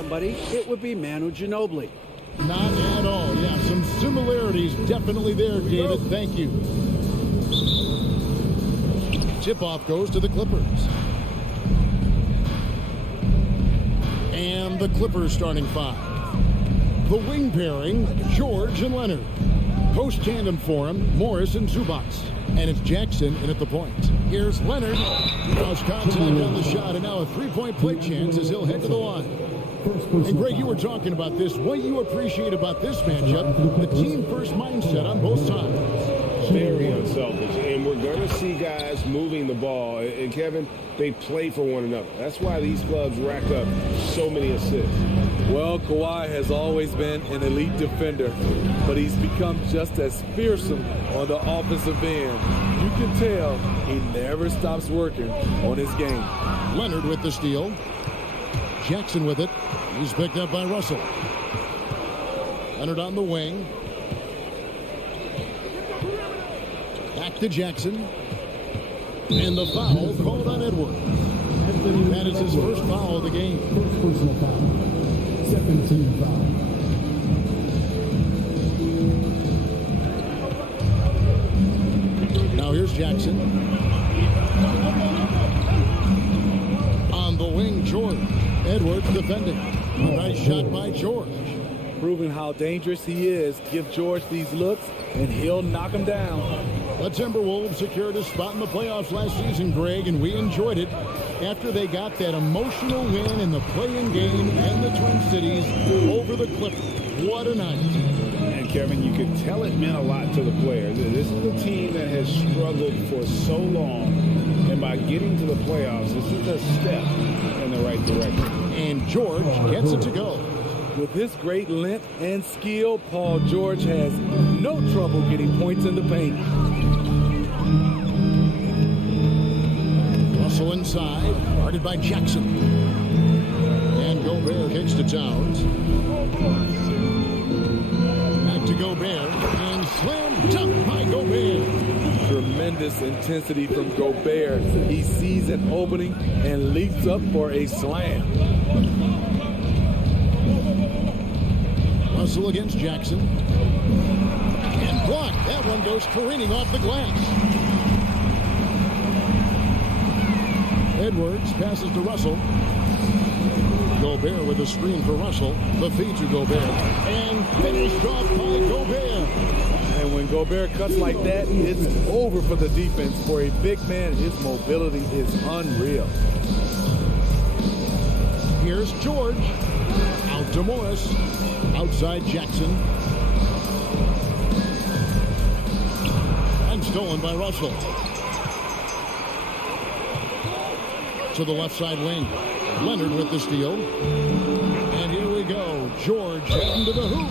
somebody, it would be Manu Ginobili. Not at all. Yeah, some similarities definitely there, David. Thank you. Tip-off goes to the Clippers. And the Clippers starting five. The wing pairing, George and Leonard. Post tandem for him, Morris and Zubac. And it's Jackson in at the point. Here's Leonard. Lost contact on the shot, and now a three-point play chance as he'll head to the line. And Greg, you were talking about this. What you appreciate about this matchup, the team-first mindset on both sides. Very unselfish, and we're going to see guys moving the ball. And Kevin, they play for one another. That's why these clubs rack up so many assists. Well, Kawhi has always been an elite defender, but he's become just as fearsome on the offensive end. You can tell he never stops working on his game. Leonard with the steal. Jackson with it. He's picked up by Russell. Leonard on the wing. Back to Jackson. And the foul called on Edwards. That is his first foul of the game. First personal foul. Second team foul. Now here's Jackson. On the wing, George. Edwards defending. A nice shot by George. Proving how dangerous he is. Give George these looks, and he'll knock him down. The Timberwolves secured a spot in the playoffs last season, Greg, and we enjoyed it after they got that emotional win in the play-in game and the Twin Cities over the Clippers. What a night. And Kevin, you could tell it meant a lot to the players. This is a team that has struggled for so long, and by getting to the playoffs, this is a step in the right direction. And George gets it to go. With his great length and skill, Paul George has no trouble getting points in the paint. Russell inside, guarded by Jackson. And Gobert kicks to Towns. Back to Gobert, and slam dunk by Gobert. Tremendous intensity from Gobert. He sees an opening and leaps up for a slam. Russell against Jackson. And blocked. That one goes careening off the glass. Edwards passes to Russell. Gobert with a screen for Russell. The feed to Gobert. And finished off by Gobert. And when Gobert cuts like that, it's over for the defense. For a big man, his mobility is unreal. Here's George. Out to Morris. Outside Jackson. And stolen by Russell. To the left side wing. Leonard with the steal. And here we go. George heading to the hoop.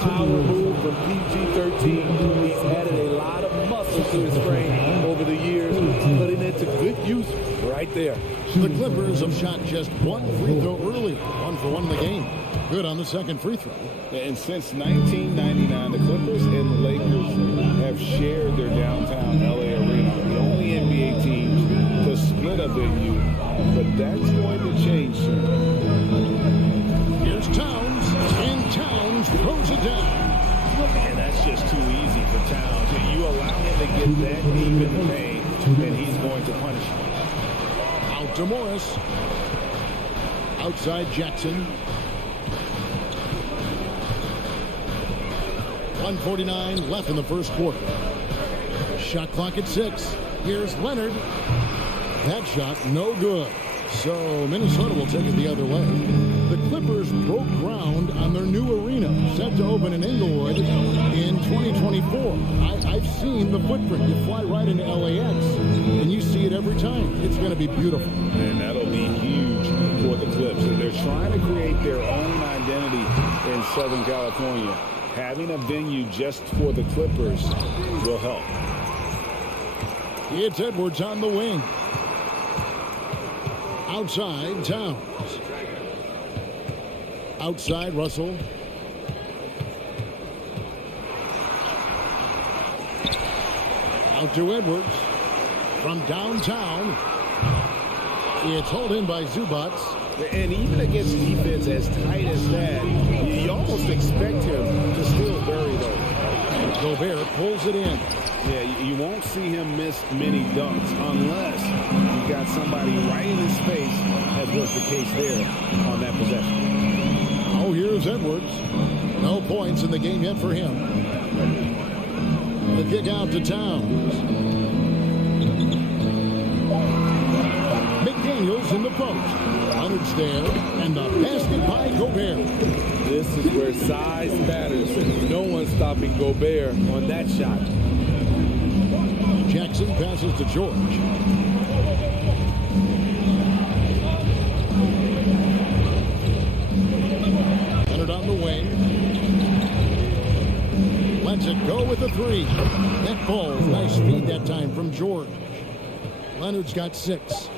Power move from PG-13. He's added a lot of muscle to his frame over the years, putting it to good use right there. The Clippers have shot just one free throw earlier. 1 for 1 in the game. Good on the second free throw. And since 1999, the Clippers and the Lakers have shared their downtown LA arena. The only NBA teams to split a venue, but that's going to change soon. Here's Towns, and Towns throws it down. And that's just too easy for Towns. If you allow him to get that deep in the paint, then he's going to punish you. Out to Morris. Outside Jackson. 1:49 left in the first quarter. Shot clock at 6. Here's Leonard. That shot no good. So Minnesota will take it the other way. The Clippers broke ground on their new arena, set to open in Inglewood in 2024. I've seen the footprint. You fly right into LAX, and you see it every time. It's going to be beautiful. And that'll be huge for the Clips. And they're trying to create their own identity in Southern California. Having a venue just for the Clippers will help. It's Edwards on the wing. Outside, Towns. Outside, Russell. Out to Edwards. From downtown. It's hauled in by Zubac. And even against defense as tight as that, you almost expect him to still bury those. Gobert pulls it in. Yeah, you won't see him miss many dunks unless you got somebody right in his face, as was the case there on that possession. Oh, here's Edwards. No points in the game yet for him. The kick out to Towns. McDaniels in the post. Leonard's there, and the basket by Gobert. This is where size matters. No one's stopping Gobert on that shot. Jackson passes to George. Leonard on the wing. Lets it go with the three. That ball, nice feed that time from George. Leonard's got 6.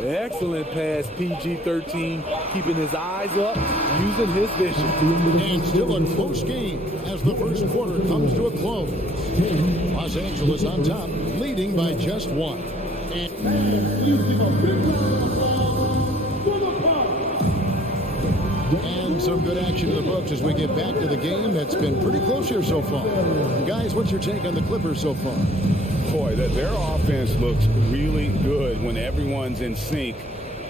Excellent pass, PG-13, keeping his eyes up, using his vision. And still a close game as the first quarter comes to a close. Los Angeles on top, leading by just 1. And some good action in the books as we get back to the game that's been pretty close here so far. Guys, what's your take on the Clippers so far? Boy, their offense looks really good when everyone's in sync.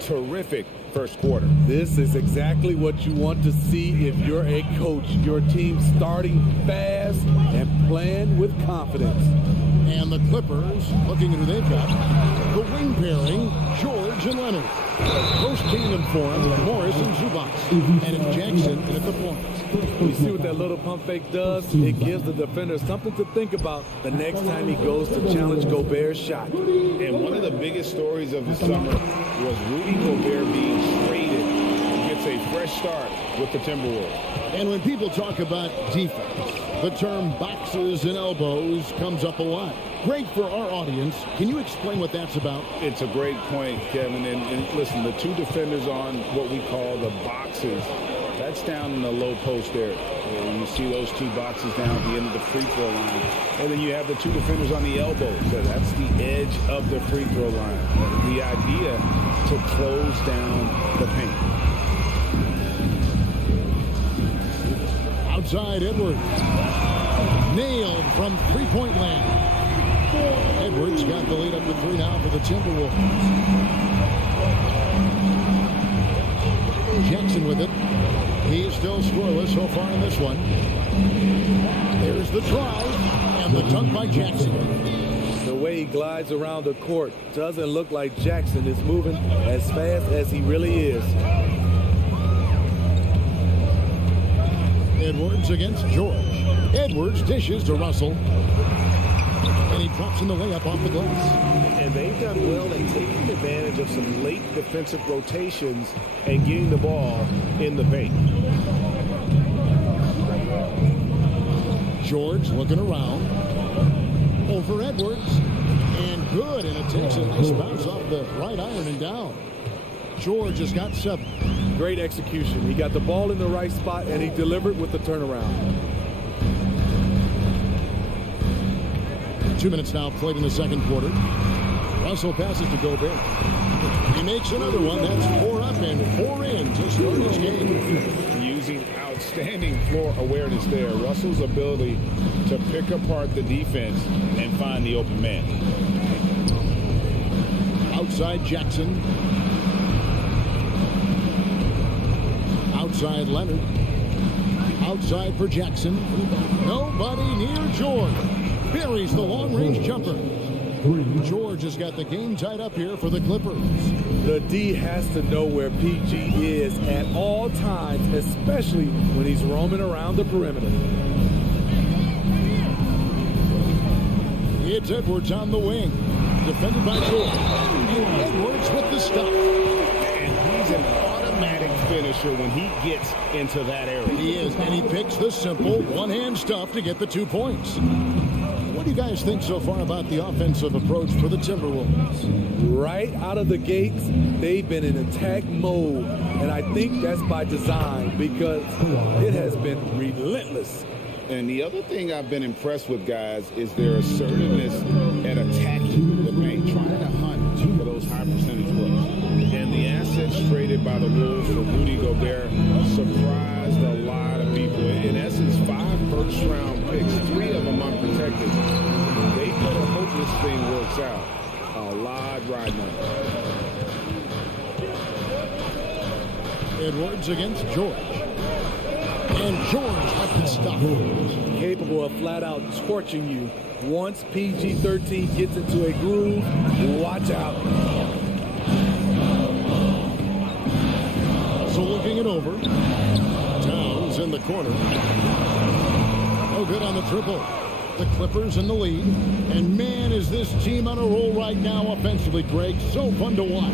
Terrific first quarter. This is exactly what you want to see if you're a coach. Your team starting fast and playing with confidence. And the Clippers, looking at who they've got, the wing pairing, George and Leonard. Post tandem for him, Morris and Zubac. And it's Jackson at the point. You see what that little pump fake does? It gives the defender something to think about the next time he goes to challenge Gobert's shot. And one of the biggest stories of the summer was Rudy Gobert being traded. He gets a fresh start with the Timberwolves. And when people talk about defense, the term boxes and elbows comes up a lot. Great for our audience. Can you explain what that's about? It's a great point, Kevin. And listen, the two defenders on what we call the boxes, that's down in the low post area. And you see those two boxes down at the end of the free throw line. And then you have the two defenders on the elbows. That's the edge of the free throw line. The idea to close down the paint. Outside Edwards. Nailed from three-point land. Edwards got the lead up to 3 now for the Timberwolves. Jackson with it. He's still scoreless so far in this one. There's the drive and the dunk by Jackson. The way he glides around the court doesn't look like Jackson is moving as fast as he really is. Edwards against George. Edwards dishes to Russell. And he drops in the layup off the glass. And they've done well in taking advantage of some late defensive rotations and getting the ball in the paint. George looking around. Over Edwards. And good. And it takes a nice bounce off the right iron and down. George has got 7. Great execution. He got the ball in the right spot and he delivered with the turnaround. 2 minutes now played in the second quarter. Russell passes to Gobert. He makes another one. That's 4 up and 4 in to start this game. Using outstanding floor awareness there. Russell's ability to pick apart the defense and find the open man. Outside Jackson. Outside Leonard. Outside for Jackson. Nobody near George. Buries the long-range jumper. George has got the game tied up here for the Clippers. The D has to know where PG is at all times, especially when he's roaming around the perimeter. It's Edwards on the wing. Defended by George. And Edwards with the stop. And he's an automatic finisher when he gets into that area. He is, and he picks the simple one-hand stuff to get the 2 points. What do you guys think so far about the offensive approach for the Timberwolves? Right out of the gates, they've been in attack mode. And I think that's by design because it has been relentless. And the other thing I've been impressed with, guys, is their assertiveness at attacking the paint, trying to hunt for those high percentage looks. And the assets traded by the Wolves for Rudy Gobert surprised a lot of people. In essence, 5 first-round picks, 3 of them unprotected. They better hope this thing works out. A lot riding on it. Edwards against George. And George has to stop. Capable of flat-out torching you. Once PG-13 gets into a groove, watch out. So looking it over. Towns in the corner. No good on the triple. The Clippers in the lead. And man, is this team on a roll right now offensively, Greg. So fun to watch.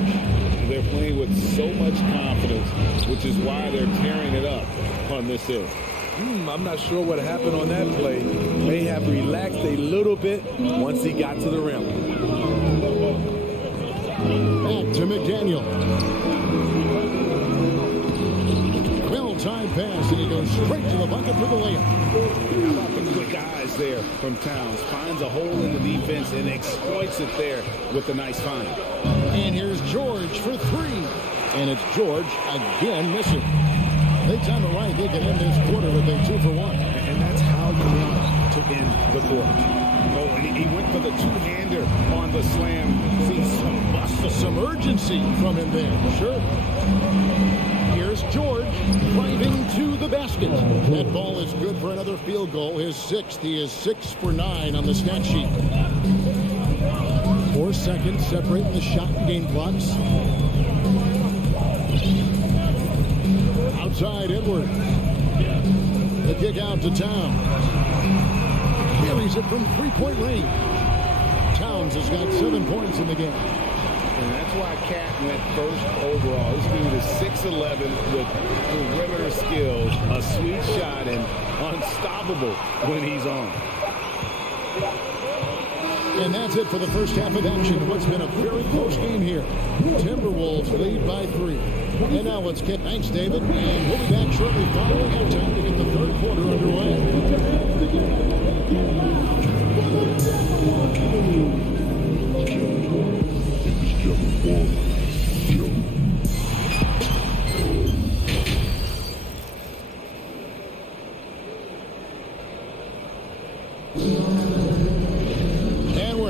They're playing with so much confidence, which is why they're tearing it up on this hill. I'm not sure what happened on that play. May have relaxed a little bit once he got to the rim. Back to McDaniel. Well-timed pass, and he goes straight to the bucket for the layup. How about the quick eyes there from Towns? Finds a hole in the defense and exploits it there with a nice find. And here's George for 3. And it's George again missing. They time it right. They can end this quarter with a 2 for 1. And that's how you want to end the quarter. Oh, and he went for the two-hander on the slam. See some urgency from him there. Sure. Here's George driving to the basket. That ball is good for another field goal. His 6th. He is 6 for 9 on the stat sheet. 4 seconds separating the shot and game clocks. Outside Edwards. The kick out to Towns. Carries it from 3-point range. Towns has got 7 points in the game. And that's why Cat went first overall. This dude is 6'11" with perimeter skills, a sweet shot, and unstoppable when he's on. And that's it for the first half of action. What's been a very close game here. Timberwolves lead by 3. And now let's get thanks, David. And we'll be back shortly following halftime to get the third quarter underway.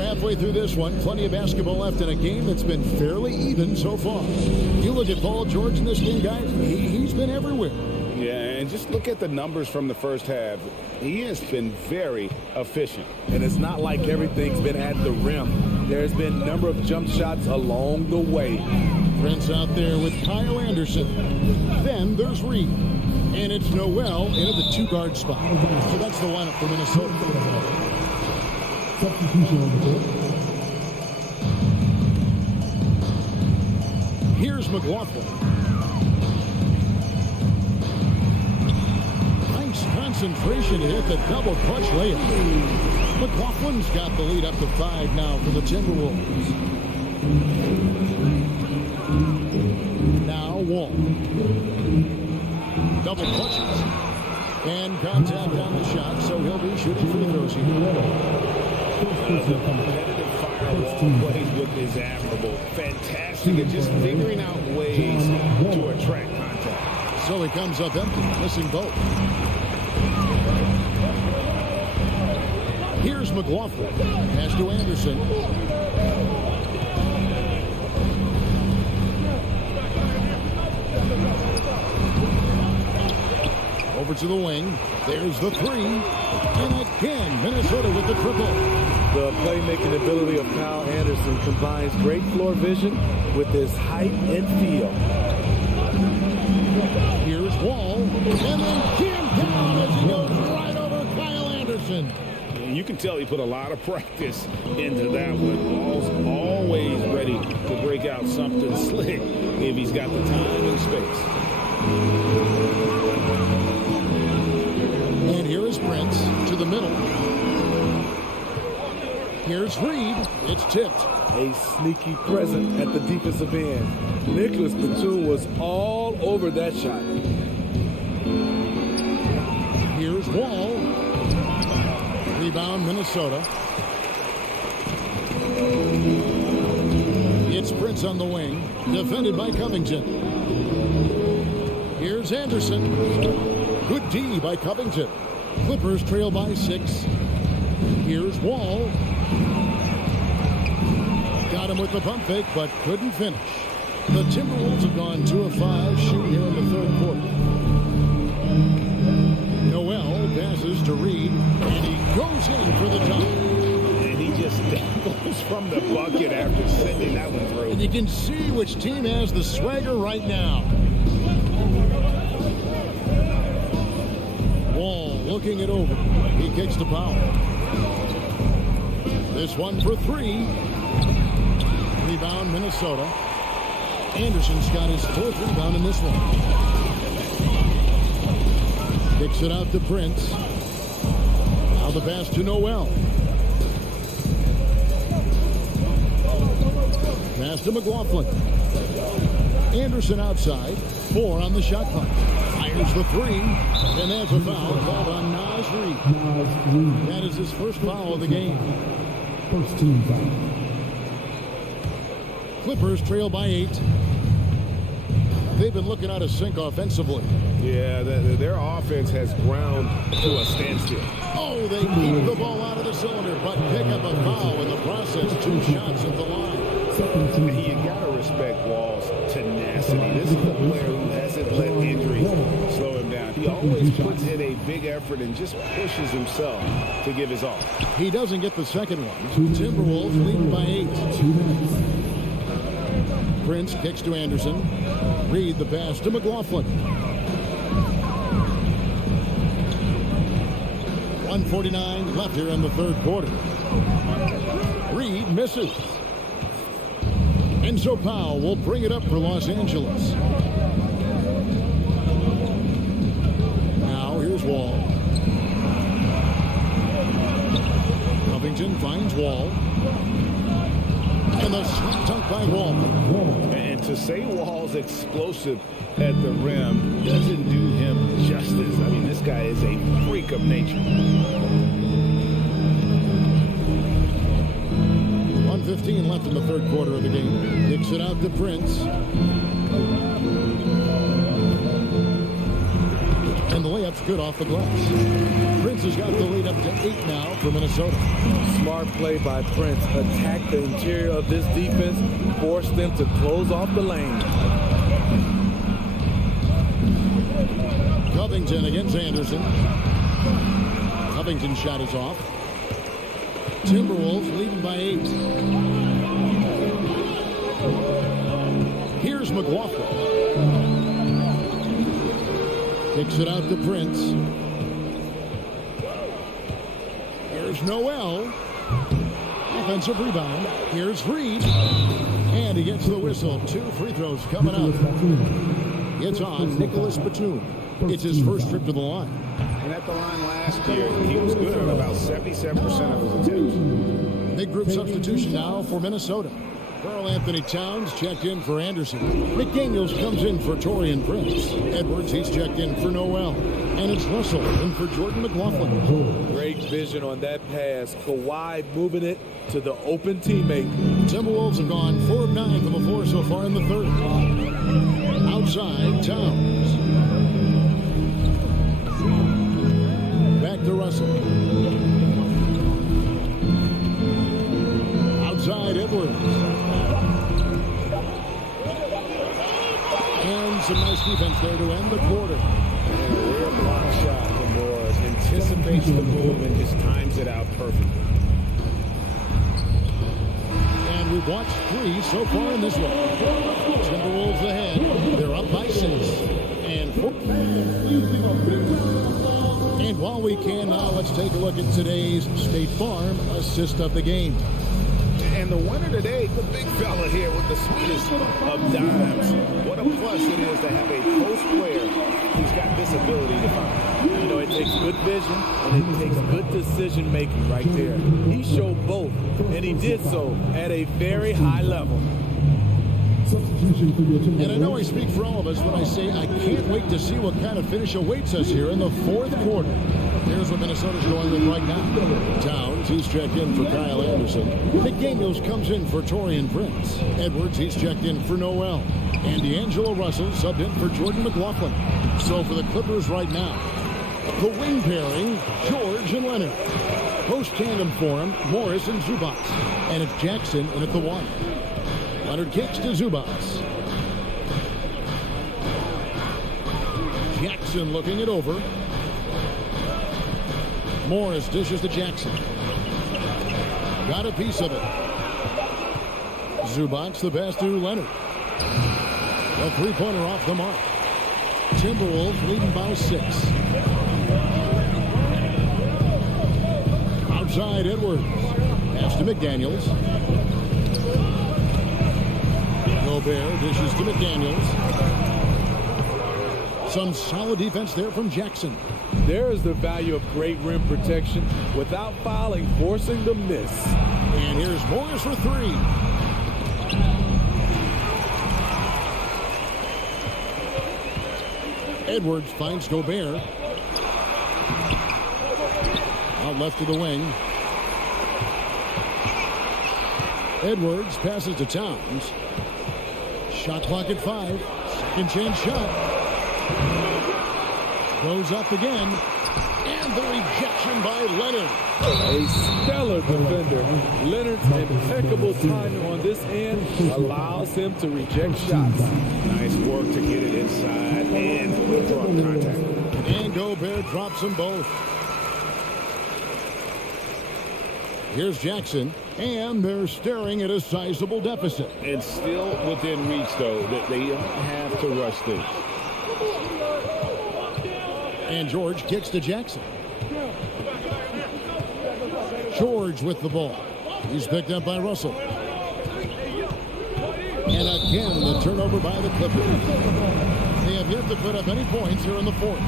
Halfway through this one, plenty of basketball left in a game that's been fairly even so far. You look at Paul George in this game, guys, he's been everywhere. Yeah, and just look at the numbers from the first half. He has been very efficient. And it's not like everything's been at the rim. There's been a number of jump shots along the way. Prince out there with Kyle Anderson. Then there's Reed. And it's Noel into the 2-guard spot. So that's the lineup for Minnesota. Substitution on the court. Here's McLaughlin. Nice concentration to hit the double clutch layup. McLaughlin's got the lead up to 5 now for the Timberwolves. Now Wall. Double clutches. And contact on the shot, so he'll be shooting free throws here. Competitive firewall plays with is admirable. Fantastic at just figuring out ways to attract contact. So he comes up empty, missing both. Here's McLaughlin. Pass to Anderson. Over to the wing. There's the 3. And again, Minnesota with the triple. The playmaking ability of Kyle Anderson combines great floor vision with his height and feel. Here's Wall. And then Cam down as he goes right over Kyle Anderson. You can tell he put a lot of practice into that one. Wall's always ready to break out something slick if he's got the time and space. And here is Prince to the middle. Here's Reed. It's tipped. A sneaky present at the defensive end. Nicholas Batum was all over that shot. Here's Wall. Rebound, Minnesota. It's Prince on the wing. Defended by Covington. Here's Anderson. Good D by Covington. Clippers trail by 6. Here's Wall. Got him with the pump fake, but couldn't finish. The Timberwolves have gone 2 of 5 shooting here in the third quarter. Noel passes to Reed, and he goes in for the top. And he just dangles from the bucket after sending that one through. And you can see which team has the swagger right now. Wall looking it over. He kicks to Powell. This one for 3. Rebound, Minnesota. Anderson's got his 4th rebound in this one. Kicks it out to Prince. Now the pass to Noel. Pass to McLaughlin. Anderson outside. 4 on the shot clock. Fires the 3. And there's a foul called on Naz Reid. That is his first foul of the game. First team foul. Clippers trail by 8. They've been looking out of sync offensively. Yeah, their offense has ground to a standstill. Oh, they keep the ball out of the cylinder, but pick up a foul in the process. 2 shots at the line. You got to respect Wall's tenacity. This is a player who hasn't let injuries slow him down. He always puts in a big effort and just pushes himself to give his all. He doesn't get the second one. Timberwolves lead by 8. Prince kicks to Anderson. Reed the pass to McLaughlin. 1:49 left here in the third quarter. Reed misses. And so Powell will bring it up for Los Angeles. Now here's Wall. Covington finds Wall. And the sweet dunk by Wall. And to say Wall's explosive at the rim doesn't do him justice. I mean, this guy is a freak of nature. 1:15 left in the third quarter of the game. Kicks it out to Prince. And the layup's good off the glass. Prince has got the lead up to 8 now for Minnesota. Smart play by Prince. Attack the interior of this defense. Force them to close off the lane. Covington against Anderson. Covington's shot is off. Timberwolves leading by 8. Here's McLaughlin. Kicks it out to Prince. Here's Noel. Offensive rebound. Here's Reed. And he gets the whistle. 2 free throws coming up. It's on Nicholas Batum. It's his first trip to the line. And at the line last year, he was good on about 77% of his attempts. Big group substitution now for Minnesota. Karl Anthony Towns checked in for Anderson. McDaniels comes in for Taurean Prince. Edwards, he's checked in for Noel. And it's Russell in for Jordan McLaughlin. Great vision on that pass. Kawhi moving it to the open teammate. Timberwolves have gone 4 of 9 from the floor so far in the third. Outside, Towns. Back to Russell. Outside, Edwards. And some nice defense there to end the quarter. And a rear block shot from Morris. Anticipates the move and just times it out perfectly. And we've watched 3 so far in this one. Timberwolves ahead. They're up by 6. And 4. And while we can now, let's take a look at today's State Farm assist of the game. And the winner today, the big fella here with the sweetest of dimes. What a plus it is to have a post player who's got this ability to find. You know, it takes good vision and it takes good decision making right there. He showed both, and he did so at a very high level. And I know I speak for all of us when I say I can't wait to see what kind of finish awaits us here in the fourth quarter. Here's what Minnesota's going with right now. Towns, he's checked in for Kyle Anderson. McDaniels comes in for Torian Prince. Edwards, he's checked in for Noel. And D'Angelo Russell subbed in for Jordan McLaughlin. So for the Clippers right now, the wing pairing, George and Leonard. Post tandem for him, Morris and Zubac. And it's Jackson in at the 1. Leonard kicks to Zubac. Jackson looking it over. Morris dishes to Jackson. Got a piece of it. Zubac the pass to Leonard. A three-pointer off the mark. Timberwolves leading by 6. Outside Edwards. Pass to McDaniels. Gobert dishes to McDaniels. Some solid defense there from Jackson. There is the value of great rim protection without fouling, forcing the miss. And here's Morris for 3. Edwards finds Gobert. Out left to the wing. Edwards passes to Towns. Shot clock at 5. Second chance shot. Goes up again. And the rejection by Leonard. A stellar defender. Leonard's impeccable timing on this end allows him to reject shots. Nice work to get it inside and drop contact. And Gobert drops them both. Here's Jackson, and they're staring at a sizable deficit. And still within reach, though, that they don't have to rush things. And George kicks to Jackson. George with the ball. He's picked up by Russell. And again, the turnover by the Clippers. They have yet to put up any points here in the 4th.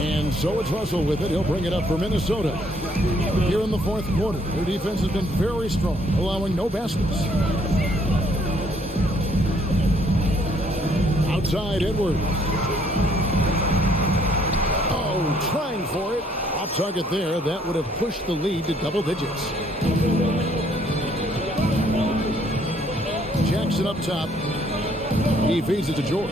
And so it's Russell with it. He'll bring it up for Minnesota. Here in the 4th quarter, their defense has been very strong, allowing no baskets. Outside Edwards. Oh, trying for it. Off target there. That would have pushed the lead to double digits. Jackson up top. He feeds it to George.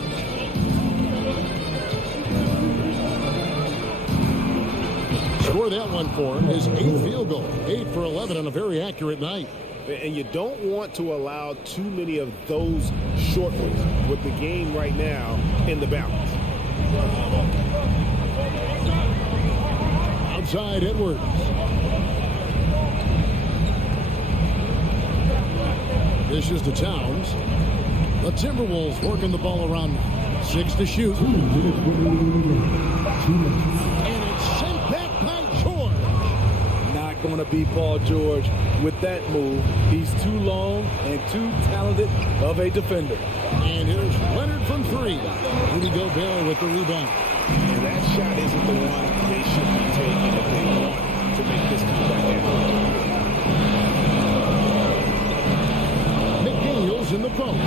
Score that one for him. His 8th field goal. 8 for 11 on a very accurate night. And you don't want to allow too many of those short ones with the game right now in the balance. Outside Edwards. Dishes to Towns. The Timberwolves working the ball around. 6 to shoot. And it's sent back by George. Not going to be Paul George with that move. He's too long and too talented of a defender. And here's Leonard from 3. Rudy Gobert with the rebound. And that shot isn't the one they should be taking if they want to make this comeback down. McDaniels in the post.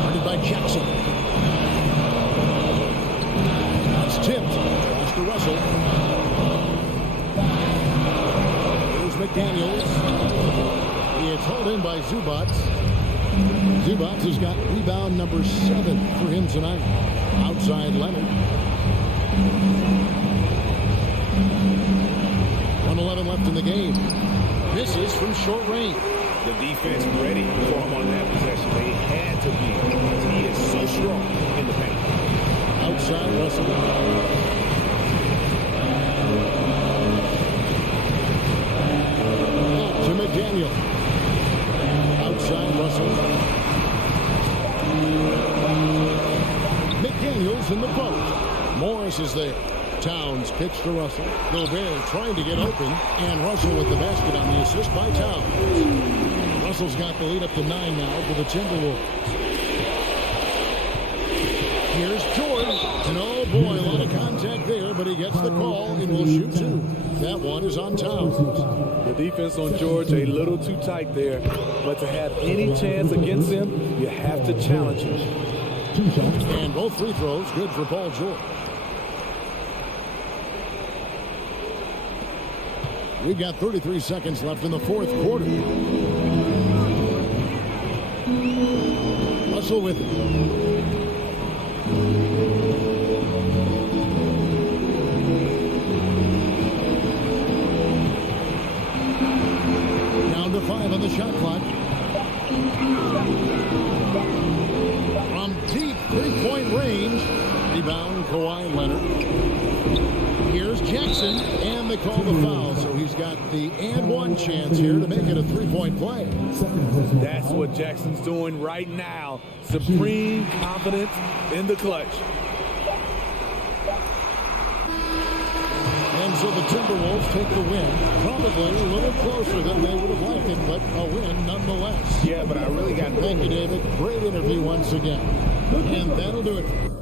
Guarded by Jackson. It's tipped. Pass to Russell. Here's McDaniels. It's held in by Zubac. Zubac has got rebound number 7 for him tonight. Outside Leonard. 1:11 left in the game. Misses from short range. The defense ready for him on that possession. They had to be because he is so strong in the paint. Outside Russell. To McDaniel. Outside Russell. McDaniels in the post. Morris is there. Towns kicks to Russell. Gobert trying to get open. And Russell with the basket on the assist by Towns. Russell's got the lead up to 9 now for the Timberwolves. Here's George. And oh boy, a lot of contact there, but he gets the call and will shoot 2. That one is on Towns. The defense on George a little too tight there, but to have any chance against him, you have to challenge him. And both free throws good for Paul George. We've got 33 seconds left in the fourth quarter. Russell with it. Down to 5 on the shot clock. From deep three-point range. Rebound, Kawhi Leonard. Here's Jackson, and they call the foul. So he's got the and one chance here to make it a three-point play. That's what Jackson's doing right now. Supreme confidence in the clutch. And so the Timberwolves take the win. Probably a little closer than they would have liked it, but a win nonetheless. Yeah, but I really got... Thank you, David. Great interview once again. And that'll do it.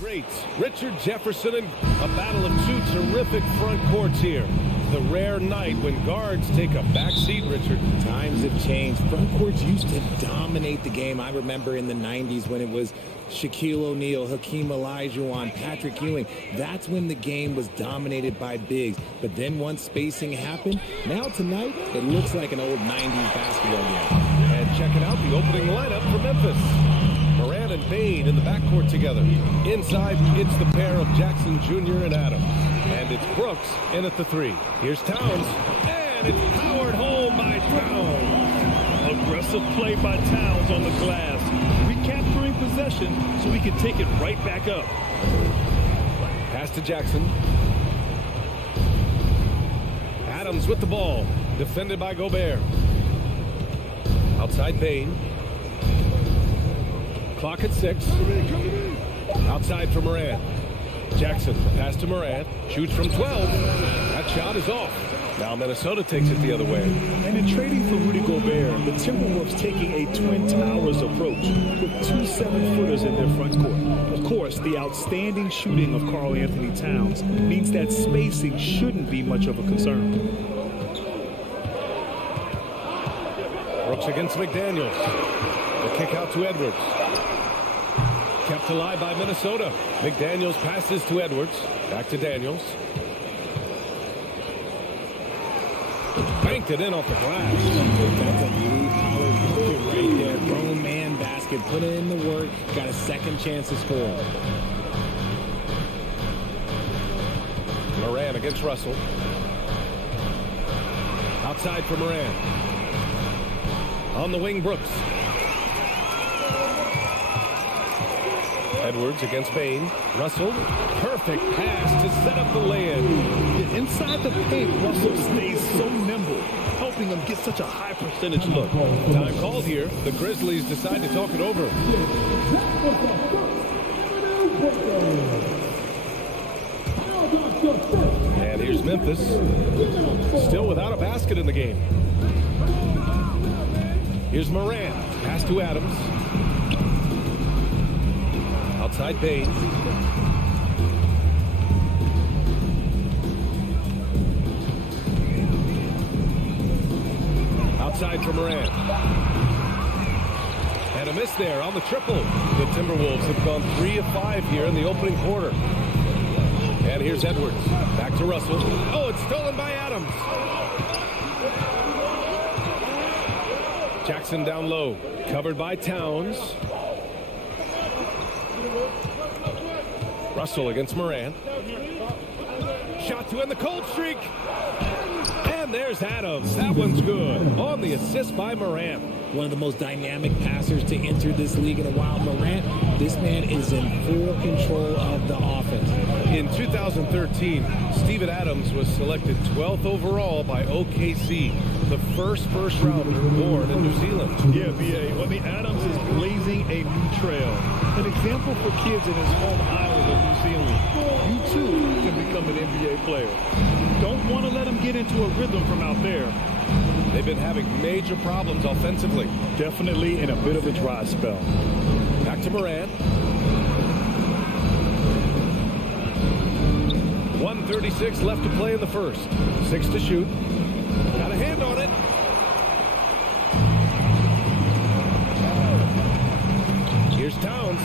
Great. Richard Jefferson and a battle of two terrific front courts here. The rare night when guards take a back seat, Richard. Times have changed. Front courts used to dominate the game. I remember in the 90s when it was Shaquille O'Neal, Hakeem Olajuwon, Patrick Ewing. That's when the game was dominated by bigs. But then once spacing happened, now tonight, it looks like an old 90s basketball game. And check it out, the opening lineup for Memphis. Morant and Bane in the backcourt together. Inside, it's the pair of Jackson Jr. and Adams. And it's Brooks in at the three. Here's Towns. And it's powered home by Towns. Aggressive play by Towns on the glass. Recapturing possession so he can take it right back up. Pass to Jackson. Adams with the ball. Defended by Gobert. Outside Bain. Clock at 6. Outside for Morant. Jackson, pass to Morant. Shoots from 12. That shot is off. Now Minnesota takes it the other way. And in trading for Rudy Gobert, the Timberwolves taking a Twin Towers approach with 2 7-footers in their front court. Of course, the outstanding shooting of Karl Anthony Towns means that spacing shouldn't be much of a concern. Brooks against McDaniels. The kick out to Edwards. Kept alive by Minnesota. McDaniels passes to Edwards. Back to Daniels. Banked it in off the glass. That's a blue-collar bucket right there. Grown man basket. Put in the work. Got a second chance to score. Moran against Russell. Outside for Moran. On the wing, Brooks. Edwards against Bain. Russell. Perfect pass to set up the lay-in. Inside the paint, Russell stays so nimble, helping him get such a high percentage look. Time called here. The Grizzlies decide to talk it over. And here's Memphis. Still without a basket in the game. Here's Moran. Pass to Adams. Outside Bain. Outside for Moran. And a miss there on the triple. The Timberwolves have gone 3 of 5 here in the opening quarter. And here's Edwards. Back to Russell. Oh, it's stolen by Adams. Jackson down low. Covered by Towns. Russell against Moran. Shot to end the cold streak. And there's Adams. That one's good. On the assist by Moran. One of the most dynamic passers to enter this league in a while. Morant, this man is in full control of the offense. In 2013, Steven Adams was selected 12th overall by OKC, the first rounder born in New Zealand. Yeah, B.A. Well, the Adams is blazing a new trail. An example for kids in his home island of New Zealand. You, too, can become an NBA player. Don't want to let him get into a rhythm from out there. They've been having major problems offensively. Definitely in a bit of a dry spell. Back to Moran. 1:36 left to play in the first. 6 to shoot. Got a hand on it. Here's Towns.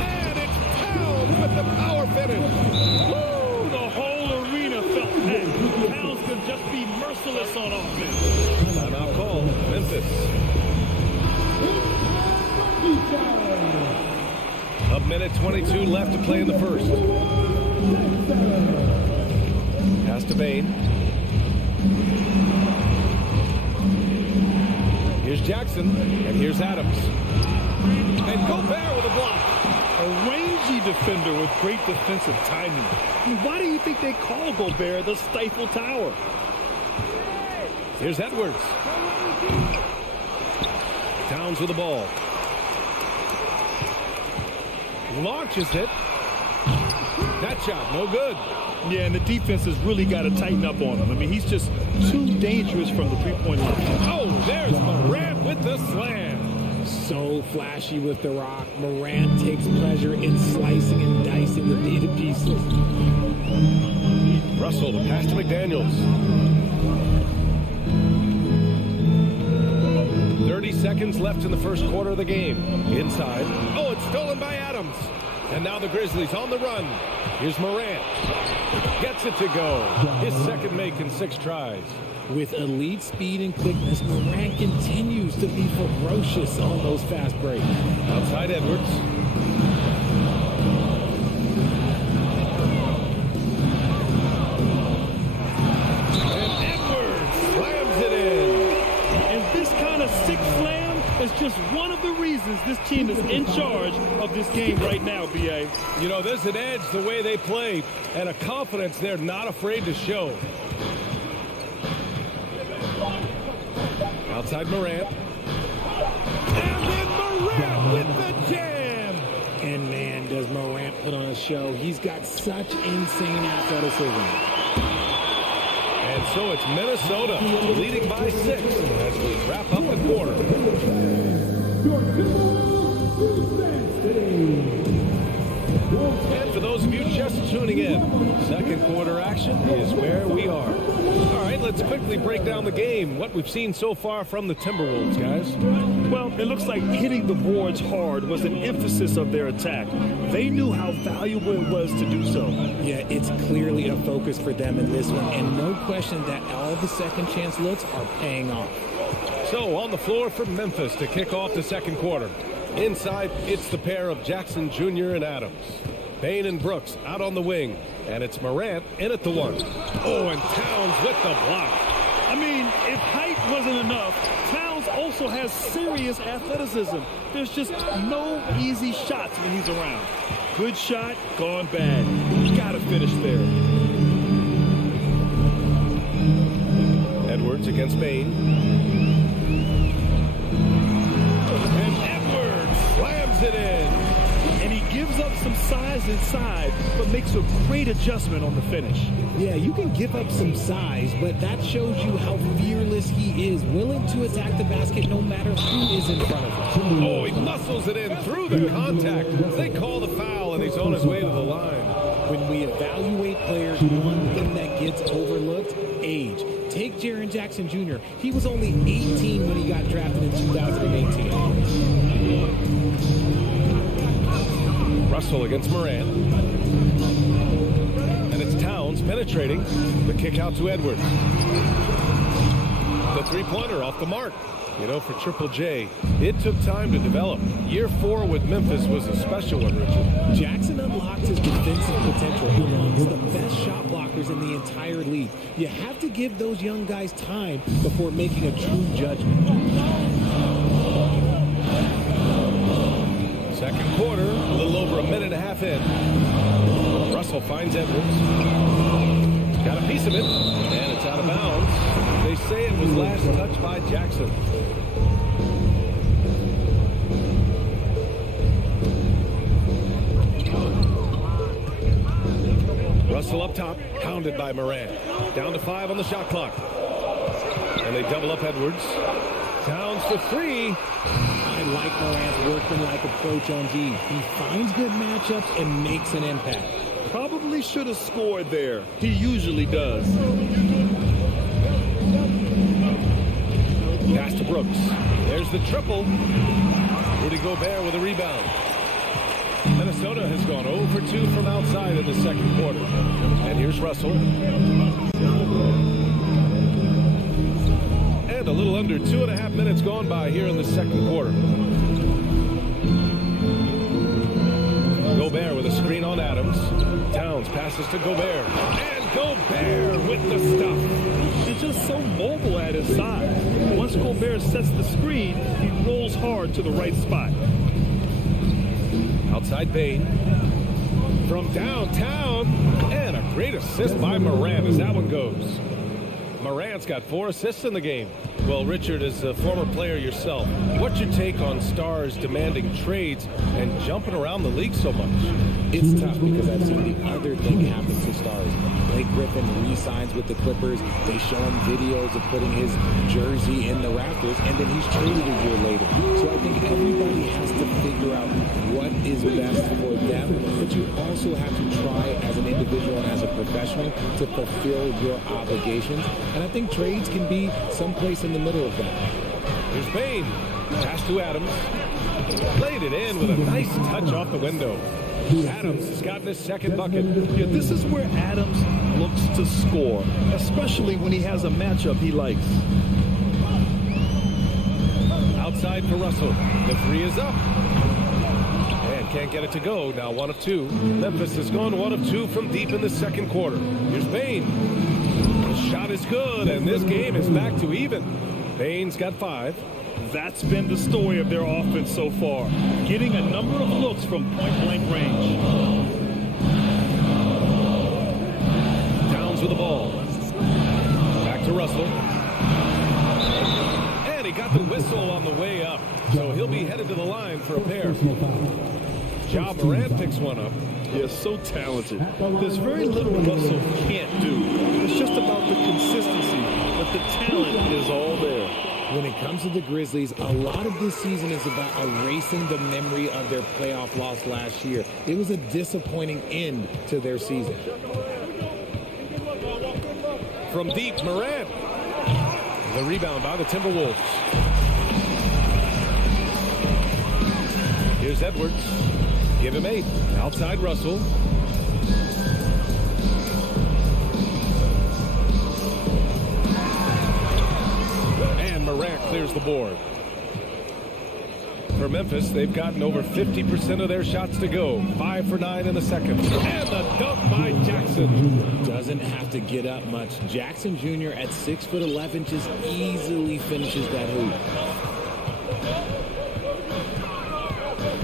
And it's Towns with the power finish. Woo! The whole arena felt that. Towns can just be merciless on offense. Timeout call. Memphis. A minute 22 left to play in the first. Pass to Bain. Here's Jackson, and here's Adams. And Gobert with a block. A rangy defender with great defensive timing. I mean, why do you think they call Gobert the Stifle Tower? Here's Edwards. Towns with the ball. Launches it. That shot, no good. Yeah, and the defense has really got to tighten up on him. I mean, he's just too dangerous from the three-point line. Oh, there's Morant with the slam. So flashy with the rock. Morant takes pleasure in slicing and dicing the D to pieces. Russell, the pass to McDaniels. 30 seconds left in the first quarter of the game. Inside. Oh, it's stolen by Adams. And now the Grizzlies on the run. Here's Morant. Gets it to go. His second make in 6 tries. With elite speed and quickness, Morant continues to be ferocious on those fast breaks. Outside Edwards. And Edwards is in charge of this game right now, B.A. You know, there's an edge the way they play and a confidence they're not afraid to show. Outside Morant. And then Morant with the jam. And man, does Morant put on a show. He's got such insane athleticism. And so it's Minnesota leading by 6 as we wrap up the quarter. And for those of you just tuning in, second quarter action is where we are. All right, let's quickly break down the game. What we've seen so far from the Timberwolves, guys. Well, it looks like hitting the boards hard was an emphasis of their attack. They knew how valuable it was to do so. Yeah, it's clearly a focus for them in this one, and no question that all the second chance looks are paying off. So on the floor for Memphis to kick off the second quarter. Inside, it's the pair of Jackson Jr. and Adams. Bane and Brooks out on the wing, and it's Morant in at the 1. Oh, and Towns with the block. I mean, if height wasn't enough, Towns also has serious athleticism. There's just no easy shots when he's around. Good shot, gone bad. Gotta finish there. Edwards against Bane. And Edwards slams it in. And he gives up some size inside, but makes a great adjustment on the finish. Yeah, you can give up some size, but that shows you how fearless he is, willing to attack the basket no matter who is in front of him. Oh, he muscles it in through the contact. They call the foul, and he's on his way to the line. When we evaluate players, one thing that gets overlooked, age. Take Jaren Jackson Jr. He was only 18 when he got drafted in 2018. Russell against Morant. And it's Towns penetrating. The kick out to Edwards. The three-pointer off the mark. You know, for Triple J, it took time to develop. Year 4 with Memphis was a special one, Richard. Jackson unlocked his defensive potential. He's the best shot blockers in the entire league. You have to give those young guys time before making a true judgment. Second quarter, a little over a minute and a half in. Russell finds Edwards. Got a piece of it, and it's out of bounds. They say it was last touched by Jackson. Russell up top, hounded by Morant. Down to 5 on the shot clock. And they double up Edwards. Towns for 3. I like Morant's workmanlike approach on D. He finds good matchups and makes an impact. Probably should have scored there. He usually does. Pass to Brooks. There's the triple. Rudy Gobert with a rebound. Minnesota has gone 0 for 2 from outside in the second quarter. And here's Russell. And a little under 2.5 minutes gone by here in the second quarter. Gobert with a screen on Adams. Towns passes to Gobert. And Gobert with the stuff. He's just so mobile at his side. Once Gobert sets the screen, he rolls hard to the right spot. Outside Bane. From downtown. And a great assist by Morant as that one goes. Morant's got 4 assists in the game. Well, Richard, as a former player yourself, what's your take on stars demanding trades and jumping around the league so much? It's tough because I've seen the other thing happen to stars. Blake Griffin re-signs with the Clippers. They show him videos of putting his jersey in the rafters, and then he's traded a year later. So I think everybody has to figure out what is best for them, but you also have to try as an individual and as a professional to fulfill your obligations. And I think trades can be someplace in the middle of that. Here's Bane. Pass to Adams. Played it in with a nice touch off the window. Adams has gotten his second bucket. Yeah, this is where Adams looks to score, especially when he has a matchup he likes. Outside for Russell. The 3 is up. And can't get it to go. Now 1 of 2. Memphis has gone 1 of 2 from deep in the second quarter. Here's Bane. The shot is good, and this game is back to even. Bane's got 5. That's been the story of their offense so far, getting a number of looks from point-blank range. Downs with the ball. Back to Russell. And he got the whistle on the way up, so he'll be headed to the line for a pair. Ja Morant picks one up. Yeah, so talented. There's very little Russell can't do. It's just about the consistency, but the talent is all there. When it comes to the Grizzlies, a lot of this season is about erasing the memory of their playoff loss last year. It was a disappointing end to their season. From deep, Morant. The rebound by the Timberwolves. Here's Edwards. Give him 8. Outside Russell. And Morant clears the board. For Memphis, they've gotten over 50% of their shots to go. 5 for 9 in the second. And the dunk by Jackson. Doesn't have to get up much. Jackson Jr. at 6'11" just easily finishes that hoop.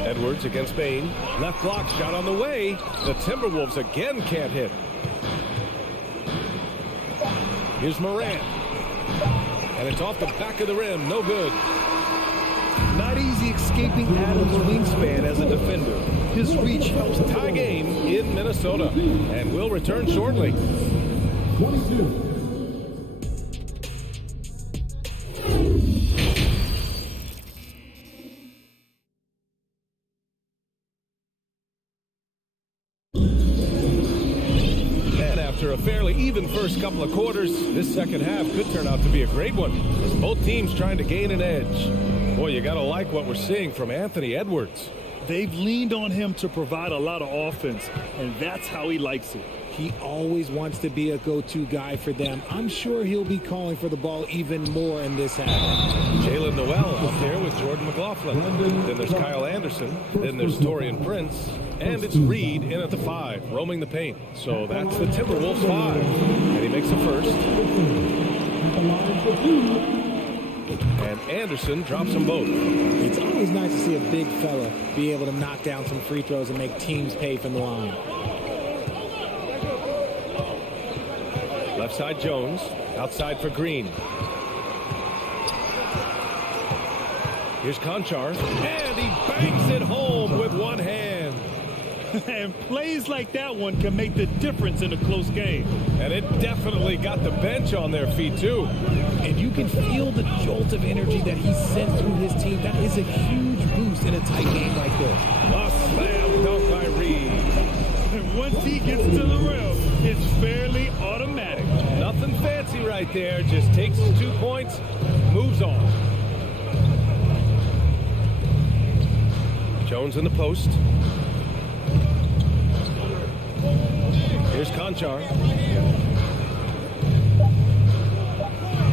Edwards against Bain. Left block shot on the way. The Timberwolves again can't hit. Here's Morant. And it's off the back of the rim. No good. Not easy escaping Adams' wingspan as a defender. His reach helps Tie game in Minnesota. And will return shortly. 22. After a fairly even first couple of quarters, this second half could turn out to be a great one, as both teams trying to gain an edge. Boy, you got to like what we're seeing from Anthony Edwards. They've leaned on him to provide a lot of offense, and that's how he likes it. He always wants to be a go-to guy for them. I'm sure he'll be calling for the ball even more in this half. Jalen Noel out there with Jordan McLaughlin. Then there's Kyle Anderson. Then there's Taurean Prince. And it's Reed in at the 5, roaming the paint. So that's the Timberwolves 5. And he makes the first. And Anderson drops them both. It's always nice to see a big fella be able to knock down some free throws and make teams pay from the line. Left side Jones. Outside for Green. Here's Conchar. And he bangs it home with one hand. And plays like that one can make the difference in a close game. And it definitely got the bench on their feet, too. And you can feel the jolt of energy that he sent through his team. That is a huge boost in a tight game like this. A slam dunk by Reed. And once he gets to the rim, it's fairly automatic. Nothing fancy right there. Just takes his 2 points, moves on. Jones in the post. Here's Conchar.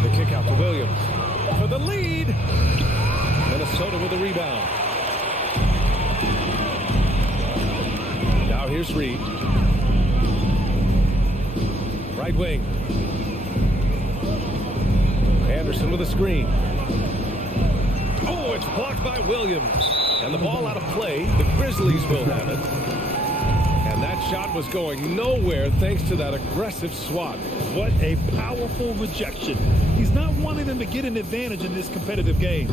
The kick out to Williams. For the lead. Minnesota with the rebound. Now here's Reed. Right wing. Anderson with a screen. Oh, it's blocked by Williams. And the ball out of play. The Grizzlies will have it. And that shot was going nowhere thanks to that aggressive swat. What a powerful rejection. He's not wanting them to get an advantage in this competitive game.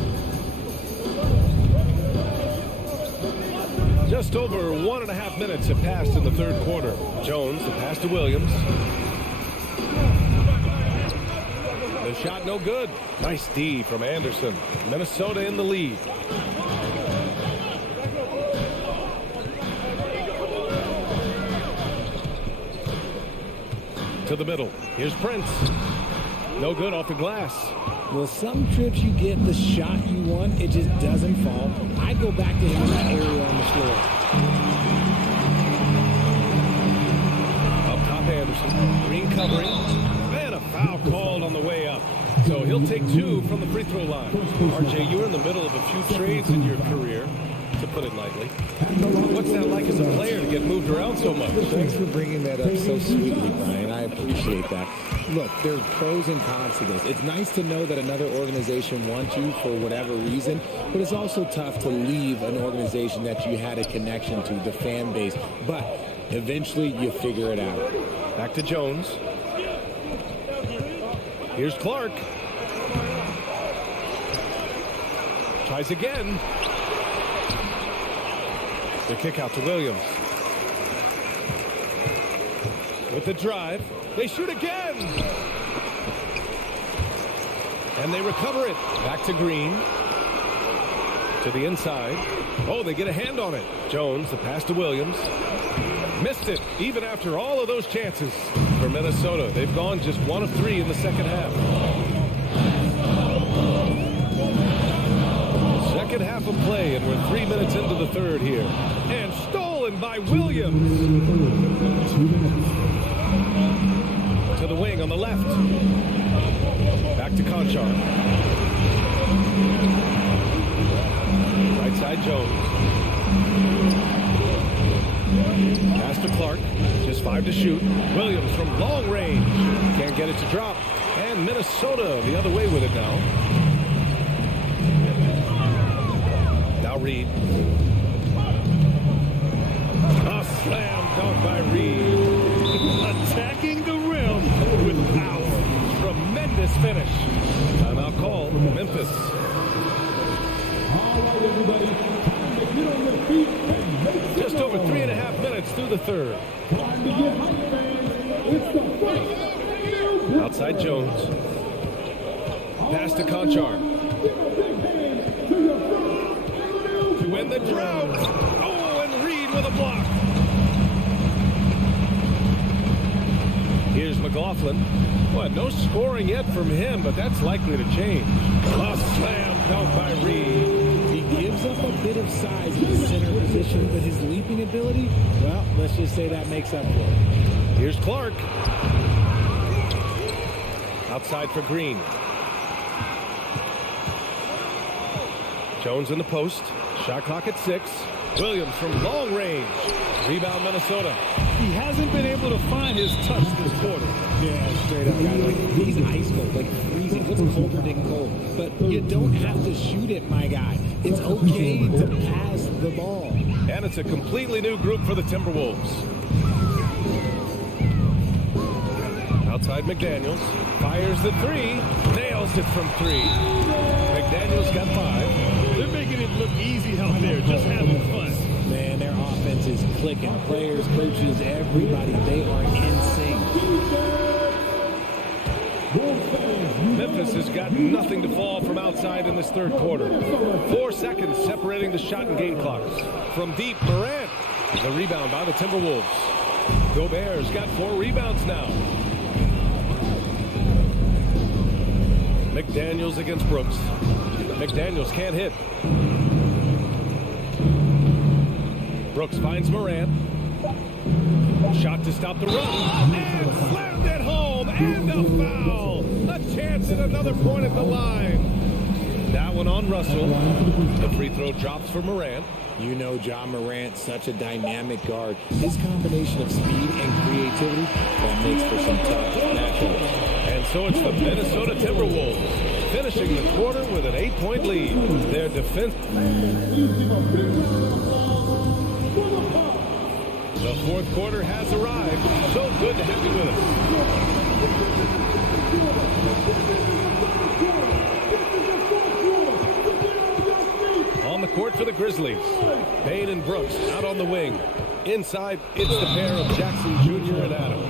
Just over 1.5 minutes have passed in the third quarter. Jones, the pass to Williams. The shot no good. Nice D from Anderson. Minnesota in the lead. To the middle. Here's Prince. No good off the glass. Well, some trips you get the shot you want, it just doesn't fall. I go back to him in that area on the floor. Up top, Anderson. Green covering. And a foul called on the way up. So he'll take 2 from the free throw line. RJ, you were in the middle of a few trades in your career, to put it lightly. What's that like as a player to get get moved around so much. Thanks for bringing that up so sweetly, Brian. I appreciate that. Look, there are pros and cons to this. It's nice to know that another organization wants you for whatever reason, but it's also tough to leave an organization that you had a connection to, the fan base. But eventually you figure it out. Back to Jones. Here's Clark. Tries again. The kick out to Williams. With the drive. They shoot again. And they recover it. Back to Green. To the inside. Oh, they get a hand on it. Jones, the pass to Williams. Missed it, even after all of those chances for Minnesota. They've gone just 1 of 3 in the second half. Second half of play, and we're 3 minutes into the third here. And stolen by Williams. To the wing on the left. Back to Conchar. Right side Jones. Pass to Clark. Just 5 to shoot. Williams from long range. Can't get it to drop. And Minnesota the other way with it now. Now Reed. A slam dunk by Reed. Attacking the rim with power. Tremendous finish. Timeout call. Memphis. All right, everybody. Time to get on your feet and make some Just over noise. 3.5 minutes through the third. Time to get hype, fans. It's the first. Outside Jones. Pass to Conchar. To win the drought. Oh, and Reed with a block. Here's McLaughlin. What, no scoring yet from him, but that's likely to change. A slam dunk by Reed. He gives up a bit of size in the center position, but his leaping ability, well, let's just say that makes up for it. Here's Clark. Outside for Green. Jones in the post. Shot clock at 6. Williams from long range. Rebound Minnesota. He hasn't been able to find his touch this quarter. Yeah, straight up, guys. Like, he's ice cold, like freezing. What's colder than cold? But you don't have to shoot it, my guy. It's okay to pass the ball. And it's a completely new group for the Timberwolves. Outside McDaniels. Fires the 3. Nails it from 3. McDaniels got 5. They're making it look easy out there, just having fun. Man, their offense is clicking. Players, coaches, everybody, they are in sync. Memphis has got nothing to fall from outside in this third quarter. 4 seconds separating the shot and game clocks. From deep, Morant. The rebound by the Timberwolves. Gobert's got 4 rebounds now. McDaniels against Brooks. McDaniels can't hit. Brooks finds Morant. Shot to stop the run. And slammed it home. And a foul. A chance at another point at the line. That one on Russell. The free throw drops for Morant. You know John Morant, such a dynamic guard. His combination of speed and creativity, that makes for some tough matchups. And so it's the Minnesota Timberwolves finishing the quarter with an 8-point lead. Their defense. The fourth quarter has arrived. So good to have you with us. On the court for the Grizzlies. Payne and Brooks out on the wing. Inside, it's the pair of Jackson Jr. and Adams.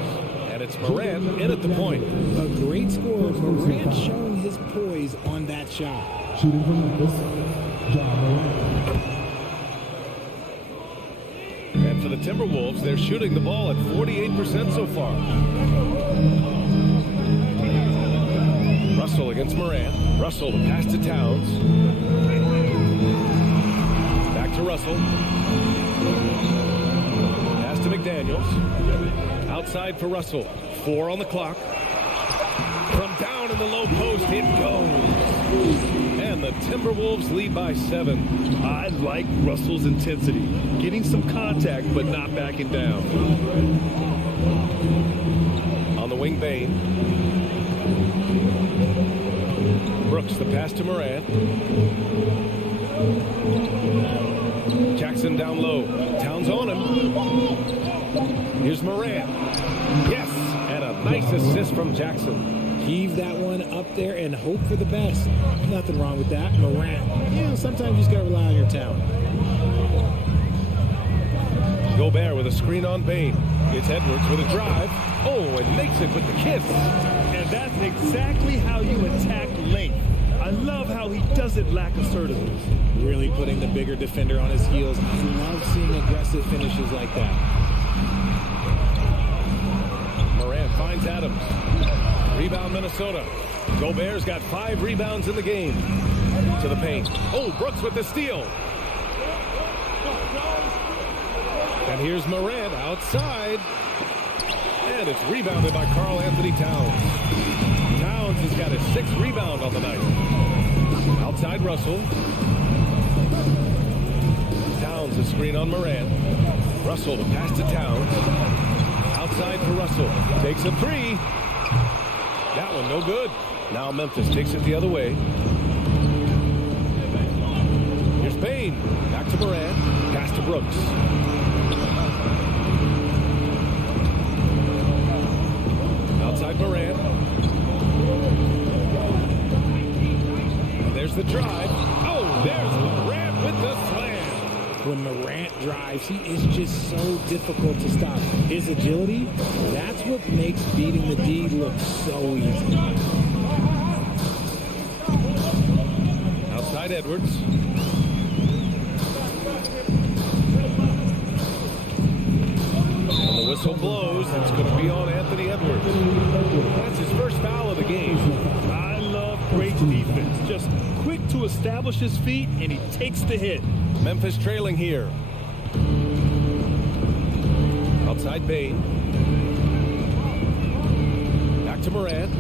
And it's Morant in at the point. A great scorer. Morant showing his poise on that shot. Shooting from Memphis, John Morant. And for the Timberwolves, they're shooting the ball at 48% so far. Russell against Morant. Russell, the pass to Towns. Back to Russell. Pass to McDaniels. Outside for Russell. 4 on the clock. From down in the low post, it goes. And And the Timberwolves lead by 7. I like Russell's intensity. Getting some contact, but not backing down. On the wing, Bain. Brooks, the pass to Morant. Jackson down low. Towns on him. Here's Morant. Yes, and a nice assist from Jackson. Heave that one up there and hope for the best. Nothing wrong with that. Morant, sometimes you just got to rely on your talent. Gobert with a screen on Bain. It's Edwards with a drive. Oh, and makes it with the kiss. And that's exactly how you attack length. I love how he doesn't lack assertiveness. Really putting the bigger defender on his heels. I love seeing aggressive finishes like that. Morant finds Adams. Rebound Minnesota. Gobert's got 5 rebounds in the game. To the paint. Oh, Brooks with the steal. And here's Morant outside. And it's rebounded by Karl Anthony Towns. Towns has got his 6th rebound on the night. Outside Russell. Towns a screen on Morant. Russell the pass to Towns. Outside for Russell. Takes a 3. That one no good. Now Memphis takes it the other way. Here's Bain. Back to Morant. Pass to Brooks. Outside Morant. And there's the drive. Oh, there's Morant with the slam. When Morant drives, he is just so difficult to stop. His agility, that's what makes beating the D look so easy. Outside Edwards. And the whistle blows. It's going to be on Anthony Edwards. That's his first foul of the game. I love great defense. Just quick to establish his feet, and he takes the hit. Memphis trailing here. Outside Bain. Back to Morant.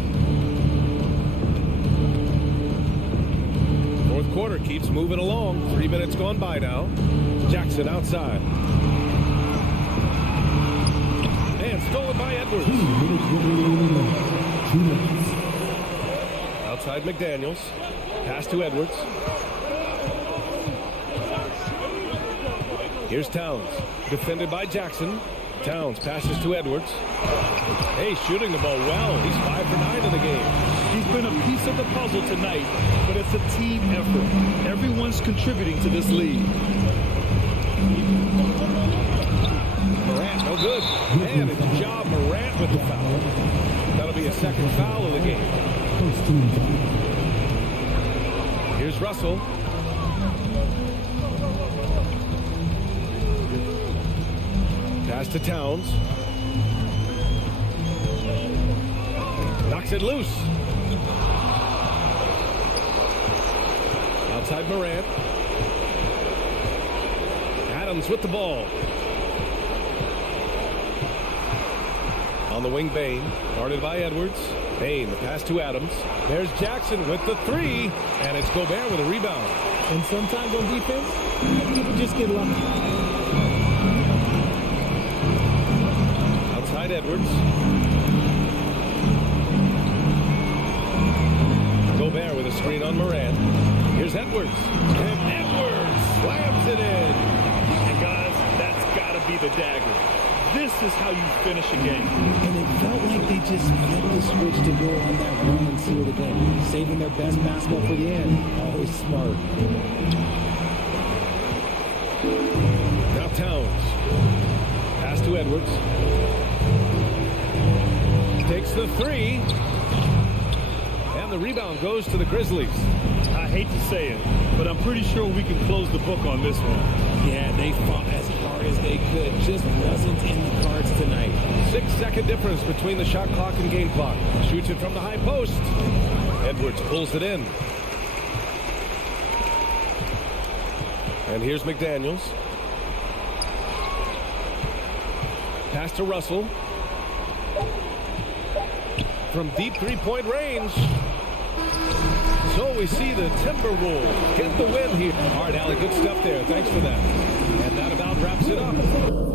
Fourth quarter keeps moving along. 3 minutes gone by now. Jackson outside. And stolen by Edwards. Outside McDaniels. Pass to Edwards. Here's Towns. Defended by Jackson. Towns passes to Edwards. Hey, shooting the ball well. He's 5 for 9 in the game. He's been a piece of the puzzle tonight, but it's a team effort. Everyone's contributing to this lead. Morant, no good. And it's Ja Morant with the foul. That'll be a 2nd foul of the game. Here's Russell. Pass to Towns. Knocks it loose. Outside Morant. Adams with the ball. On the wing, Bain. Guarded by Edwards. Bain, the pass to Adams. There's Jackson with the 3. And it's Gobert with a rebound. And sometimes on defense, people just get lucky. Outside Edwards. Gobert with a screen on Morant. Here's Edwards. And Edwards slams it in. And guys, that's got to be the dagger. This is how you finish a game. And it felt like they just flipped the switch to go on that run and seal the game. Saving their best basketball for the end. Always smart. Now Towns. Pass to Edwards. Takes the 3. And the rebound goes to the Grizzlies. I hate to say it, but I'm pretty sure we can close the book on this one. Yeah, they fought as hard as they could. Just wasn't in the cards tonight. 6-second difference between the shot clock and game clock. Shoots it from the high post. Edwards pulls it in. And here's McDaniels. Pass to Russell. From deep 3-point range. So we see the Timberwolves get the win here. All right, Allie, good stuff there. Thanks for that. And that about wraps it up.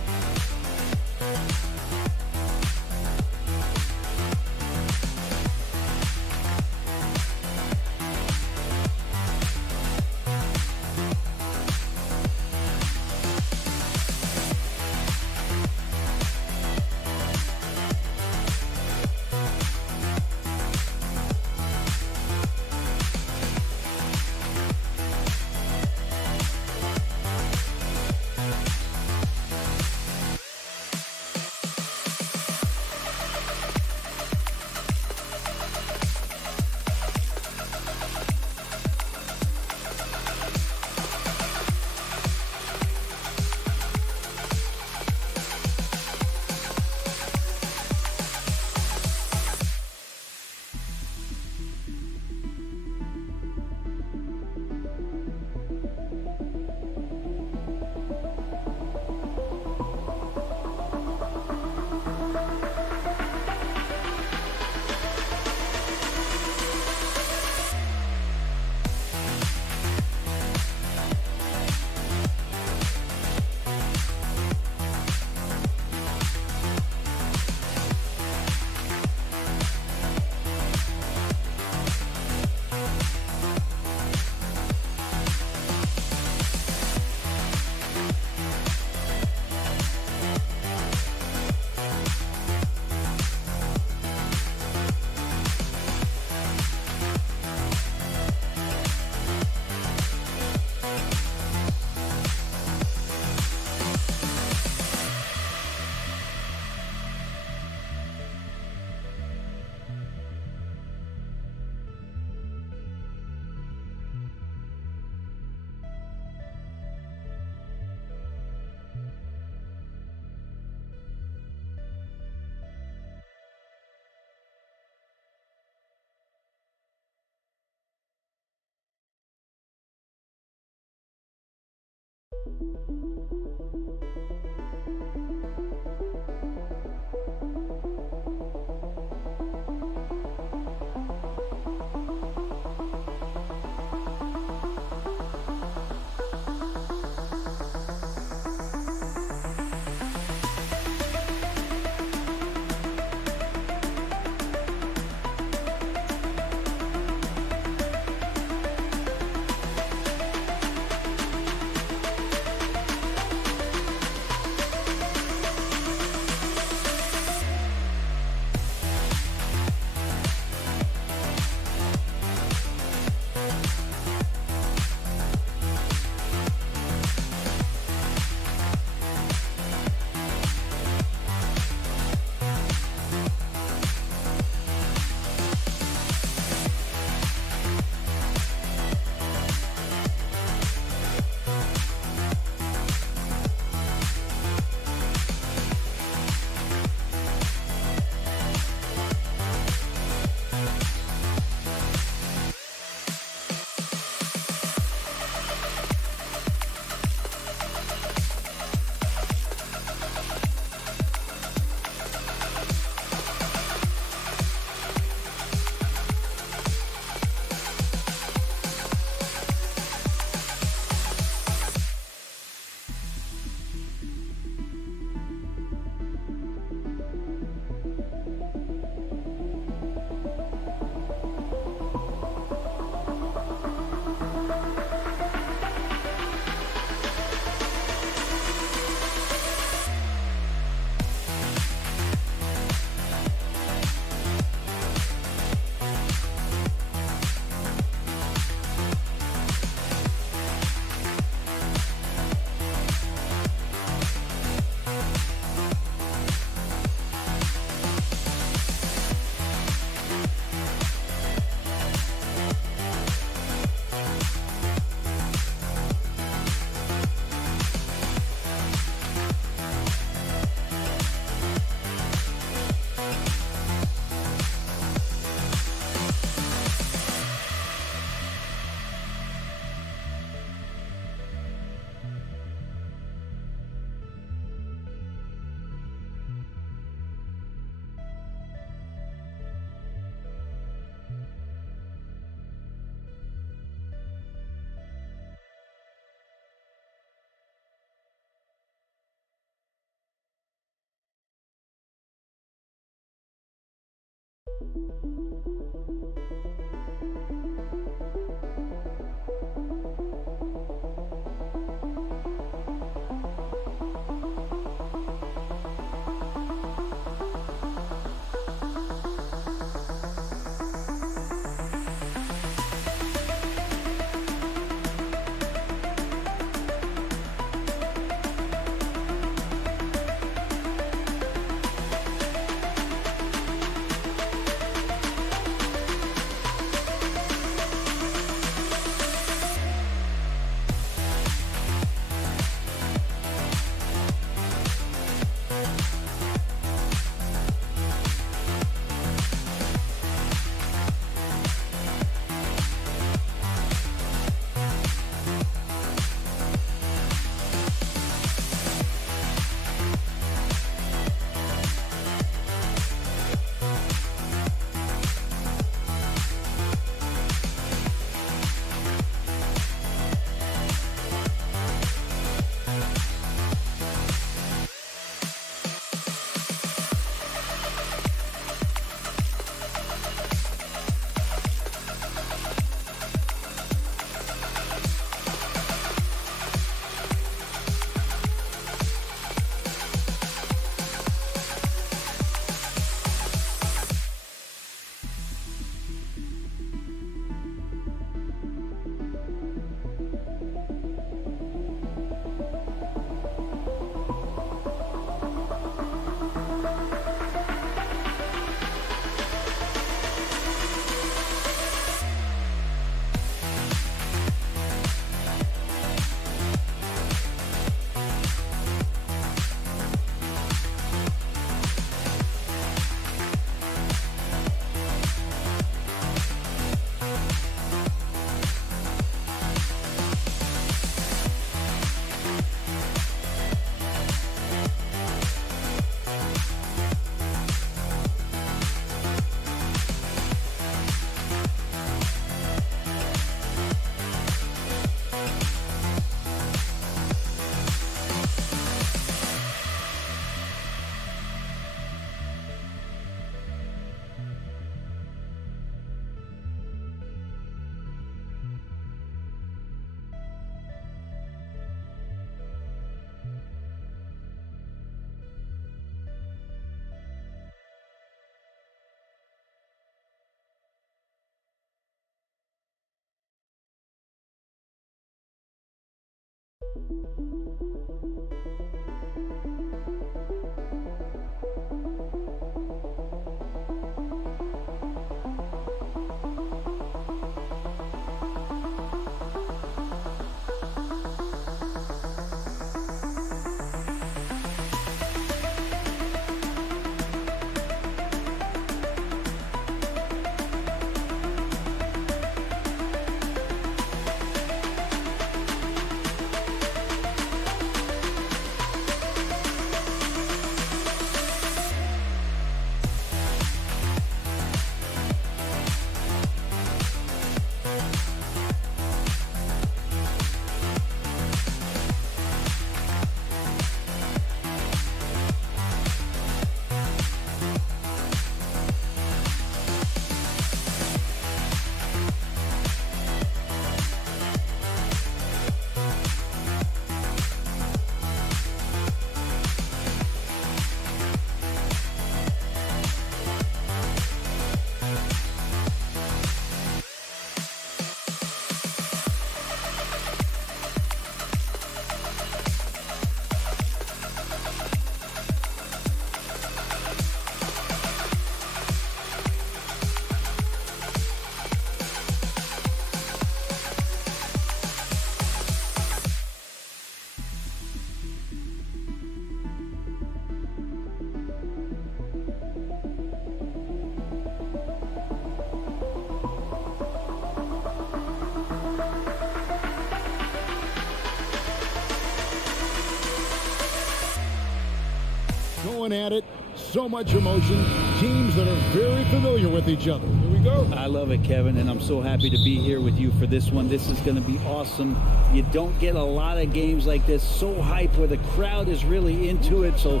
Going at it, so much emotion, teams that are very familiar with each other. Here we go. go. I love it, Kevin, and I'm so happy to be here with you for this one. This is going to be awesome. You don't get a lot of games like this, so hype, where the crowd is really into it. So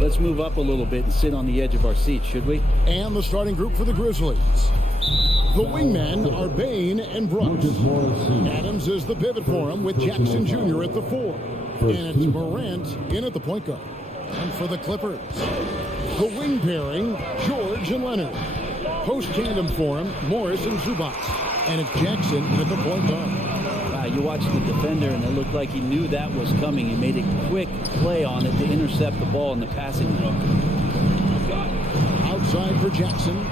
let's move up a little bit and sit on the edge of our seats, should we? And the starting group for the Grizzlies. The wingmen are Bain and Brooks. Adams is the pivot for him with Jackson Jr. at the 4. And it's Morant in at the point guard. And for the Clippers, the wing pairing, George and Leonard. Post tandem for him, Morris and Zubac. And it's Jackson at the point guard. You watched the defender, and it looked like he knew that was coming. He made a quick play on it to intercept the ball in the passing lane. Outside for Jackson.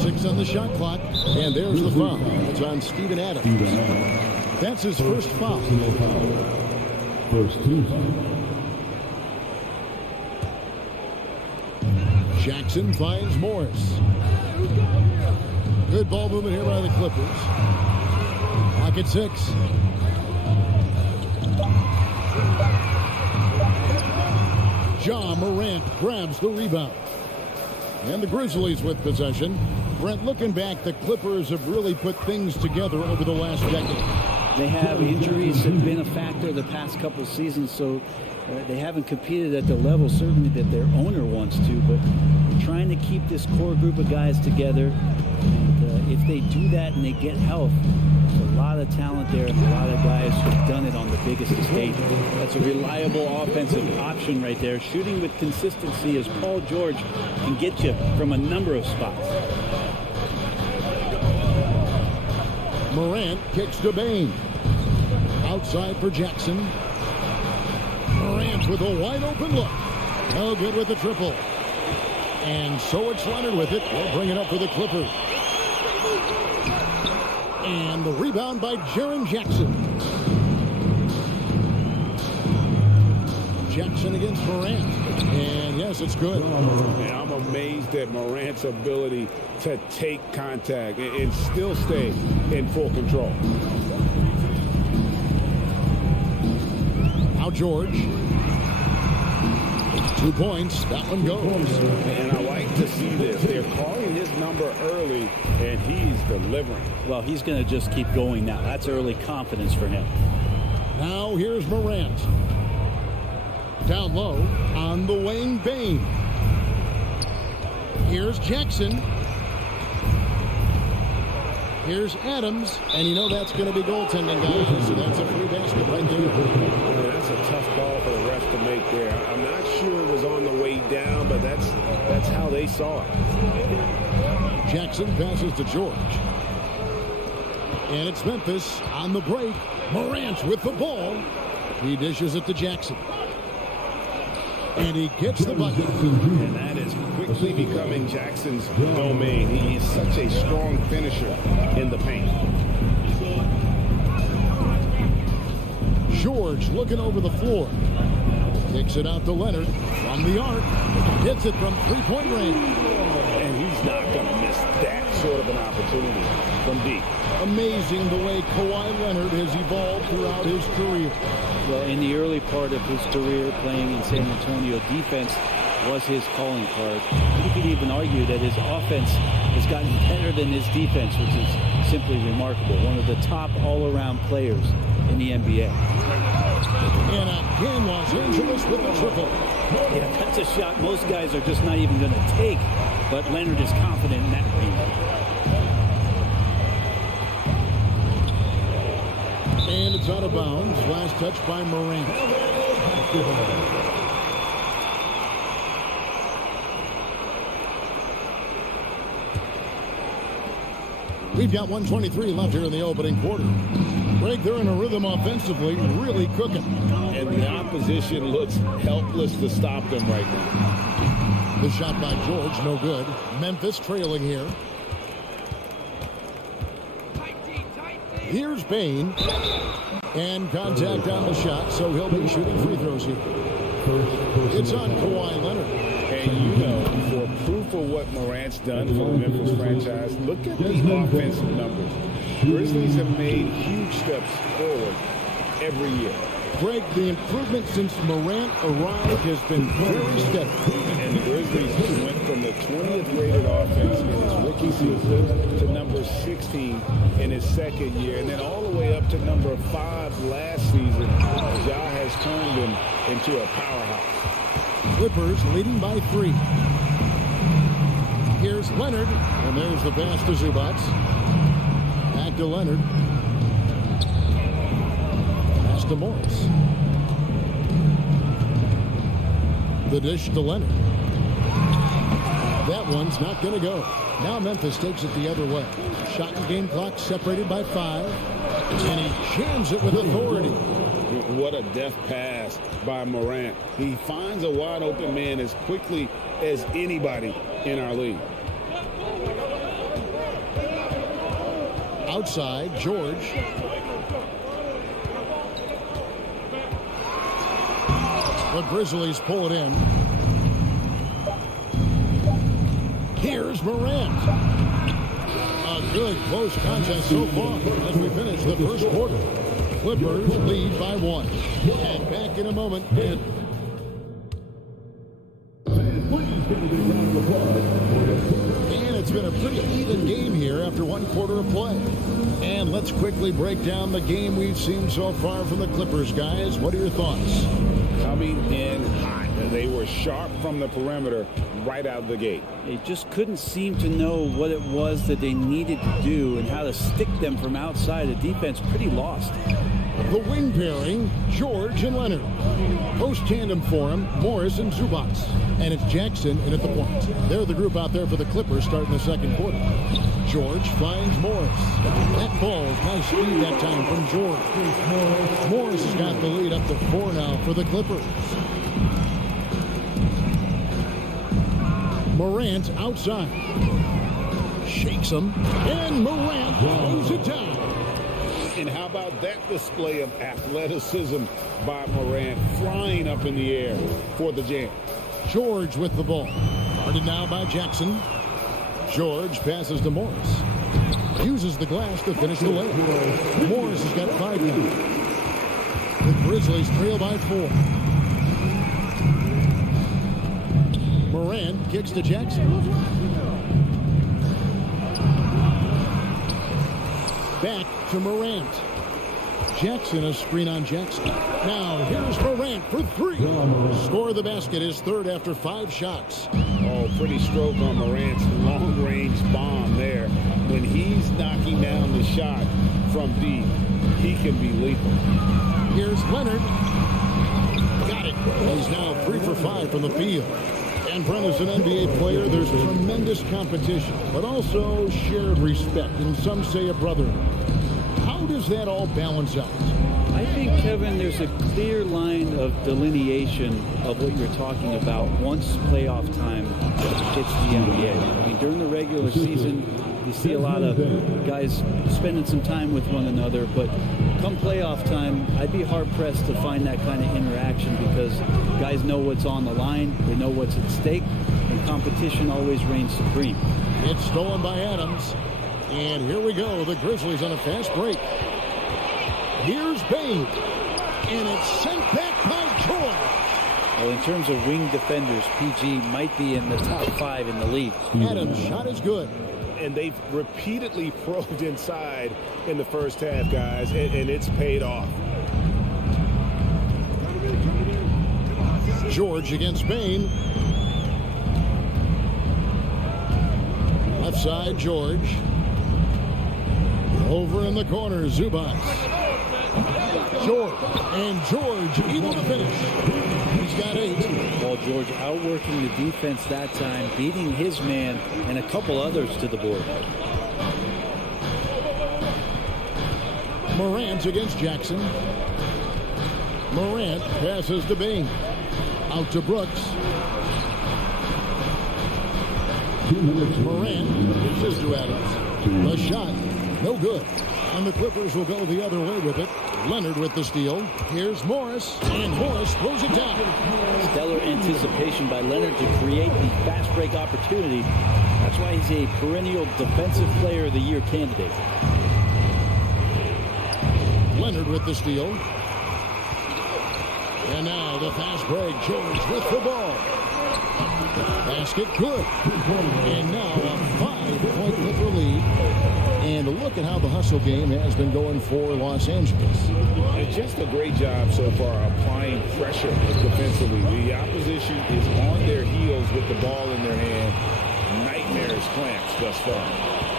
6 on the shot clock. And there's the foul. It's on Steven Adams. That's his first foul. First team. Jackson finds Morris. Good ball movement here by the Clippers. Clock at 6. Ja Morant grabs the rebound. And the Grizzlies with possession. Brent, looking back, the Clippers have really put things together over the last decade. They have injuries that have been a factor the past couple seasons, so they haven't competed at the level certainly that their owner wants to, but trying to keep this core group of guys together. And if they do that and they get health, there's a lot of talent there and a lot of guys who've done it on the biggest stage. That's a reliable offensive option right there. Shooting with consistency as Paul George can get you from a number of spots. Morant kicks to Bain. Outside for Jackson. Morant with a wide open look. No good with the triple. And so it's Leonard with it. They'll bring it up for the Clippers. And the rebound by Jaren Jackson. Jackson against Morant. And yes, it's good. And I'm amazed at Morant's ability to take contact and still stay in full control. Now George. 2 points. That one goes. And I like to see this. They're calling his number early, and he's delivering. Well, he's going to just keep going now. That's early confidence for him. Now here's Morant. Down low on the wing, Bain. Here's Jackson. Here's Adams. And you know that's going to be goaltending, guys. So that's a free basket right there. That's a tough ball for the ref to make there. I'm not sure it was on the way down, but that's how they saw it. Jackson passes to George. And it's Memphis on the break. Morant with the ball. He dishes it to Jackson. And he gets the bucket. And that is quickly becoming Jackson's domain. He is such a strong finisher in the paint. George looking over the floor. Kicks it out to Leonard from the arc. Hits it from three-point range. And he's not going to miss that sort of an opportunity from deep. Amazing the way Kawhi Leonard has evolved throughout his career. Well, in the early part of his career playing in San Antonio, defense was his calling card. You could even argue that his offense has gotten better than his defense, which is simply remarkable. One of the top all-around players in the NBA. And again, Los Angeles with the triple. Yeah, that's a shot most guys are just not even going to take, but Leonard is confident in that range. And it's out of bounds. Last touch by Morant. We've got 1:23 left here in the opening quarter. Greg, they're in a rhythm offensively, really cooking. And the opposition looks helpless to stop them right now. The shot by George, no good. Memphis trailing here. Here's Bain. And contact on the shot, so he'll be shooting free throws here. It's on Kawhi Leonard. And you know, for proof of what Morant's done for the Memphis franchise, look at the offensive numbers. Grizzlies have made huge steps forward every year. Greg, the improvement since Morant arrived has been very steady. And the Grizzlies went from the 20th rated offense in his rookie season to number 16 in his second year, and then all the way up to number 5 last season. Ja has turned him into a powerhouse. Clippers leading by 3. Here's Leonard, and there's the pass to Zubac. Back to Leonard. Pass to Morris. The dish to Leonard. That one's not going to go. Now Memphis takes it the other way. Shot and game clock separated by 5. And he jams it with authority. What a deft pass by Morant. He finds a wide open man as quickly as anybody in our league. Outside, George. The Grizzlies pull it in. Here's Morant. A good close contest so far as we finish the first quarter. Clippers lead by 1. And back in a moment. And it's been a pretty even game here after 1 quarter of play. And let's quickly break down the game we've seen so far from the Clippers, guys. What are your thoughts? Coming in hot. They were sharp from the perimeter right out of the gate. They just couldn't seem to know what it was that they needed to do and how to stick them from outside. The defense pretty lost. The wing pairing, George and Leonard. Post tandem for him, Morris and Zubac. And it's Jackson in at the point. They're the group out there for the Clippers starting the second quarter. George finds Morris. That ball, nice speed that time from George. Morris has got the lead up to 4 now for the Clippers. Morant outside. Shakes him. And Morant throws it down. And how about that display of athleticism by Morant, flying up in the air for the jam. George with the ball. Guarded now by Jackson. George passes to Morris. Uses the glass to finish the layup. Morris has got 5 now. The Grizzlies trail by 4. Morant kicks to Jackson. Back to Morant. Jackson, a screen on Jackson. Now here's Morant for 3. Score the basket, his 3rd after 5 shots. Oh, pretty stroke on Morant's long-range bomb there. When he's knocking down the shot from deep, he can be lethal. Here's Leonard. Got it. He's now 3 for 5 from the field. And Brent, as an NBA player, there's tremendous competition, but also shared respect, and some say a brotherhood. How does that all balance out? I think, Kevin, there's a clear line of delineation of what you're talking about once playoff time hits the NBA. I mean, during the regular season, you see a lot of guys spending some time with one another, but come playoff time, I'd be hard-pressed to find that kind of interaction because guys know what's on the line, they know what's at stake, and competition always reigns supreme. It's stolen by Adams. And here we go, the Grizzlies on a fast break. Here's Bain. And it's sent back by George. Well, in terms of wing defenders, PG might be in the top 5 in the league. Adams' shot is good. And they've repeatedly probed inside in the first half, guys, and it's paid off. George against Bain. Left side, George. Over in the corner, Zubac. George. And George able to finish. He's got 8. Paul George outworking the defense that time, beating his man and a couple others to the board. Morant against Jackson. Morant passes to Bain. Out to Brooks. Morant pitches to Adams. The shot, no good. And the Clippers will go the other way with it. Leonard with the steal. Here's Morris. And Morris throws it down. Stellar anticipation by Leonard to create the fast break opportunity. That's why he's a perennial Defensive Player of the Year candidate. Leonard with the steal. And now the fast break. George with the ball. Basket good. And now a 5-point Clipper lead. And look at how the hustle game has been going for Los Angeles. And just a great job so far applying pressure defensively. The opposition is on their heels with the ball in their hand. Nightmares clamps thus far.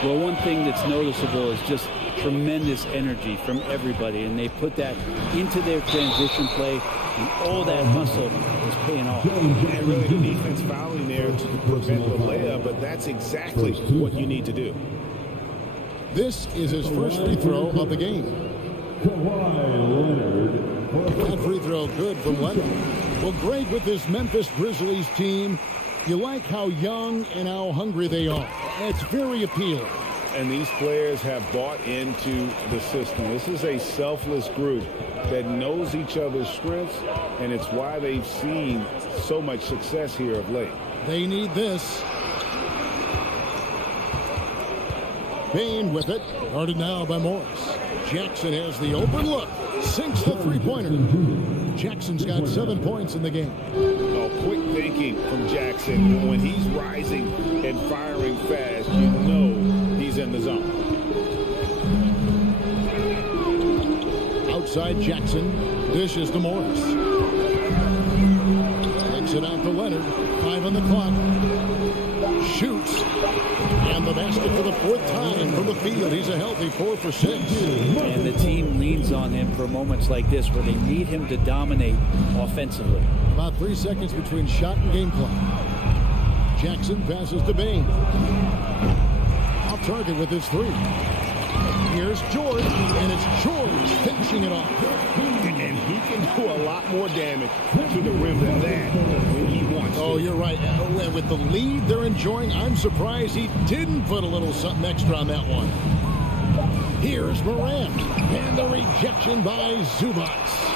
Well, one thing that's noticeable is just tremendous energy from everybody, and they put that into their transition play, and all that hustle is paying off. And really the defense fouling there to prevent the layup, but that's exactly what you need to do. This is his first free throw of the game. That free throw good from Leonard. Well, Greg, with this Memphis Grizzlies team, you like how young and how hungry they are. It's very appealing. And these players have bought into the system. This is a selfless group that knows each other's strengths, and it's why they've seen so much success here of late. They need this. Bain with it. Guarded now by Morris. Jackson has the open look. Sinks the three-pointer. Jackson's got 7 points in the game. Oh, quick thinking from Jackson. When he's rising and firing fast, you know he's in the zone. Outside Jackson. Dishes to Morris. Takes it out to Leonard. 5 on the clock. Shoots. And the basket for the 4th time from the field. He's a healthy 4 for 6. And the team leans on him for moments like this where they need him to dominate offensively. About 3 seconds between shot and game clock. Jackson passes to Bain. Off target with his 3. Here's George, and it's George finishing it off. And he can do a lot more damage to the rim than that when he wants to. Oh, you're right. And with the lead they're enjoying, I'm surprised he didn't put a little something extra on that one. Here's Morant, and the rejection by Zubats.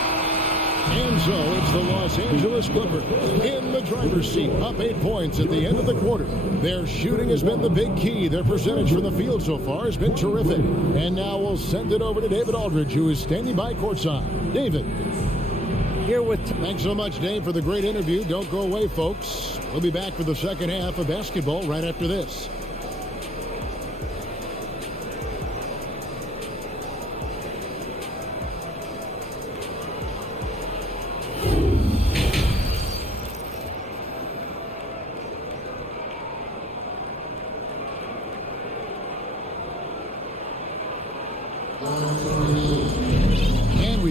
And so it's the Los Angeles Clippers in the driver's seat, up 8 points at the end of the quarter. Their shooting has been the big key. Their percentage from the field so far has been terrific. And now we'll send it over to David Aldridge, who is standing by courtside. David. Here with Thanks so much, Dave, for the great interview. Don't go away, folks. We'll be back for the second half of basketball right after this.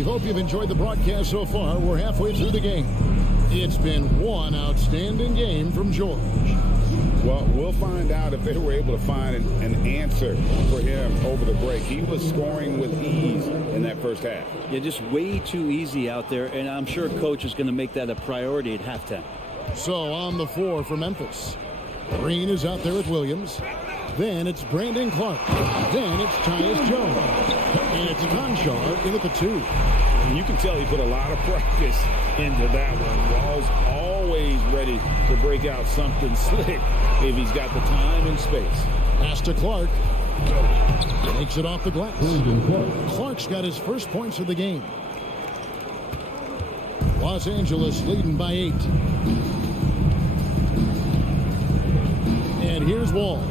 Hope you've enjoyed the broadcast so far. We're halfway through the game. It's been one outstanding game from George. Well, we'll find out if they were able to find an answer for him over the break. He was scoring with ease in that first half. Yeah, just way too easy out there, and I'm sure Coach is going to make that a priority at halftime. So on the floor for Memphis. Green is out there with Williams. Then it's Brandon Clark. Then it's Tyus Jones. And it's Conchar in at the 2. You can tell he put a lot of practice into that one. Wall's always ready to break out something slick if he's got the time and space. Pass to Clark. Takes it off the glass. Clark's got his first points of the game. Los Angeles leading by 8. And here's Wall.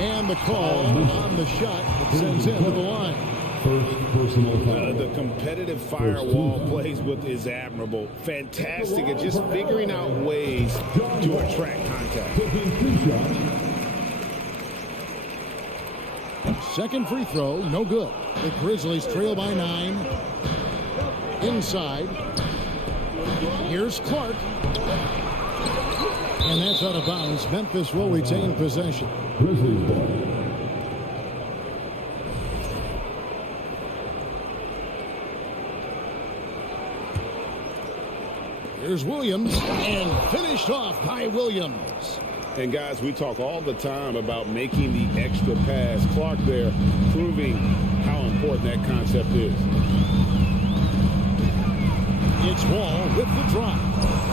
And the call on the shot sends him to the line. The competitive firewall plays with is admirable. Fantastic at just figuring out ways to attract contact. Second free throw, no good. The Grizzlies trail by 9. Inside. Here's Clark. And that's out of bounds. Memphis will retain possession. Grizzlies ball. Here's Williams, and finished off by Williams. And guys, we talk all the time about making the extra pass. Clark there proving how important that concept is. It's Wall with the drop.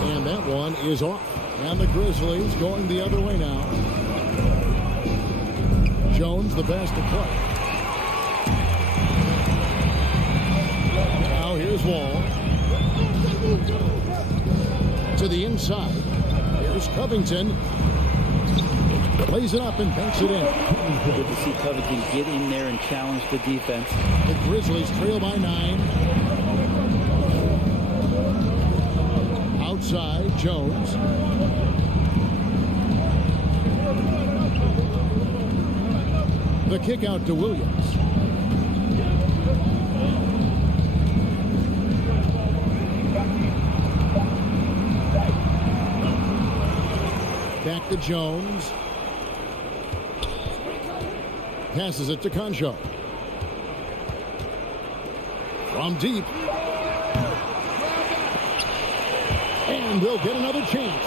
And that one is off. And the Grizzlies going the other way now. Jones the pass to Clark. inside. Here's Covington. Plays it up and banks it in. Good to see Covington get in there and challenge the defense. The Grizzlies trail by 9. Outside, Jones. The kick out to Williams. Back to Jones. Passes it to Concho. From deep. And they'll get another chance.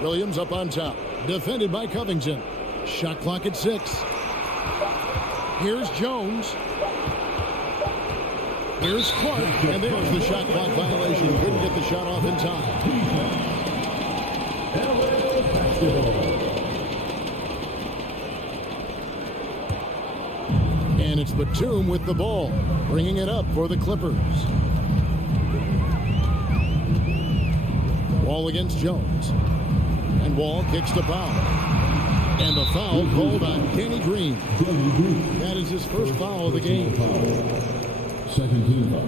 Williams up on top. Defended by Covington. Shot clock at 6. Here's Jones. Here's Clark. And there's the shot clock violation. Couldn't get the shot off in time. And it's Batum with the ball, bringing it up for the Clippers. Wall against Jones. And Wall kicks to foul. And the foul called on Danny Green. That is his first foul of the game. Second team foul.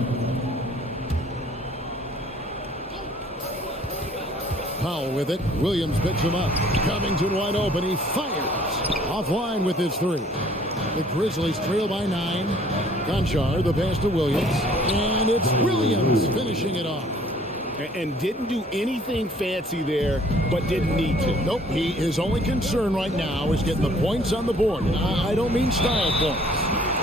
Powell with it. Williams picks him up. Covington wide open. He fires. Offline with his 3. The Grizzlies trail by 9. Conchar, the pass to Williams. And it's Williams finishing it off. And didn't do anything fancy there, but didn't need to. Nope, his only concern right now is getting the points on the board. And I don't mean style points.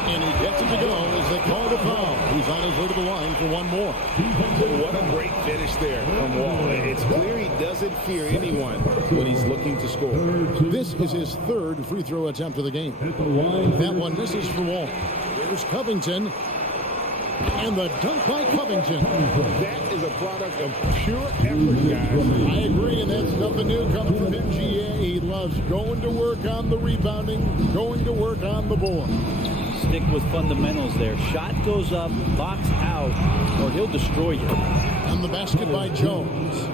And he gets it to go as they call the foul. He's on his way to the line for one more. What a great finish there from Wall. It's clear he doesn't fear anyone when he's looking to score. This is his 3rd free throw attempt of the game. That one misses for Wall. Here's Covington. And the dunk by Covington. That is a product of pure effort, guys. I agree, and that's nothing new coming from him, GA. He loves going to work on the rebounding, going to work on the board. Stick with fundamentals there. Shot goes up, box out, or he'll destroy you. And the basket by Jones.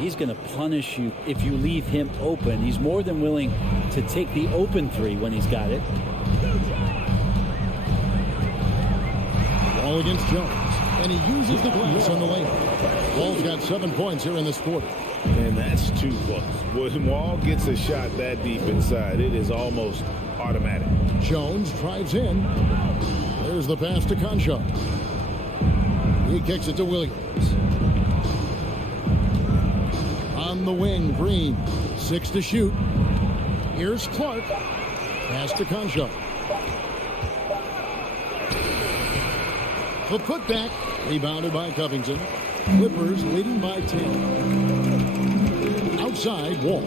He's going to punish you if you leave him open. He's more than willing to take the open 3 when he's got it. Ball against Jones. And he uses the glass on the lane. Wall's got 7 points here in this quarter. And that's too close. When Wall gets a shot that deep inside, it is almost automatic. Jones drives in. There's the pass to Concho. He kicks it to Williams. On the wing, Green. 6 to shoot. Here's Clark. Pass to Concho. The putback, rebounded by Covington. Clippers leading by 10. Outside, Wall.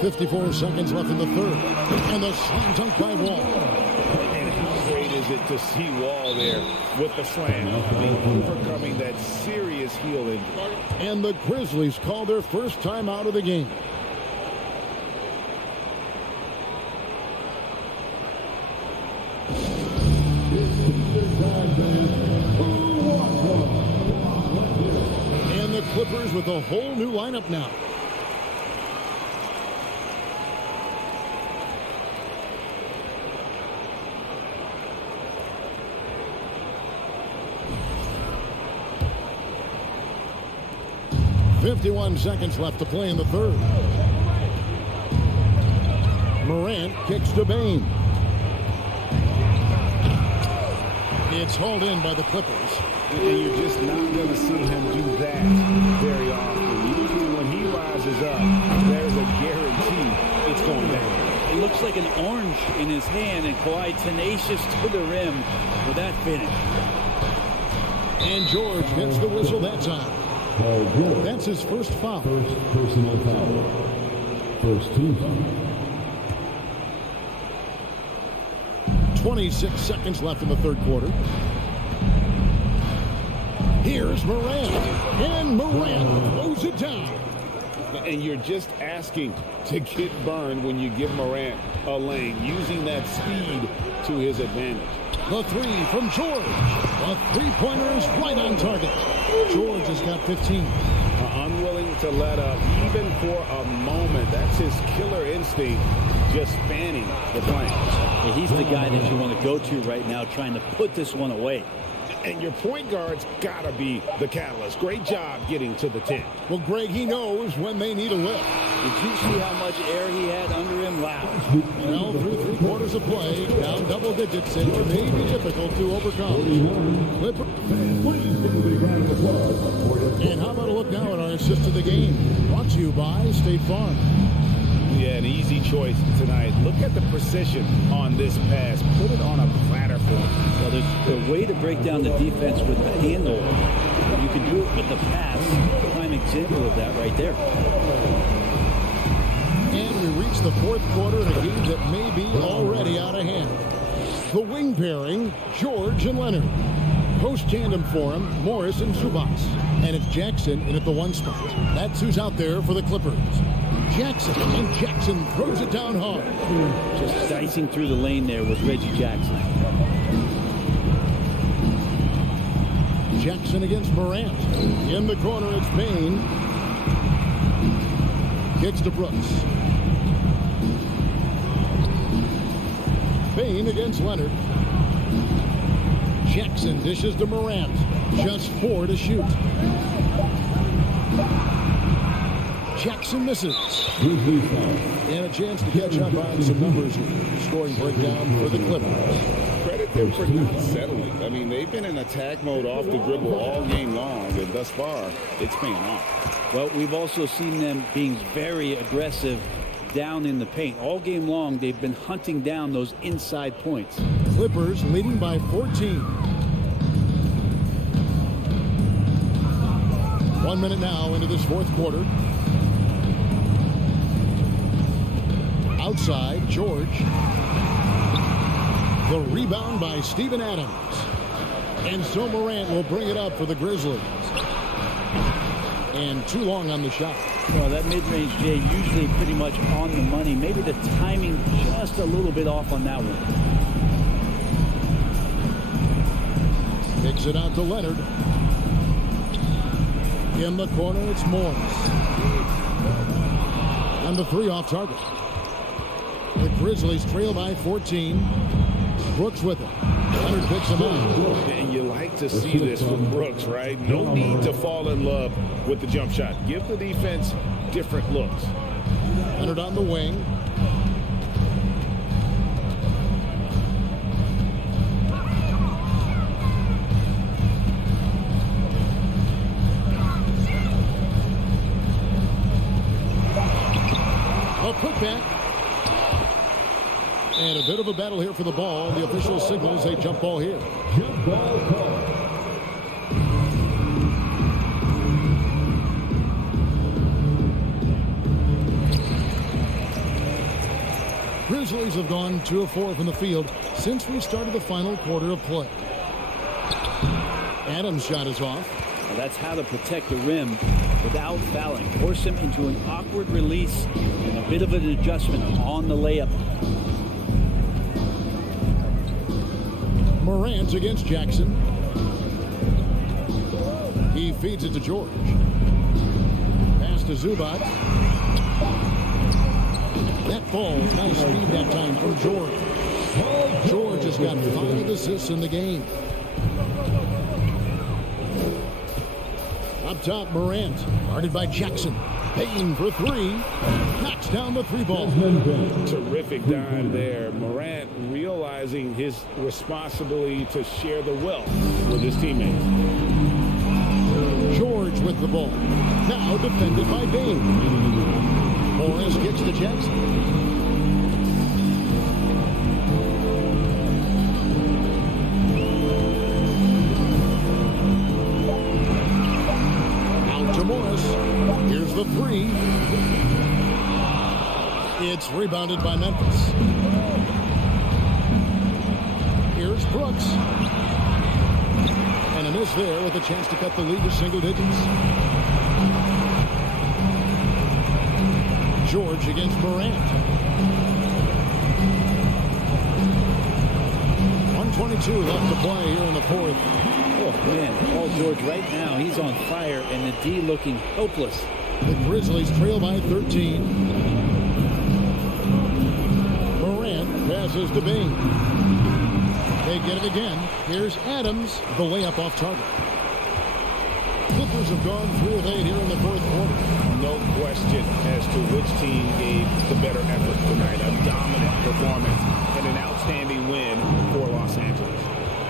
54 seconds left in the 3rd. And the slam dunk by Wall. And how great is it to see Wall there with the slam, overcoming that serious heel injury. And the Grizzlies call their first time out of the game. And the Clippers with a whole new lineup now. .51 seconds left to play in the 3rd. Morant kicks to Bain. It's hauled in by the Clippers. And you're just not going to see him do that very often. Usually when he rises up, there's a guarantee it's going down. It looks like an orange in his hand, and Kawhi tenacious to the rim with that finish. And George gets the whistle that time. That's his first foul. First personal foul. First team foul. 26 seconds left in the 3rd quarter. Here's Morant. And Morant throws it down. And you're just asking to get burned when you give Morant a lane, using that speed to his advantage. The three from George. The three-pointer is right on target. George has got 15. Unwilling to let up even for a moment. That's his killer instinct, just fanning the flames. Yeah, he's the guy that you want to go to right now, trying to put this one away. And your point guard's got to be the catalyst. Great job getting to the 10. Well, Greg, he knows when they need a lift. Did you see how much air he had under him? Wow. Well, through three-quarters of play, down double digits, it may be difficult to overcome. And how about a look now at our assist of the game? Brought to you by State Farm. Yeah, an easy choice tonight. Look at the precision on this pass. Put it on a platter for him. Well, there's a way to break down the defense with the handle. You can do it with the pass. Prime example of that right there. And we reach the fourth quarter in a game that may be already out of hand. The wing pairing, George and Leonard. Post tandem for him, Morris and Zubats. And it's Jackson in at the one spot. That's who's out there for the Clippers. Jackson, and Jackson throws it down hard. Just dicing through the lane there with Reggie Jackson. Jackson against Morant. In the corner, it's Payne. Kicks to Brooks. Payne against Leonard. Jackson dishes to Morant. Just 4 to shoot. Jackson misses. And a chance to catch up on some numbers here. Scoring breakdown for the Clippers. Credit them for not settling. I mean, they've been in attack mode off the dribble all game long, and thus far, it's paying off. Well, we've also seen them being very aggressive down in the paint. All game long, they've been hunting down those inside points. Clippers leading by 14. 1 minute now into this fourth quarter. Outside, George. The rebound by Steven Adams. And so Morant will bring it up for the Grizzlies. And too long on the shot. Well, that mid-range, Jay, usually pretty much on the money. Maybe the timing just a little bit off on that one. Kicks it out to Leonard. In the corner, it's Morris. And the three off target. The Grizzlies trail by 14. Brooks with it. Leonard picks him up. And you like to see this from Brooks, right? No need to fall in love with the jump shot. Give the defense different looks. Leonard on the wing. A putback. And a bit of a battle here for the ball. The official signals a jump ball here. Jump ball call. Grizzlies have gone 2 of 4 from the field since we started the final quarter of play. Adams' shot is off. Well, that's how to protect the rim without fouling. Force him into an awkward release and a bit of an adjustment on the layup. Morant against Jackson. He feeds it to George. Pass to Zubac. That falls. Nice speed that time from George. George has got 5 assists in the game. Up top, Morant. Guarded by Jackson. Payne for 3. Knocks down the 3 ball. Terrific dive there. Morant realizing his responsibility to share the wealth with his teammates. George with the ball. Now defended by Payne. Morris gets to Jackson. Morris. Here's the 3. It's rebounded by Memphis. Here's Brooks. And a miss there with a chance to cut the lead to single digits. George against Morant. 1:22 left to play here in the fourth. Oh, man, Paul George right now, he's on fire, and the D looking helpless. The Grizzlies trail by 13. Morant passes to Bing. They get it again. Here's Adams, the layup off target. Clippers have gone 3 of 8 here in the fourth quarter. No question as to which team gave the better effort tonight. A dominant performance and an outstanding win for Los Angeles.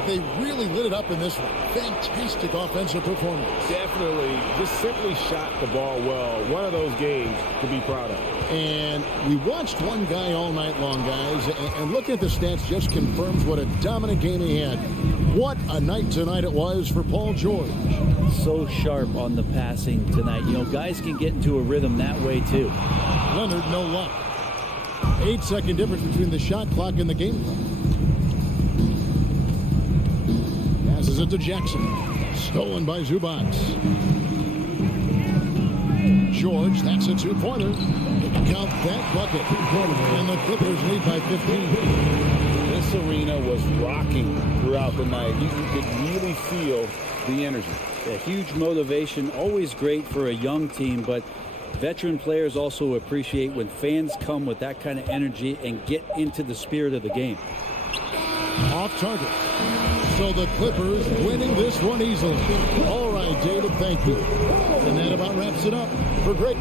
They really lit it up in this one. Fantastic offensive performance. Definitely just simply shot the ball well. One of those games to be proud of. And we watched one guy all night long, guys, and looking at the stats just confirms what a dominant game he had. What a night tonight it was for Paul George. So sharp on the passing tonight. You know, guys can get into a rhythm that way, too. Leonard, no luck. 8-second difference between the shot clock and the game clock. Passes it to Jackson. Stolen by Zubac. George, that's a two-pointer. Count that bucket. And the Clippers lead by 15. This arena was rocking throughout the night. You could really feel the energy. A huge motivation, always great for a young team, but veteran players also appreciate when fans come with that kind of energy and get into the spirit of the game. Off target. So the Clippers winning this one easily. All right, David, thank you. And that about wraps it up for Greg.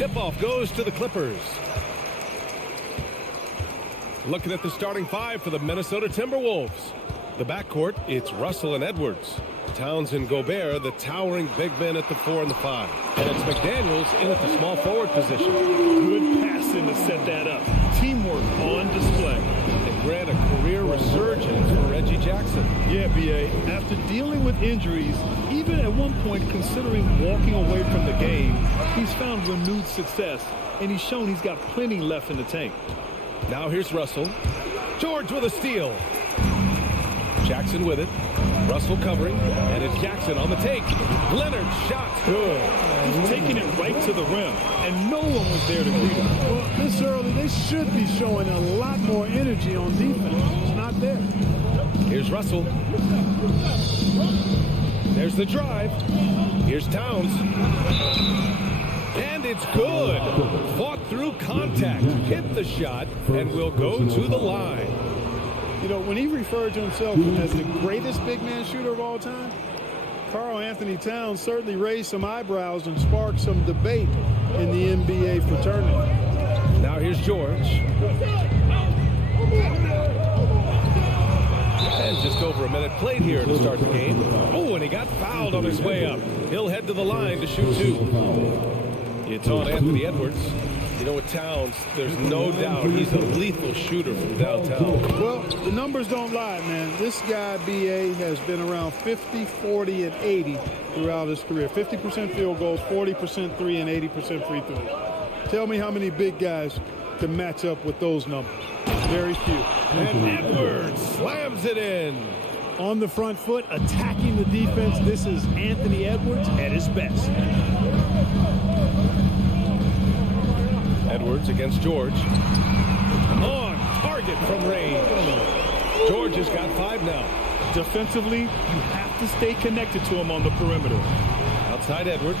Tip-off goes to the Clippers. Looking at the starting five for the Minnesota Timberwolves. The backcourt, it's Russell and Edwards. Towns and Gobert, the towering big men at the 4 and the 5. And it's McDaniels in at the small forward position. Good passing to set that up. Teamwork on display. And grant a career resurgence for Reggie Jackson. Yeah, B.A. After dealing with injuries, even at one point considering walking away from the game, he's found renewed success, and he's shown he's got plenty left in the tank. Now here's Russell. George with a steal. Jackson with it. Russell covering, and it's Jackson on the take. Leonard shot. Good. He's taking it right to the rim, and no one was there to greet him. Well, this early, they should be showing a lot more energy on defense. It's not there. Here's Russell. There's the drive. Here's Towns. And it's good. Fought through contact, hit the shot, and will go to the line. You know, when he referred to himself as the greatest big man shooter of all time, Karl Anthony Towns certainly raised some eyebrows and sparked some debate in the NBA fraternity. Now here's George. And just over a minute played here to start the game. Oh, and he got fouled on his way up. He'll head to the line to shoot 2. It's on Anthony Edwards. You know, with Towns, there's no doubt he's a lethal shooter from downtown. Well, the numbers don't lie, man. This guy, B.A., has been around 50, 40, and 80 throughout his career. 50% field goals, 40% three, and 80% free throws. Tell me how many big guys can match up with those numbers. Very few. And Edwards slams it in. On the front foot, attacking the defense. This is Anthony Edwards at his best. Edwards against George. On target from range. George has got 5 now. Defensively, you have to stay connected to him on the perimeter. Outside Edwards.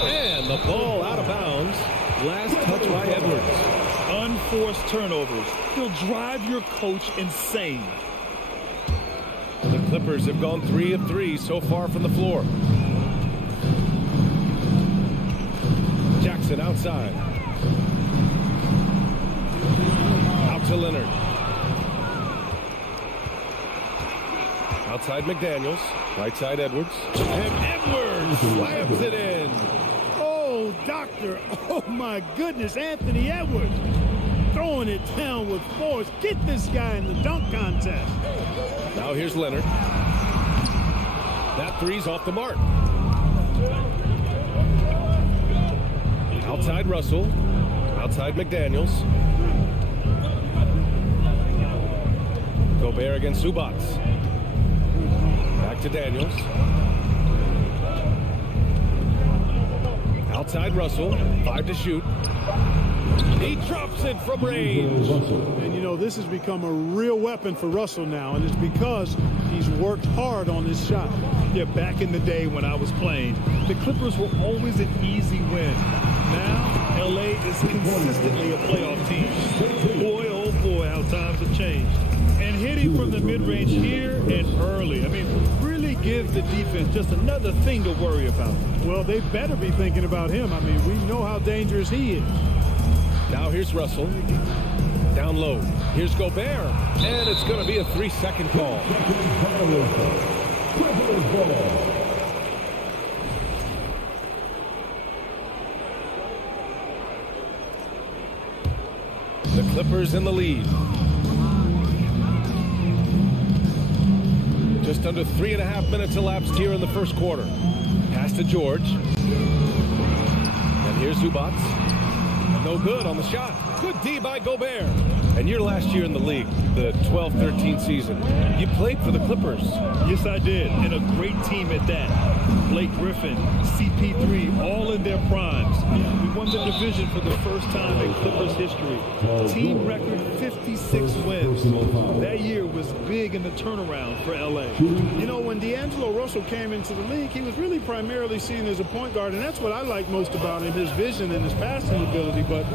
And the ball out of bounds. Last touch by Edwards. Unforced turnovers. He'll drive your coach insane. The Clippers have gone 3 of 3 so far from the floor. Jackson outside. Out to Leonard. Outside McDaniels. Right side Edwards. And Edwards slams it in. Oh, doctor. Oh, my goodness. Anthony Edwards throwing it down with force. Get this guy in the dunk contest. Now here's Leonard. That three's off the mark. Outside Russell. Outside McDaniels. Gobert against Zubats. Back to Daniels. Outside Russell. 5 to shoot. He drops it from range. And, you know, this has become a real weapon for Russell now, and it's because he's worked hard on this shot. Yeah, back in the day when I was playing, the Clippers were always an easy win. Now, L.A. is consistently a playoff team. Boy, oh boy, how times have changed. And hitting from the mid-range here and early. I mean, really give the defense just another thing to worry about. Well, they better be thinking about him. I mean, we know how dangerous he is. Now here's Russell. Down low. Here's Gobert. And it's going to be a 3-second call. The Clippers in the lead. Just under 3.5 minutes elapsed here in the first quarter. Pass to George. And here's Zubats. No good on the shot. Good D by Gobert. And your last year in the league, the 12-13 season, you played for the Clippers. Yes, I did. And a great team at that. Blake Griffin, CP3, all in their primes. We won the division for the first time in Clippers history. Team record 56 wins. That year was big in the turnaround for LA. You know, when D'Angelo Russell came into the league, he was really primarily seen as a point guard, and that's what I like most about him, his vision and his passing ability. But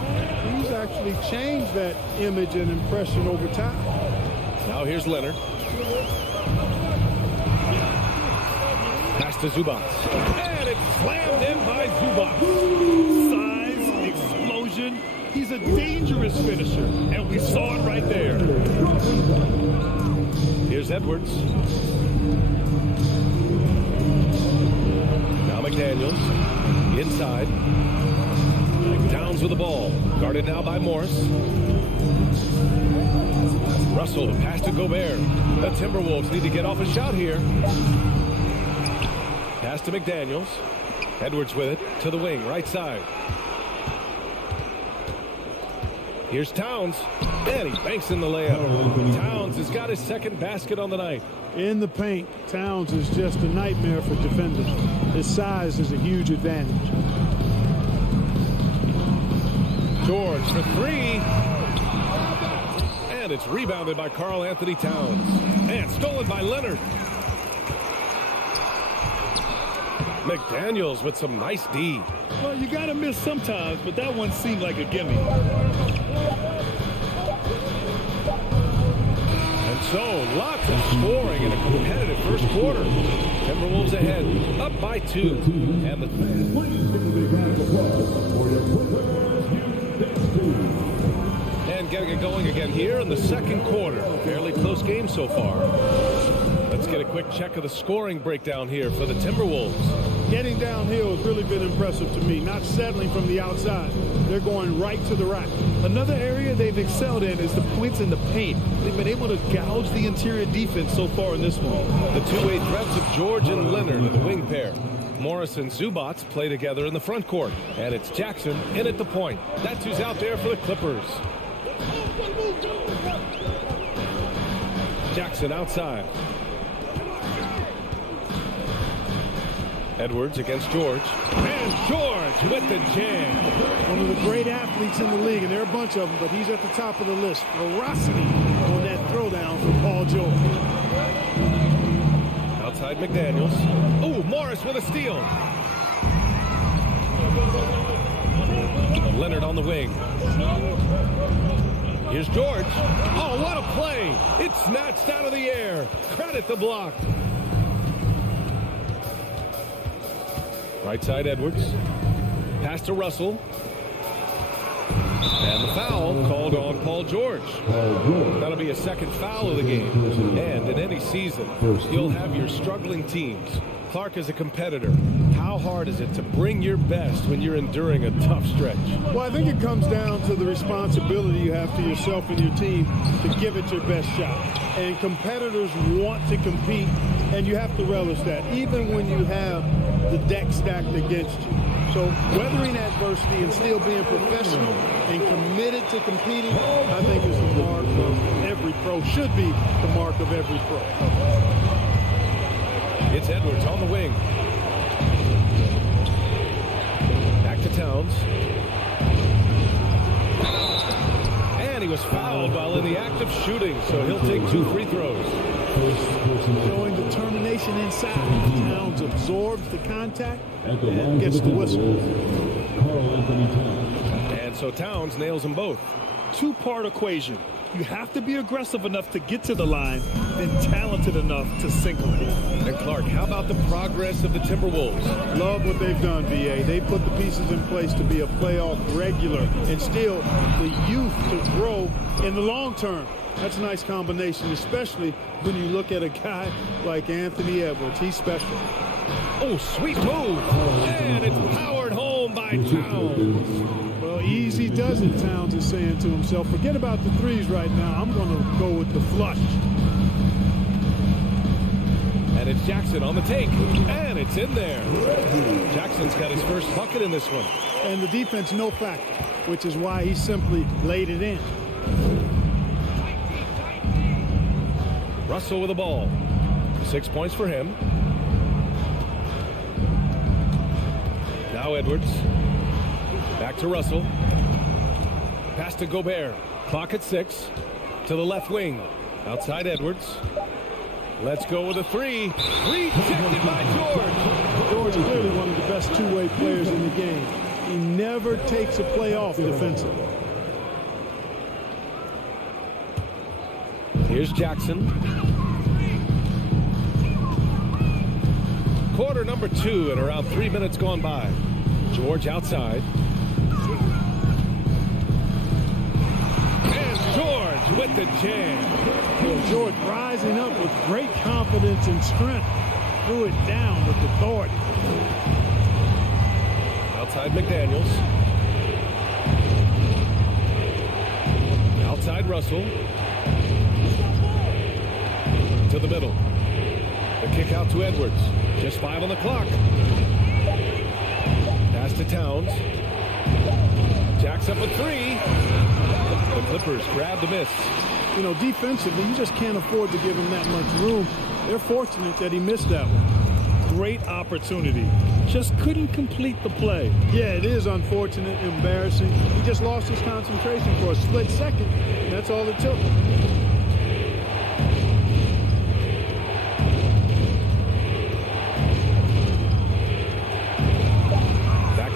he's actually changed that image and impression over time. Now here's Leonard. Pass to Zubats. And it's slammed in by Zubats. Size, explosion. He's a dangerous finisher, and we saw it right there. Here's Edwards. Now McDaniels. Inside. Downs with the ball. Guarded now by Morris. Russell, pass to Gobert. The Timberwolves need to get off a shot here. Pass to McDaniels. Edwards with it to the wing, right side. Here's Towns. And he banks in the layup. Towns has got his second basket on the night. In the paint, Towns is just a nightmare for defenders. His size is a huge advantage. George for 3. And it's rebounded by Karl Anthony Towns. And stolen by Leonard. McDaniels with some nice D. Well, you got to miss sometimes, but that one seemed like a gimme. And so, lots of scoring in a competitive first quarter. Timberwolves ahead, up by 2. And the gotta get going again here in the second quarter. Fairly close game so far. Let's get a quick check of the scoring breakdown here for the Timberwolves. Getting downhill has really been impressive to me, not settling from the outside. They're going right to the rack. Another area they've excelled in is the points in the paint. They've been able to gouge the interior defense so far in this one. The two-way threats of George and Leonard are the wing pair. Morris and Zubats play together in the front court. And it's Jackson in at the point. That's who's out there for the Clippers. Jackson outside. Edwards against George. And George with the jam. One of the great athletes in the league, and there are a bunch of them, but he's at the top of the list. Ferocity on that throwdown from Paul George. Outside McDaniels. Oh, Morris with a steal. Leonard on the wing. Here's George. Oh, what a play. It's snatched out of the air. Credit the block. Right side Edwards. Pass to Russell. And the foul called on Paul George. That'll be a second foul of the game. And in any season, you'll have your struggling teams. Clark is a competitor. How hard is it to bring your best when you're enduring a tough stretch? Well, I think it comes down to the responsibility you have to yourself and your team to give it your best shot. And competitors want to compete, and you have to relish that, even when you have the deck stacked against you. So weathering adversity and still being professional and committed to competing, I think is the mark of every pro, should be the mark of every pro. It's Edwards on the wing. Back to Towns. And he was fouled while in the act of shooting, so he'll take 2 free throws. Showing determination inside. Towns absorbs the contact and gets the whistle. And so Towns nails them both. Two-part equation. You have to be aggressive enough to get to the line and talented enough to single it. And Clark, how about the progress of the Timberwolves? Love what they've done, VA. They put the pieces in place to be a playoff regular and still the youth to grow in the long term. That's a nice combination, especially when you look at a guy like Anthony Edwards. He's special. Oh, sweet move. And it's powered home by Towns. Well, easy does it, Towns is saying to himself. Forget about the threes right now. I'm going to go with the flush. And it's Jackson on the take. And it's in there. Jackson's got his first bucket in this one. And the defense, no factor, which is why he simply laid it in. Russell with the ball. 6 points for him. Now Edwards. Back to Russell. Pass to Gobert. Clock at 6. To the left wing. Outside Edwards. Let's go with a 3. Rejected by George. George is clearly one of the best two-way players in the game. He never takes a play off defensively. Here's Jackson. Quarter number 2 and around 3 minutes gone by. George outside. And George with the jam. Well, George rising up with great confidence and strength. Threw it down with authority. Outside McDaniels. Outside Russell. To the middle. The kick out to Edwards. Just 5 on the clock. Pass to Towns. Jacks up a 3. The Clippers grab the miss. You know, defensively, you just can't afford to give him that much room. They're fortunate that he missed that one. Great opportunity. Just couldn't complete the play. Yeah, it is unfortunate, embarrassing. He just lost his concentration for a split second, and that's all it took.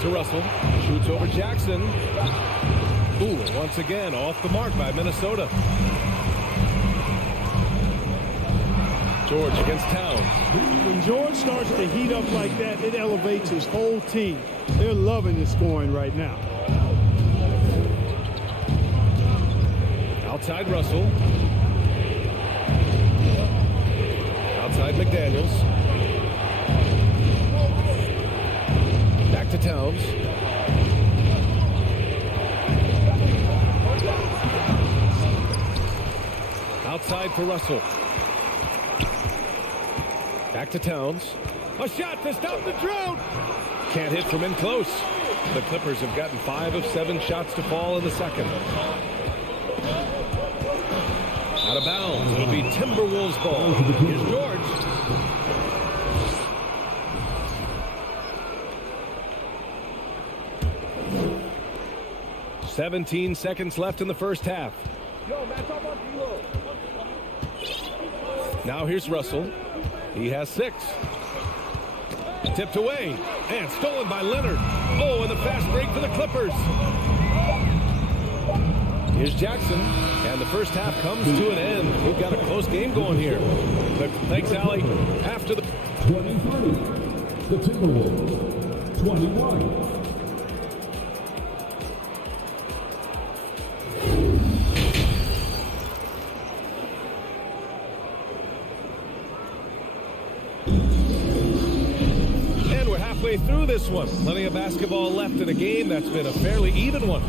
To Russell, shoots over Jackson. Ooh, and once again off the mark by Minnesota. George against Towns. When George starts to heat up like that, it elevates his whole team. They're loving his scoring right now. Outside Russell. Outside McDaniels. Back to Towns. Outside for Russell. Back to Towns. A shot to stop the drought. Can't hit from in close. The Clippers have gotten 5 of 7 shots to fall in the second. Out of bounds. It'll be Timberwolves ball. Here's George. "17 seconds left in the first half. Now here's Russell. He has 6. Tipped away and stolen by Leonard. Oh, and the fast break for the Clippers. Here's Jackson, and the first half comes to an end. We've got a close game going here. But thanks, Allie. After the 20-30, the Timberwolves, 21. Through this one. Plenty of basketball left in a game that's been a fairly even one.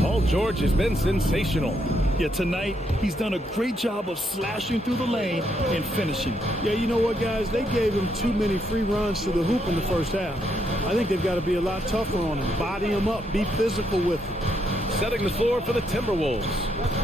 Paul George has been sensational. Yeah, tonight he's done a great job of slashing through the lane and finishing. Yeah, you know what, guys? They gave him too many free runs to the hoop in the first half. I think they've got to be a lot tougher on him. Body him up. Be physical with him. Setting the floor for the Timberwolves.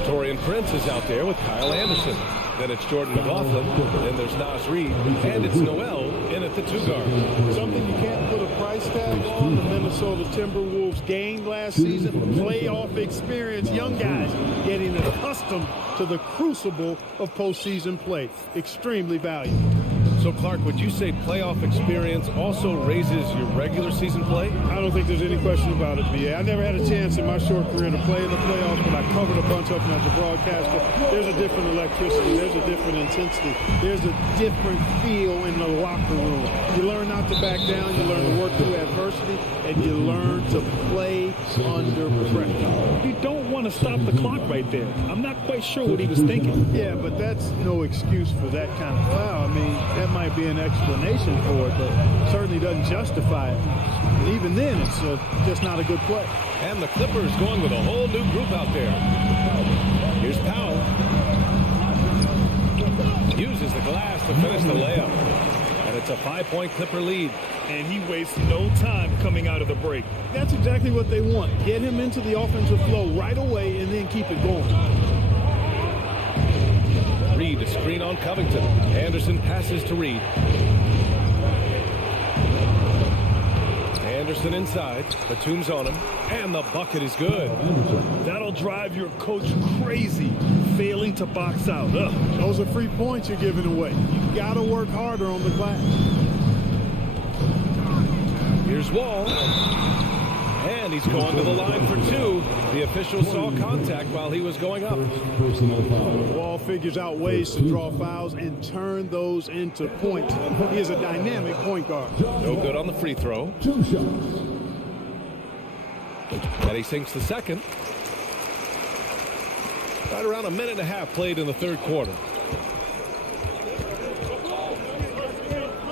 Torian Prince is out there with Kyle Anderson. Then it's Jordan McLaughlin. Then there's Nas Reed. And it's Noel in at the 2 guard. Something you can't put a price tag on. The Minnesota Timberwolves gained last season. Playoff experience. Young guys getting accustomed to the crucible of postseason play. Extremely valuable. So, Clark, would you say playoff experience also raises your regular season play? I don't think there's any question about it, B.A. I never had a chance in my short career to play in the playoffs, but I covered a bunch of them as a broadcaster. There's a different electricity. There's a different intensity. There's a different feel in the locker room. You learn not to back down. You learn to work through adversity, and you learn to play under pressure. You don't want to stop the clock right there. I'm not quite sure what he was thinking. Yeah, but that's no excuse for that kind of foul. I mean, that might be an explanation for it, but certainly doesn't justify it. And even then, it's just not a good play. And the Clippers going with a whole new group out there. Here's Powell. Uses the glass to finish the layup. And it's a 5-point Clipper lead. And he wastes no time coming out of the break. That's exactly what they want. Get him into the offensive flow right away and then keep it going. Reed to screen on Covington. Anderson passes to Reed. Anderson inside. Batum's on him. And the bucket is good. That'll drive your coach crazy, failing to box out. Ugh. Those are free points you're giving away. You got to work harder on the glass. Here's Wall. And he's going to the line for 2. The official saw contact while he was going up. Wall figures out ways to draw fouls and turn those into points. He is a dynamic point guard. No good on the free throw. 2 shots. And he sinks the second. Right around a minute and a half played in the third quarter.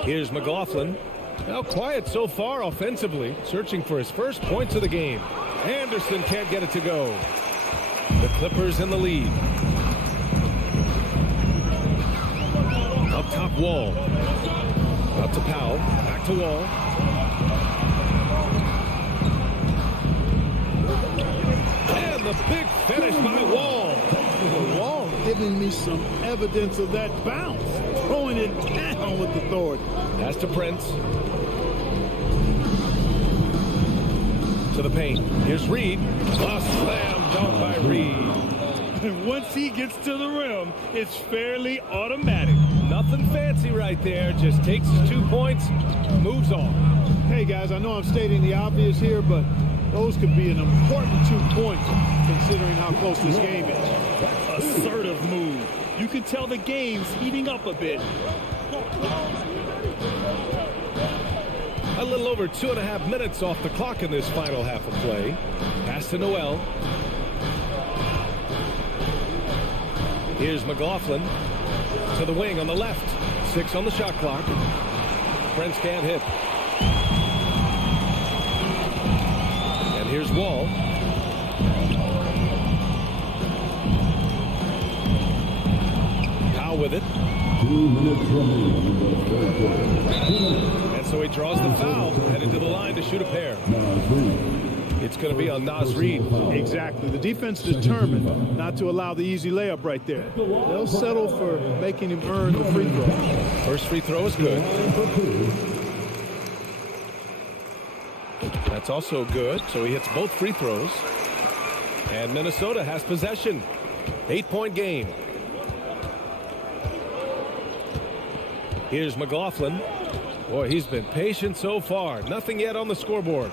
Here's McLaughlin. Now quiet so far offensively, searching for his first points of the game. Anderson can't get it to go. The Clippers in the lead. Up top, Wall. Up to Powell. Back to Wall. And the big finish by Wall. Wall giving me some evidence of that bounce. Throwing it down with authority. Pass to Prince. To the paint. Here's Reed. A slam dunk by Reed. And once he gets to the rim, it's fairly automatic. Nothing fancy right there. Just takes his 2 points, moves on. Hey, guys, I know I'm stating the obvious here, but those could be an important 2 points considering how close this game is. Assertive move. You can tell the game's heating up a bit. A little over 2.5 minutes off the clock in this final half of play. Pass to Noel. Here's McLaughlin to the wing on the left. 6 on the shot clock. Prince can't hit. And here's Wall. Powell with it. 2 minutes remaining in the third quarter. And so he draws the foul, headed to the line to shoot a pair. It's going to be on Naz Reid. Exactly. The defense determined not to allow the easy layup right there. They'll settle for making him earn the free throw. First free throw is good. That's also good. So he hits both free throws. And Minnesota has possession. 8-point game. Here's McLaughlin. Boy, he's been patient so far. Nothing yet on the scoreboard.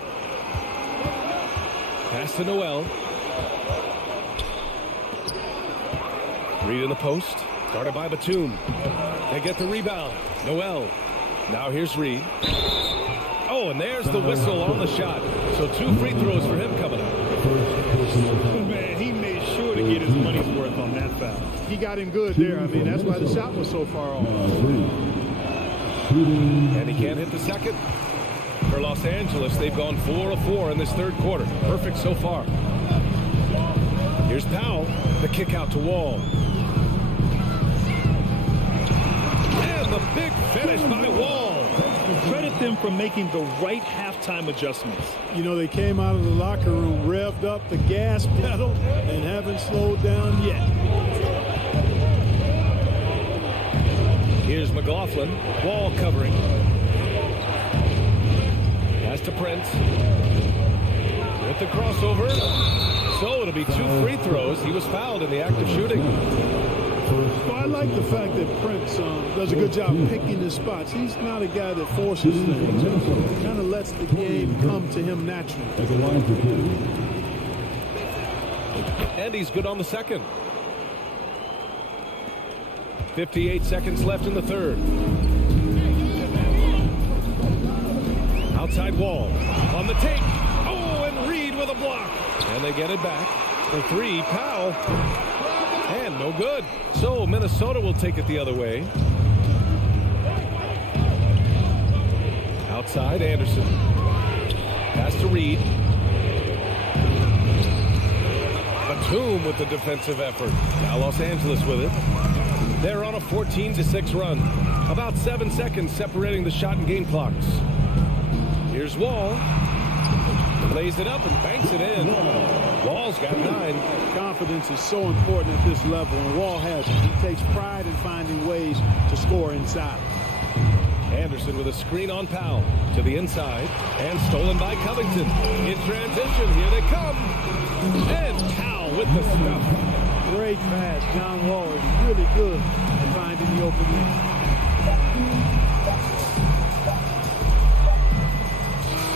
Pass to Noel. Reid in the post. Guarded by Batum. They get the rebound. Noel. Now here's Reid. Oh, and there's the whistle on the shot. So 2 free throws for him coming up. Man, he made sure to get his money's worth on that foul. He got him good there. I mean, that's why the shot was so far off. And he can't hit the second. For Los Angeles, they've gone 4 of 4 in this third quarter. Perfect so far. Here's Powell. The kick out to Wall. And the big finish by Wall. Credit them for making the right halftime adjustments. You know, they came out of the locker room, revved up the gas pedal, and haven't slowed down yet. Here's McLaughlin. Wall covering. Pass to Prince. With the crossover. So it'll be 2 free throws. He was fouled in the act of shooting. Well, I like the fact that Prince does a good job picking his spots. He's not a guy that forces things. He kind of lets the game come to him naturally. And he's good on the second. 58 seconds left in the third. Outside Wall. On the take. Oh, and Reid with a block. And they get it back. For 3, Powell. And no good. So Minnesota will take it the other way. Outside Anderson. Pass to Reid. Batum with the defensive effort. Now Los Angeles with it. They're on a 14-6 run. About 7 seconds separating the shot and game clocks. Here's Wall. Lays it up and banks it in. Wall's got 9. Confidence is so important at this level, and Wall has it. He takes pride in finding ways to score inside. Anderson with a screen on Powell to the inside and stolen by Covington. In transition, here they come. And Powell with the stuff. Great pass. John Wall is really good at finding the open man.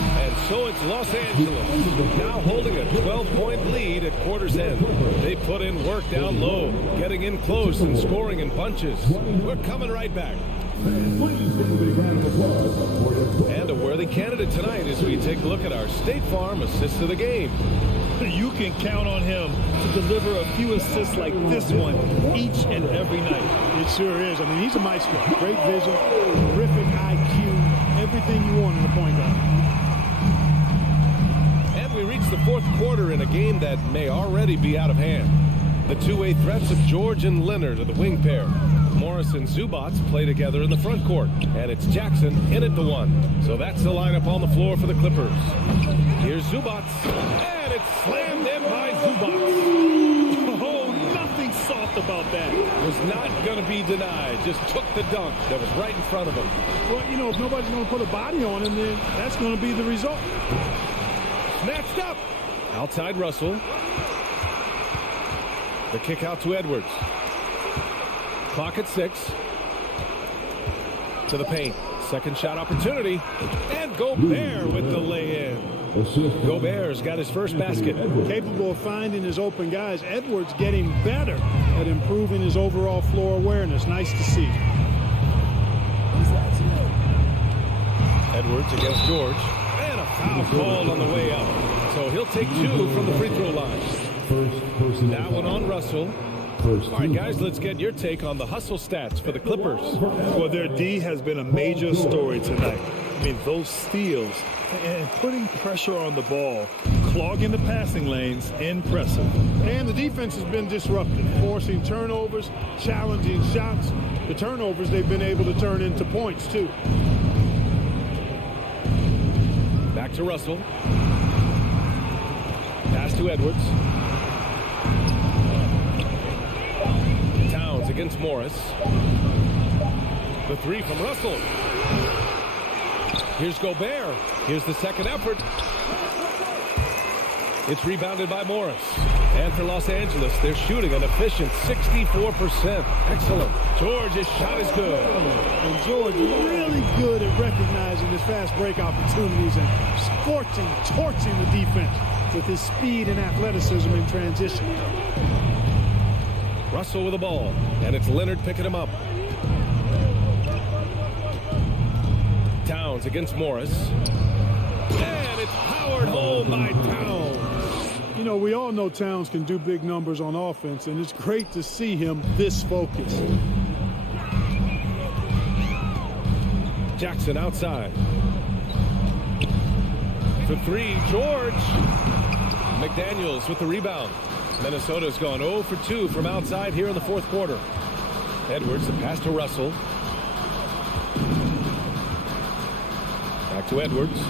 And so it's Los Angeles now holding a 12-point lead at quarter's end. They put in work down low, getting in close and scoring in bunches. We're coming right back. And a worthy candidate tonight as we take a look at our State Farm assist of the game. You can count on him to deliver a few assists like this one each and every night. It sure is. I mean, he's a maestro. Great vision, terrific IQ, everything you want in a point guard. And we reach the fourth quarter in a game that may already be out of hand. The two-way threats of George and Leonard are the wing pair. Morris and Zubats play together in the front court. And it's Jackson in at the 1. So that's the lineup on the floor for the Clippers. Here's Zubats. And it's slammed in by Zubats. Oh, nothing soft about that. Was not going to be denied. Just took the dunk that was right in front of him. Well, you know, if nobody's going to put a body on him, then that's going to be the result. Snatched up. Outside Russell. The kick out to Edwards. Clock at 6. To the paint. Second shot opportunity. And Gobert with the lay-in. Gobert's got his first basket. Capable of finding his open guys. Edwards getting better at improving his overall floor awareness. Nice to see. Edwards against George. And a foul called on the way out. So he'll take 2 from the free throw line. That one on Russell. All right, guys, let's get your take on the hustle stats for the Clippers. Well, their D has been a major story tonight. I mean, those steals and putting pressure on the ball, clogging the passing lanes, impressive. And the defense has been disruptive, forcing turnovers, challenging shots. The turnovers they've been able to turn into points, too. Back to Russell. Pass to Edwards. Towns against Morris. The three from Russell. Here's Gobert. Here's the second effort. It's rebounded by Morris. And for Los Angeles, they're shooting an efficient 64%. Excellent. George's shot is good. And George really good at recognizing his fast break opportunities and torching the defense with his speed and athleticism in transition. Russell with the ball, and it's Leonard picking him up. Towns against Morris. And it's powered home by Towns. You know, we all know Towns can do big numbers on offense, and it's great to see him this focused. Jackson outside. For three, George. McDaniels with the rebound. Minnesota's gone 0 for 2 from outside here in the fourth quarter. Edwards, the pass to Russell. Back to Edwards.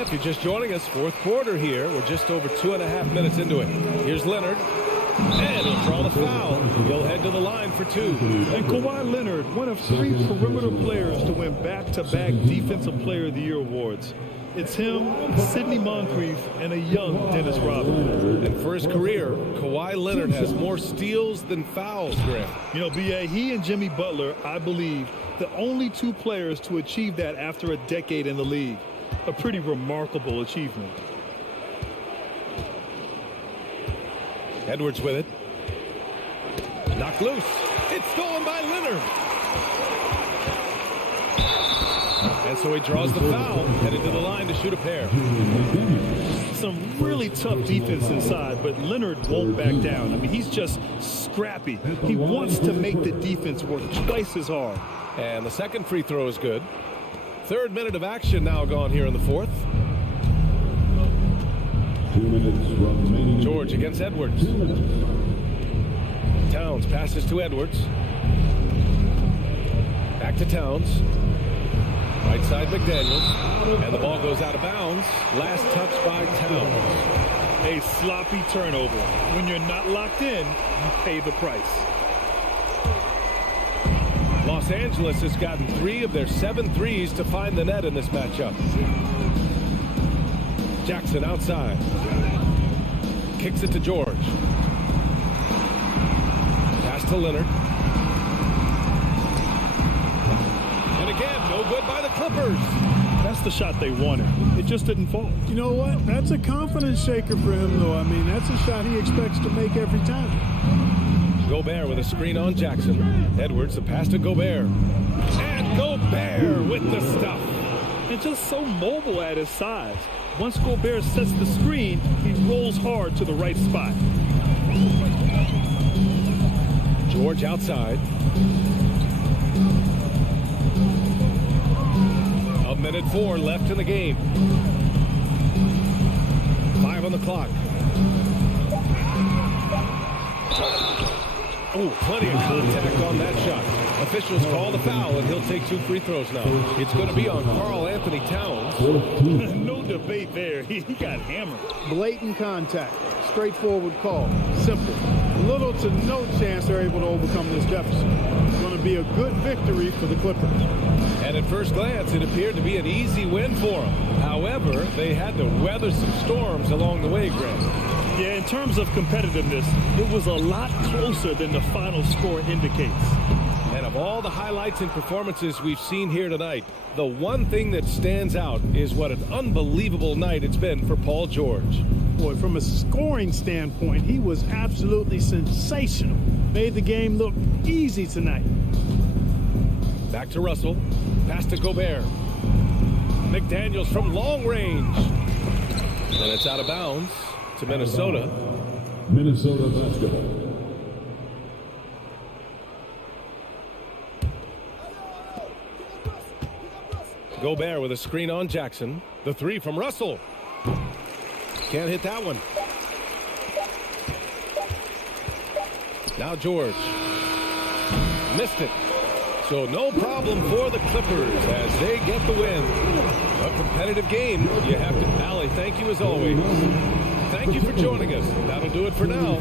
If you're just joining us, fourth quarter here. We're just over 2.5 minutes into it. Here's Leonard. And he'll draw the foul. He'll head to the line for 2. And Kawhi Leonard, one of 3 perimeter players to win back-to-back Defensive Player of the Year awards. It's him, Sidney Moncrief, and a young Dennis Rodman. And for his career, Kawhi Leonard has more steals than fouls, Graham. You know, B.A., he and Jimmy Butler, I believe, the only 2 players to achieve that after a decade in the league. A pretty remarkable achievement. Edwards with it. Knocked loose. It's stolen by Leonard. And so he draws the foul, headed to the line to shoot a pair. Some really tough defense inside, but Leonard won't back down. I mean, he's just scrappy. He wants to make the defense work twice as hard. And the second free throw is good. Third minute of action now gone here in the fourth. 2 minutes remaining. George against Edwards. Towns passes to Edwards. Back to Towns. Right side McDaniels. And the ball goes out of bounds. Last touch by Towns. A sloppy turnover. When you're not locked in, you pay the price. Los Angeles has gotten 3 of their 7 threes to find the net in this matchup. Jackson outside. Kicks it to George. Pass to Leonard. And again, no good by the Clippers. That's the shot they wanted. It just didn't fall. You know what? That's a confidence shaker for him, though. I mean, that's a shot he expects to make every time. Gobert with a screen on Jackson. Edwards, the pass to Gobert. And Gobert with the stuff. And just so mobile at his size. Once Gobert sets the screen, he rolls hard to the right spot. George outside. A minute 4 left in the game. 5 on the clock. Oh, plenty of contact on that shot. Officials call the foul, and he'll take 2 free throws now. It's going to be on Karl Anthony Towns. No debate there. He got hammered. Blatant contact. Straightforward call. Simple. Little to no chance they're able to overcome this deficit. It's going to be a good victory for the Clippers. And at first glance, it appeared to be an easy win for them. However, they had to weather some storms along the way, Grant. Yeah, in terms of competitiveness, it was a lot closer than the final score indicates. And of all the highlights and performances we've seen here tonight, the one thing that stands out is what an unbelievable night it's been for Paul George. Boy, from a scoring standpoint, he was absolutely sensational. Made the game look easy tonight. Back to Russell. Pass to Gobert. McDaniels from long range. And it's out of bounds. to Minnesota. Minnesota basketball. Gobert with a screen on Jackson. The three from Russell. Can't hit that one. Now George. Missed it. So no problem for the Clippers as they get the win. A competitive game. You have to. Allie, thank you as always. Thank you for joining us. That'll do it for now.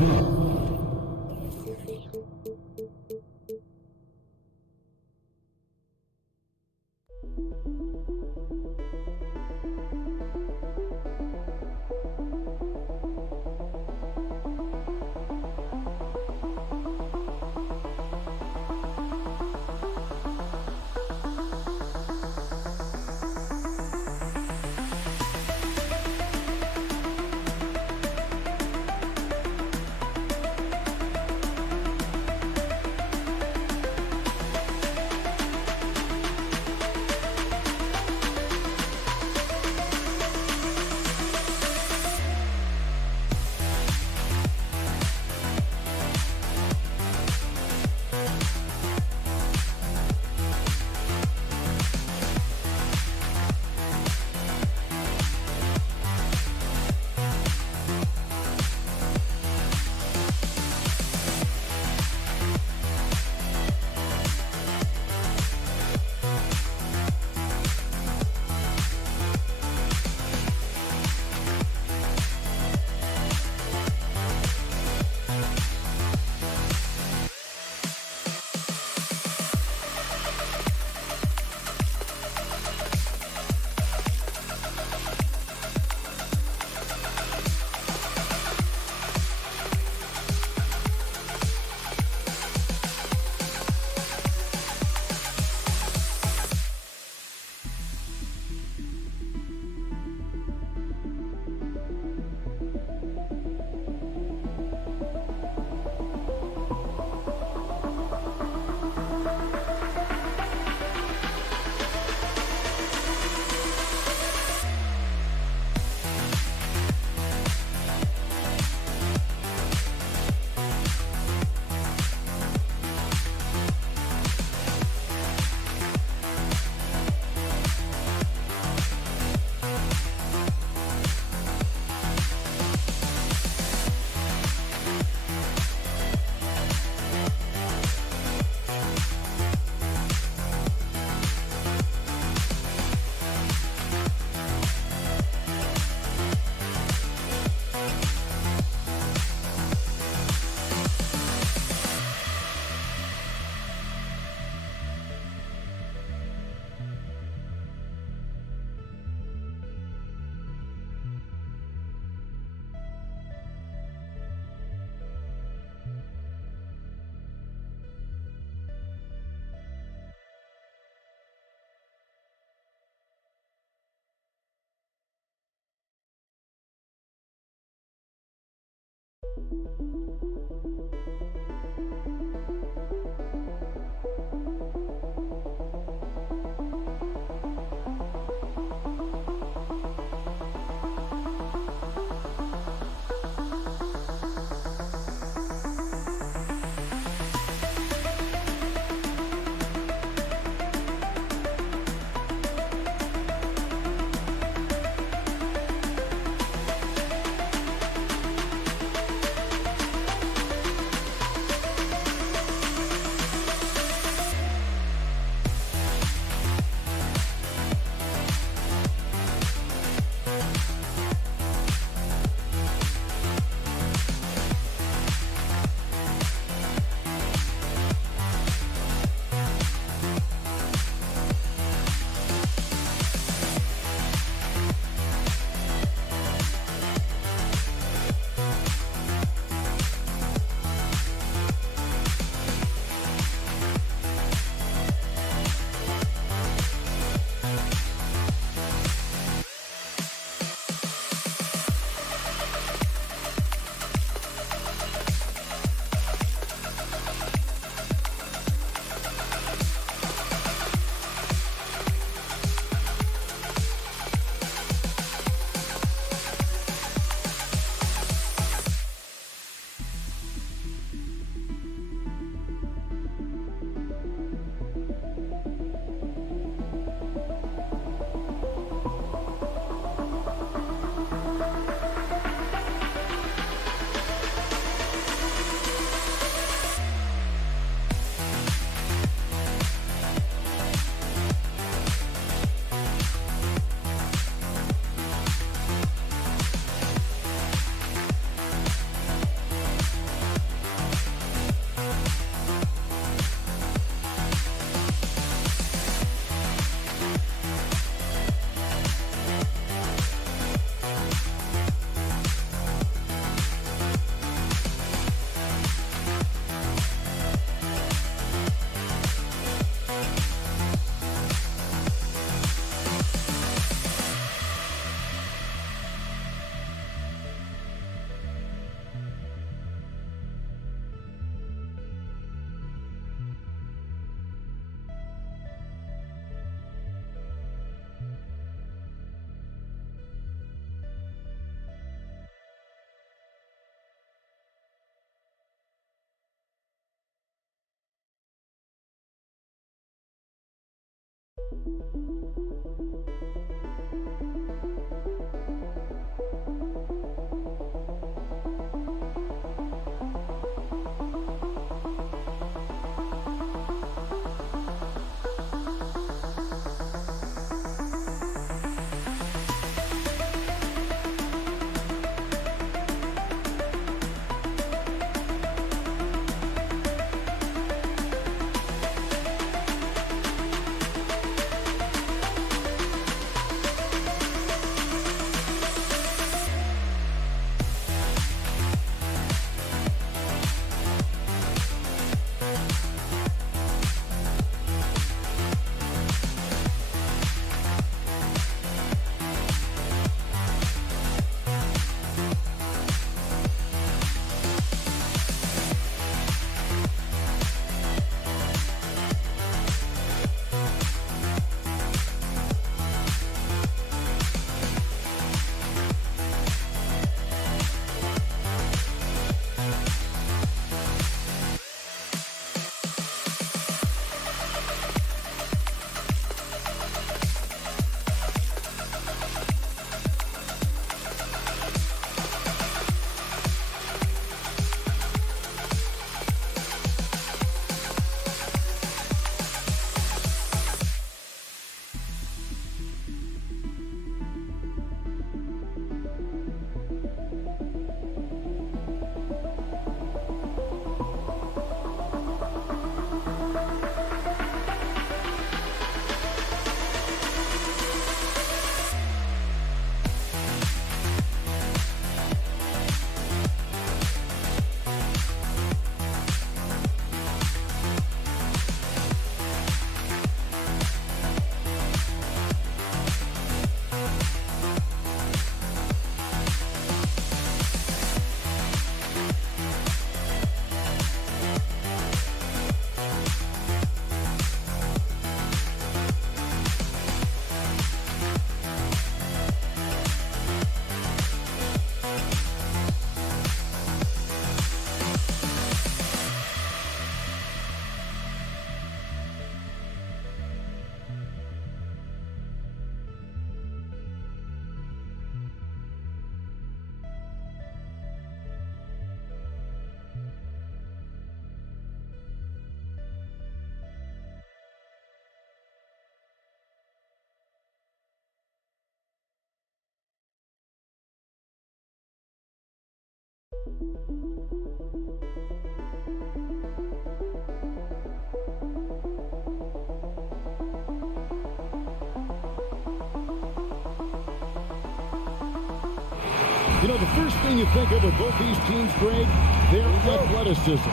You know, the first thing you think of with both these teams, Greg, their athleticism.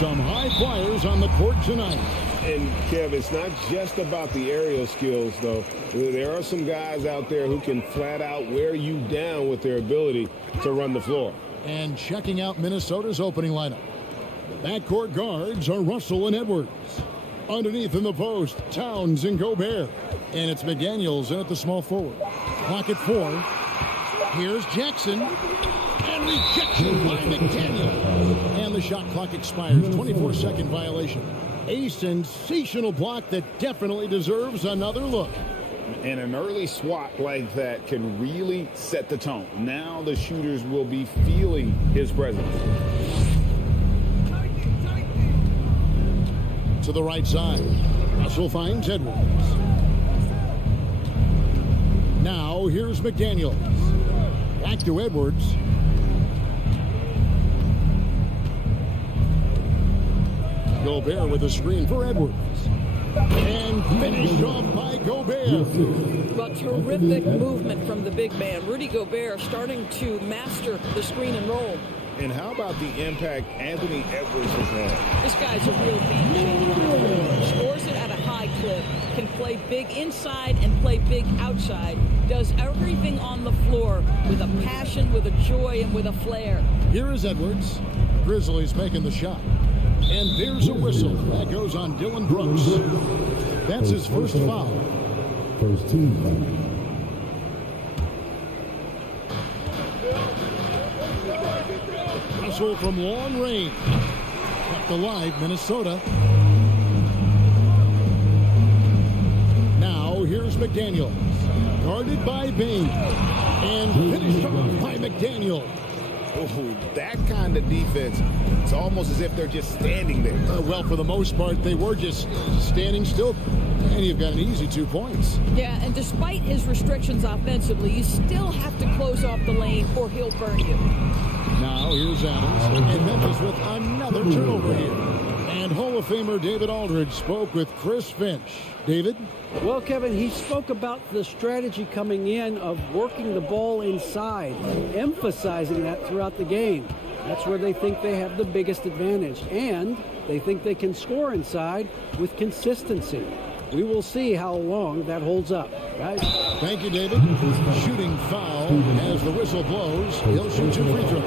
Some high flyers on the court tonight. And, Kev, it's not just about the aerial skills, though. There are some guys out there who can flat out wear you down with their ability to run the floor. And checking out Minnesota's opening lineup. Backcourt guards are Russell and Edwards. Underneath in the post, Towns and Gobert. And it's McDaniels in at the small forward. Clock at 4. Here's Jackson. And rejection by McDaniels. And the shot clock expires. 24-second violation. A sensational block that definitely deserves another look. And an early swat like that can really set the tone. Now the shooters will be feeling his presence. To the right side. Russell finds Edwards. Now here's McDaniels. Back to Edwards. Gobert with a screen for Edwards. And finished off by Gobert. Well, terrific movement from the big man. Rudy Gobert starting to master the screen and roll. And how about the impact Anthony Edwards has had? This guy's a real game changer. Scores it at a high clip, can play big inside and play big outside. Does everything on the floor with a passion, with a joy, and with a flair. Here is Edwards. Grizzlies making the shot. And there's a whistle. That goes on Dylan Brooks. That's his first foul. First team foul. Russell from long range. Kept alive, Minnesota. Now here's McDaniel. Guarded by Bain. And finished off by McDaniel. Oh, that kind of defense, it's almost as if they're just standing there. Well, for the most part, they were just standing still. And you've got an easy 2 points. Yeah, and despite his restrictions offensively, you still have to close off the lane or he'll burn you. Now here's Adams. And Memphis with another turnover here. And Hall of Famer David Aldridge spoke with Chris Finch. David? Well, Kevin, he spoke about the strategy coming in of working the ball inside, emphasizing that throughout the game. That's where they think they have the biggest advantage. And they think they can score inside with consistency. We will see how long that holds up, guys. Thank you, David. Shooting foul as the whistle blows. He'll shoot 2 free throws.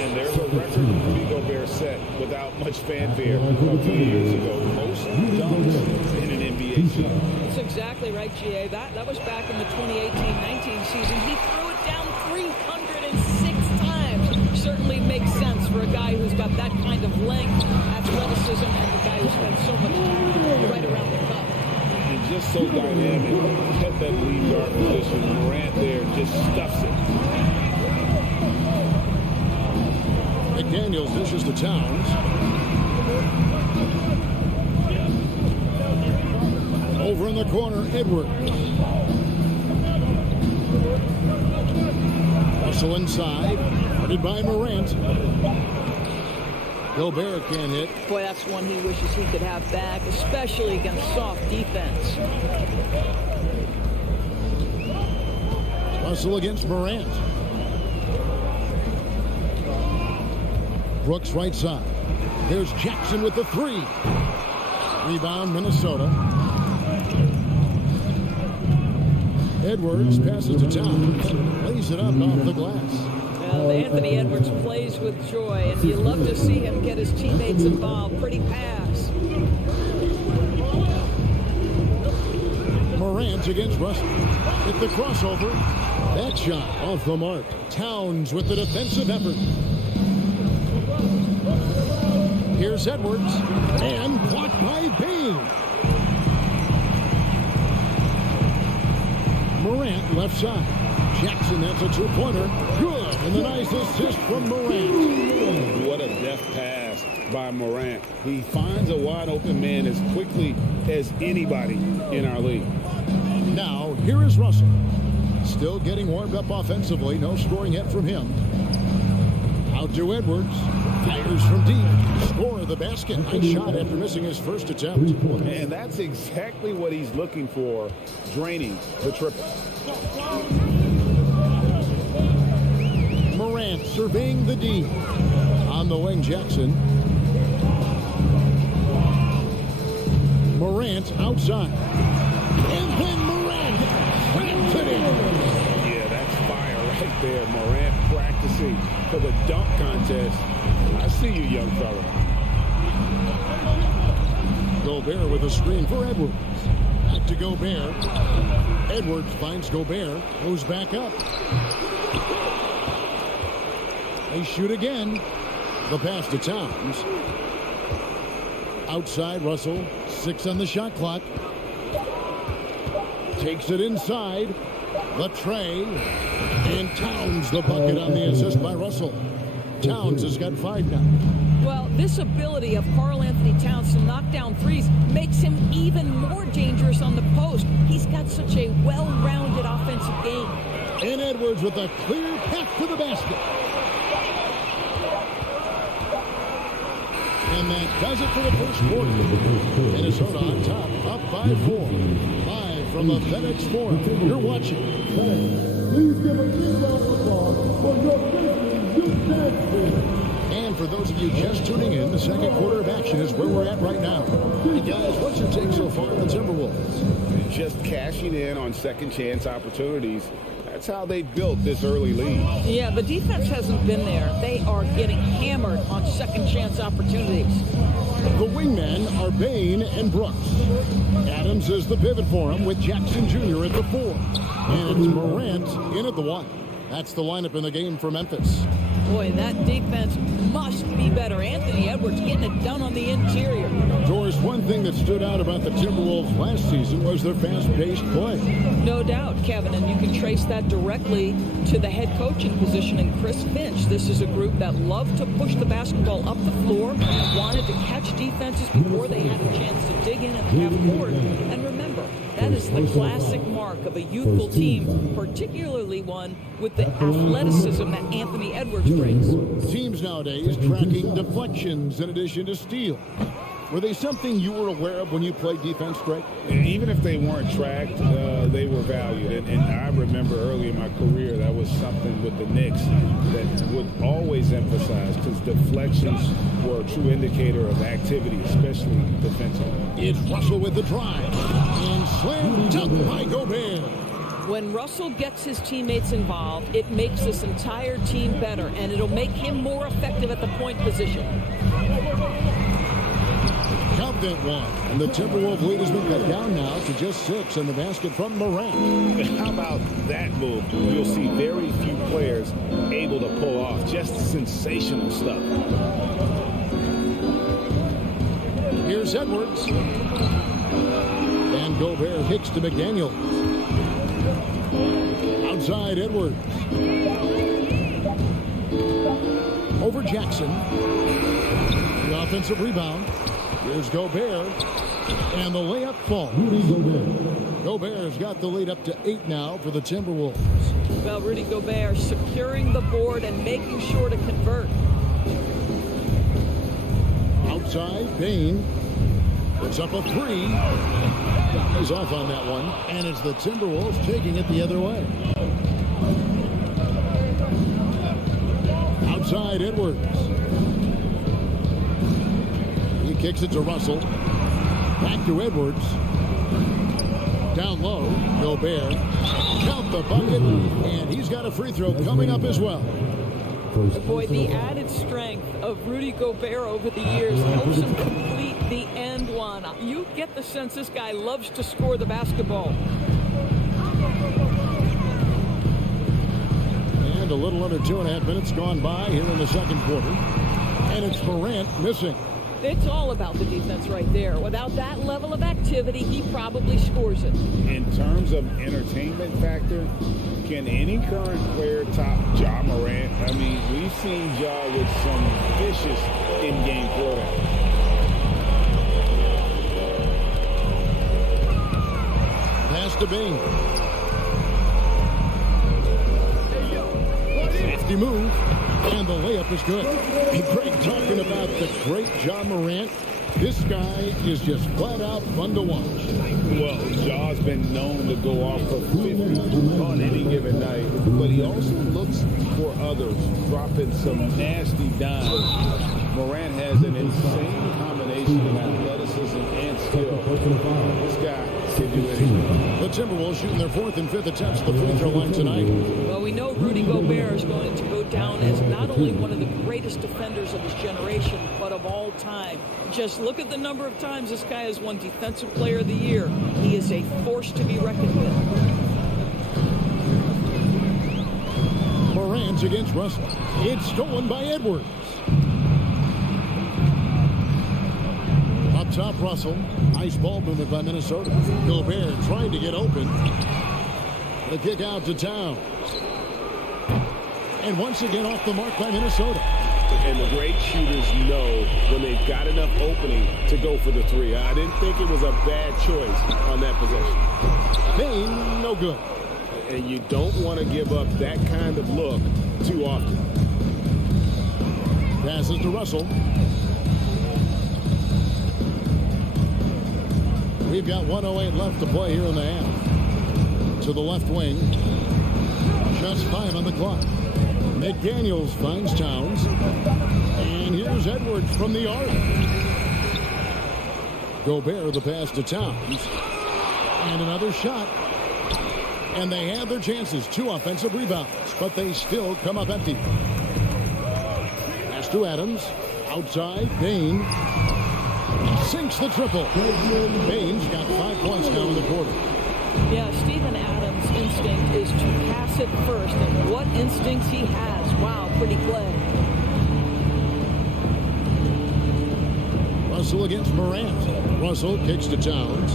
And there's a record Rudy Gobert set without much fanfare a few years ago. Most dunks in an NBA season. That's exactly right, GA. That was back in the 2018-19 season. He threw it down 306 times. Certainly makes sense for a guy who's got that kind of length, athleticism, and the guy who spends so much time right around the cup. And just so dynamic. Kept that lead guard position. Morant there just stuffs it. McDaniels dishes to Towns. Over in the corner, Edwards. Russell inside. Guarded by Morant. Gobert can't hit. Boy, that's one he wishes he could have back, especially against soft defense. Russell against Morant. Brooks right side. Here's Jackson with the 3. Rebound, Minnesota. Edwards passes to Towns. Lays it up off the glass. Well, Anthony Edwards plays with joy, and you love to see him get his teammates involved. Pretty pass. Morant against Russell. Hit the crossover. That shot off the mark. Towns with the defensive effort. Here's Edwards. And blocked by Bain. Morant left side. Jackson, that's a 2-pointer. Good. And the nice assist from Morant. What a deft pass by Morant. He finds a wide open man as quickly as anybody in our league. Now, here is Russell. Still getting warmed up offensively. No scoring yet from him. Out to Edwards. Fires from deep. Score of the basket. Nice shot after missing his first attempt. And that's exactly what he's looking for, draining the triple. Morant surveying the D. On the wing, Jackson. Morant outside. And then Morant cracked it in. Yeah, that's fire right there. Morant practicing for the dunk contest. I see you, young fella. Gobert with a screen for Edwards. Back to Gobert. Edwards finds Gobert. Goes back up. They shoot again. The pass to Towns. Outside, Russell. 6 on the shot clock. Takes it inside. The tray. And Towns the bucket on the assist by Russell. Towns has got 5 now. Well, this ability of Karl Anthony Towns to knock down threes makes him even more dangerous on the post. He's got such a well-rounded offensive game. And Edwards with a clear path to the basket. And that does it for the first quarter. Minnesota on top, up by 4. Live from the FedEx Forum. You're watching. Please give a big round of applause for your Grizzlies, Jackson. And for those of you just tuning in, the second quarter of action is where we're at right now. Hey guys, what's your take so far on the Timberwolves? Just cashing in on second chance opportunities. That's how they built this early lead. Yeah, the defense hasn't been there. They are getting hammered on second chance opportunities. The wingmen are Bain and Brooks. Adams is the pivot for him with Jackson Jr. at the 4. And it's Morant in at the 1. That's the lineup in the game for Memphis. Boy, that defense must be better. Anthony Edwards getting it done on the interior. Doris, one thing that stood out about the Timberwolves last season was their fast-paced play. No doubt, Kevin, and you can trace that directly to the head coaching position in Chris Finch. This is a group that loved to push the basketball up the floor, wanted to catch defenses before they had a chance to dig in at the half court. And remember, that is the classic mark of a youthful team, particularly one with the athleticism that Anthony Edwards brings. Teams nowadays tracking deflections in addition to steals. Were they something you were aware of when you played defense, Greg? Even if they weren't tracked, they were valued. And I remember early in my career, that was something with the Knicks that would always emphasize, because deflections were a true indicator of activity, especially defensively. It's Russell with the drive. And slam dunk by Gobert. When Russell gets his teammates involved, it makes this entire team better, and it'll make him more effective at the point position. Confident one. And the Timberwolves lead has been cut down now to just 6 in the basket from Morant. How about that move? You'll see very few players able to pull off just sensational stuff. Here's Edwards. And Gobert kicks to McDaniels. Outside Edwards. Over Jackson. The offensive rebound. Here's Gobert. And the layup falls. Gobert's got the lead up to 8 now for the Timberwolves. Well, Rudy Gobert securing the board and making sure to convert. Outside, Bain puts up a 3. He's off on that one. And it's the Timberwolves taking it the other way. Outside, Edwards. He kicks it to Russell. Back to Edwards. Down low, Gobert. Count the bucket, and he's got a free throw coming up as well. Boy, the added strength of Rudy Gobert over the years helps him complete the end one. You get the sense this guy loves to score the basketball. And a little under 2.5 minutes gone by here in the second quarter. And it's Morant missing. It's all about the defense right there. Without that level of activity, he probably scores it. In terms of entertainment factor, can any current player top Ja Morant? I mean, we've seen Ja with some vicious in-game throwdown. Pass to Bain. Safety move. And the layup is good. Hey, Greg, talking about the great Ja Morant, this guy is just flat out fun to watch. Well, Ja's been known to go off for 50 on any given night, but he also looks for others, dropping some nasty dimes. Morant has an insane combination of athleticism and skill. This guy can do anything. The Timberwolves shooting their 4th and 5th attempts at the free throw line tonight. Well, we know Rudy Gobert is going to go down as not only one of the greatest defenders of his generation, but of all time. Just look at the number of times this guy has won Defensive Player of the Year. He is a force to be reckoned with. Morant against Russell. It's stolen by Edwards. Up top, Russell. Nice ball movement by Minnesota. Gobert trying to get open. The kick out to Towns. And once again off the mark by Minnesota. And the great shooters know when they've got enough opening to go for the 3. I didn't think it was a bad choice on that possession. Bain, no good. And you don't want to give up that kind of look too often. Passes to Russell. We've got 1:08 left to play here in the half. To the left wing. Just 5 on the clock. McDaniels finds Towns. And here's Edwards from the arc. Gobert the pass to Towns. And another shot. And they have their chances. 2 offensive rebounds. But they still come up empty. Pass to Adams. Outside. Bain. Sinks the triple. Bain's got 5 points now in the quarter. Yeah, Steven Adams' instinct is to pass it first, and what instincts he has. Wow, pretty play. Russell against Morant. Russell kicks to Towns.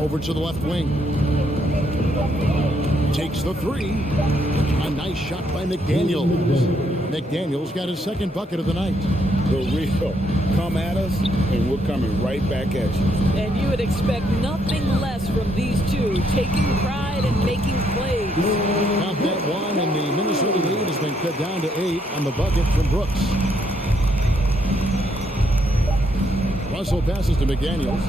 Over to the left wing. Takes the three. A nice shot by McDaniels. McDaniels got his second bucket of the night. The real. Come at us, and we're coming right back at you. And you would expect nothing less from these two, taking pride and making plays. Count that one, and the Minnesota lead has been cut down to 8 on the bucket from Brooks. Russell passes to McDaniels.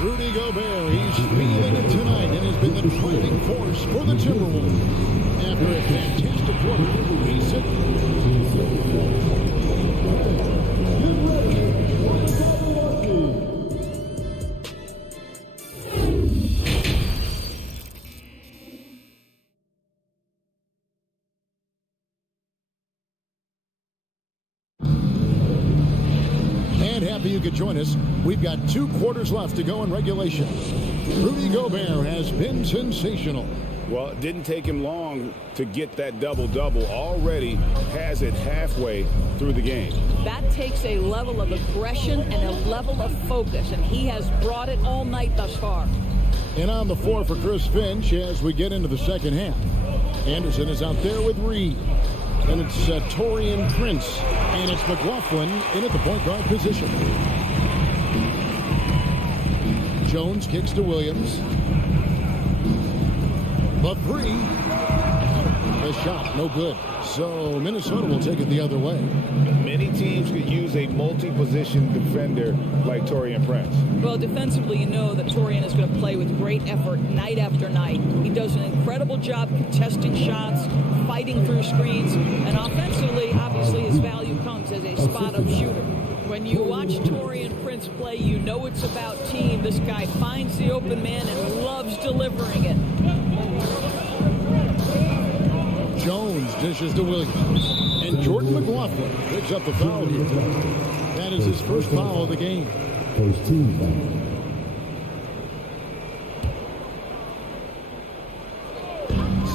Rudy Gobert, he's feeling it tonight and has been the driving force for the Timberwolves. After a fantastic quarter, he's sitting. Happy you could join us. We've got 2 quarters left to go in regulation. Rudy Gobert has been sensational. Well, it didn't take him long to get that double-double. Already has it halfway through the game. That takes a level of aggression and a level of focus, and he has brought it all night thus far. And on the floor for Chris Finch as we get into the second half. Anderson is out there with Reed. And it's Taurean Prince. And it's McLaughlin in at the point guard position. Jones kicks to Williams. The three. The shot, no good. So Minnesota will take it the other way. Many teams could use a multi-position defender like Taurean Prince. Well, defensively, you know that Taurean is going to play with great effort night after night. He does an incredible job contesting shots, fighting through screens, and offensively, obviously, his value comes as a spot-up shooter. When you watch Taurean Prince play, you know it's about team. This guy finds the open man and loves delivering it. Jones dishes to Williams. And Jordan McLaughlin picks up the foul here. That is his first foul of the game. First team foul.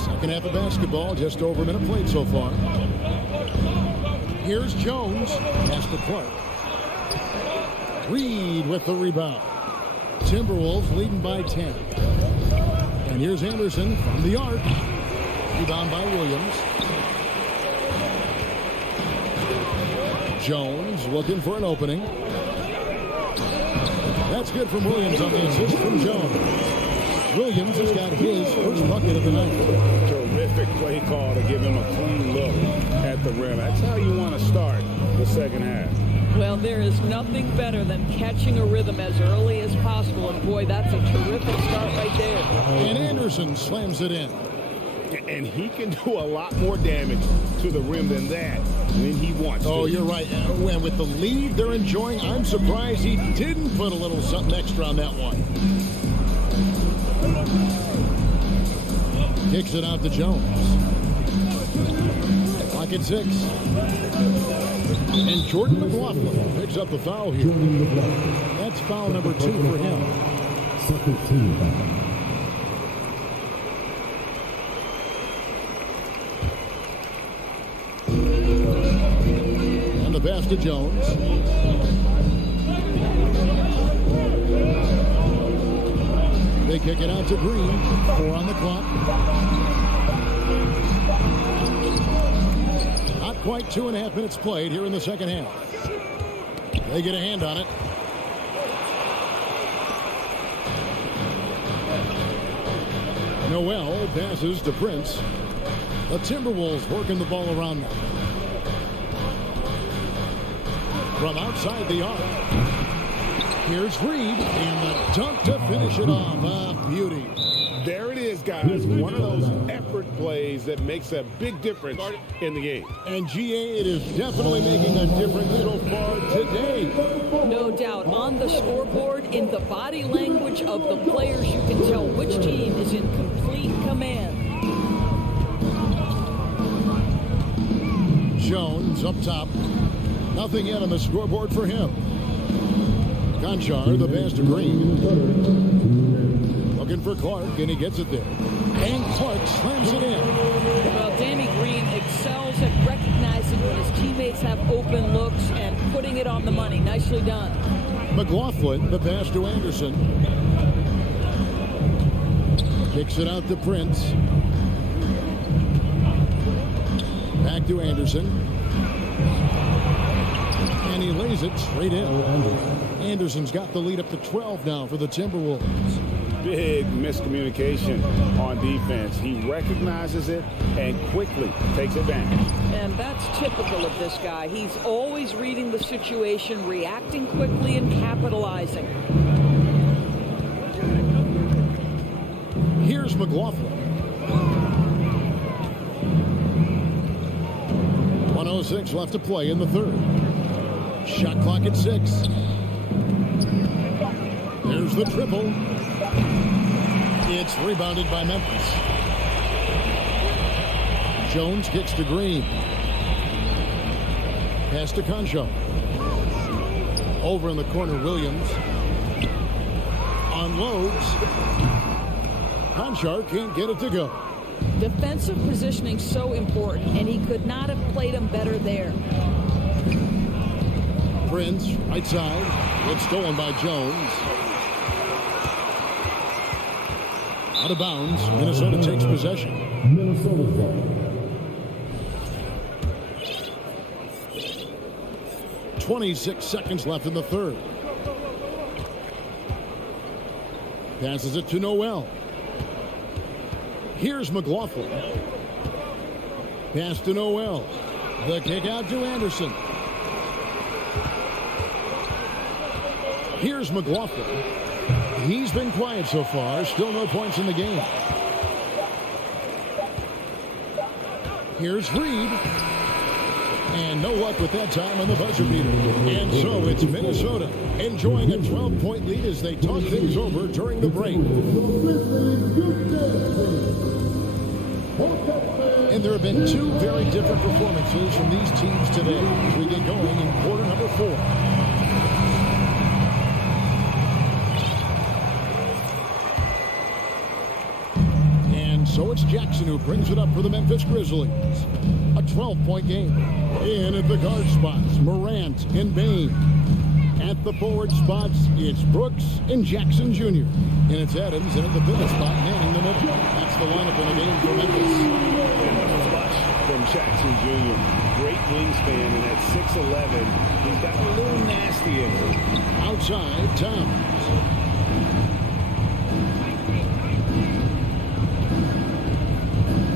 Second half of basketball, just over a minute played so far. Here's Jones. Pass to Clark. Reed with the rebound. Timberwolves leading by 10. And here's Anderson from the arc. Rebound by Williams. Jones looking for an opening. That's good from Williams on the assist from Jones. Williams has got his first bucket of the night. Terrific play call to give him a clean look at the rim. That's how you want to start the second half. Well, there is nothing better than catching a rhythm as early as possible. And boy, that's a terrific start right there. And Anderson slams it in. And he can do a lot more damage to the rim than that when he wants to. Oh, you're right. And with the lead they're enjoying, I'm surprised he didn't put a little something extra on that one. Kicks it out to Jones. Clock at 6. And Jordan McLaughlin picks up the foul here. That's foul number 2 for him. Second team foul. And the pass to Jones. They kick it out to Green. 4 on the clock. Not quite 2.5 minutes played here in the second half. They get a hand on it. Noel passes to Prince. The Timberwolves working the ball around now. From outside the arc. Here's Reed, and the dunk to finish it off. Beauty. There it is, guys. One of those effort plays that makes a big difference in the game. And GA, it is definitely making a difference so far today. No doubt. On the scoreboard, in the body language of the players, you can tell which team is in complete command. Jones up top. Nothing yet on the scoreboard for him. Conchar, the pass to Green. Looking for Clark, and he gets it there. And Clark slams it in. Well, Danny Green excels at recognizing when his teammates have open looks and putting it on the money. Nicely done. McLaughlin, the pass to Anderson. Kicks it out to Prince. Back to Anderson. And he lays it straight in. Anderson's got the lead up to 12 now for the Timberwolves. Big miscommunication on defense. He recognizes it and quickly takes advantage. And that's typical of this guy. He's always reading the situation, reacting quickly, and capitalizing. Here's McLaughlin. 1:06 left to play in the third. Shot clock at 6. There's the triple. It's rebounded by Memphis. Jones kicks to Green. Pass to Concho. Over in the corner, Williams. Unloads. Conchar can't get it to go. Defensive positioning so important, and he could not have played him better there. Prince, right side. It's stolen by Jones. Out of bounds. Minnesota takes possession. Minnesota's ball. 26 seconds left in the third. Passes it to Noel. Here's McLaughlin. Pass to Noel. The kick out to Anderson. Here's McLaughlin. He's been quiet so far. Still no points in the game. Here's Reed. And no luck with that time on the buzzer beater. And so it's Minnesota enjoying a 12-point lead as they talk things over during the break. And there have been two very different performances from these teams today as we get going in quarter number 4. So it's Jackson who brings it up for the Memphis Grizzlies. A 12-point game. In at the guard spots, Morant and Bain. At the forward spots, it's Brooks and Jackson Jr. And it's Adams, and at the pivot spot, manning the middle. That's the lineup in the game for Memphis. And a flush from Jackson Jr. Great wingspan, and at 6'11", he's got a little nasty in him. Outside, Towns.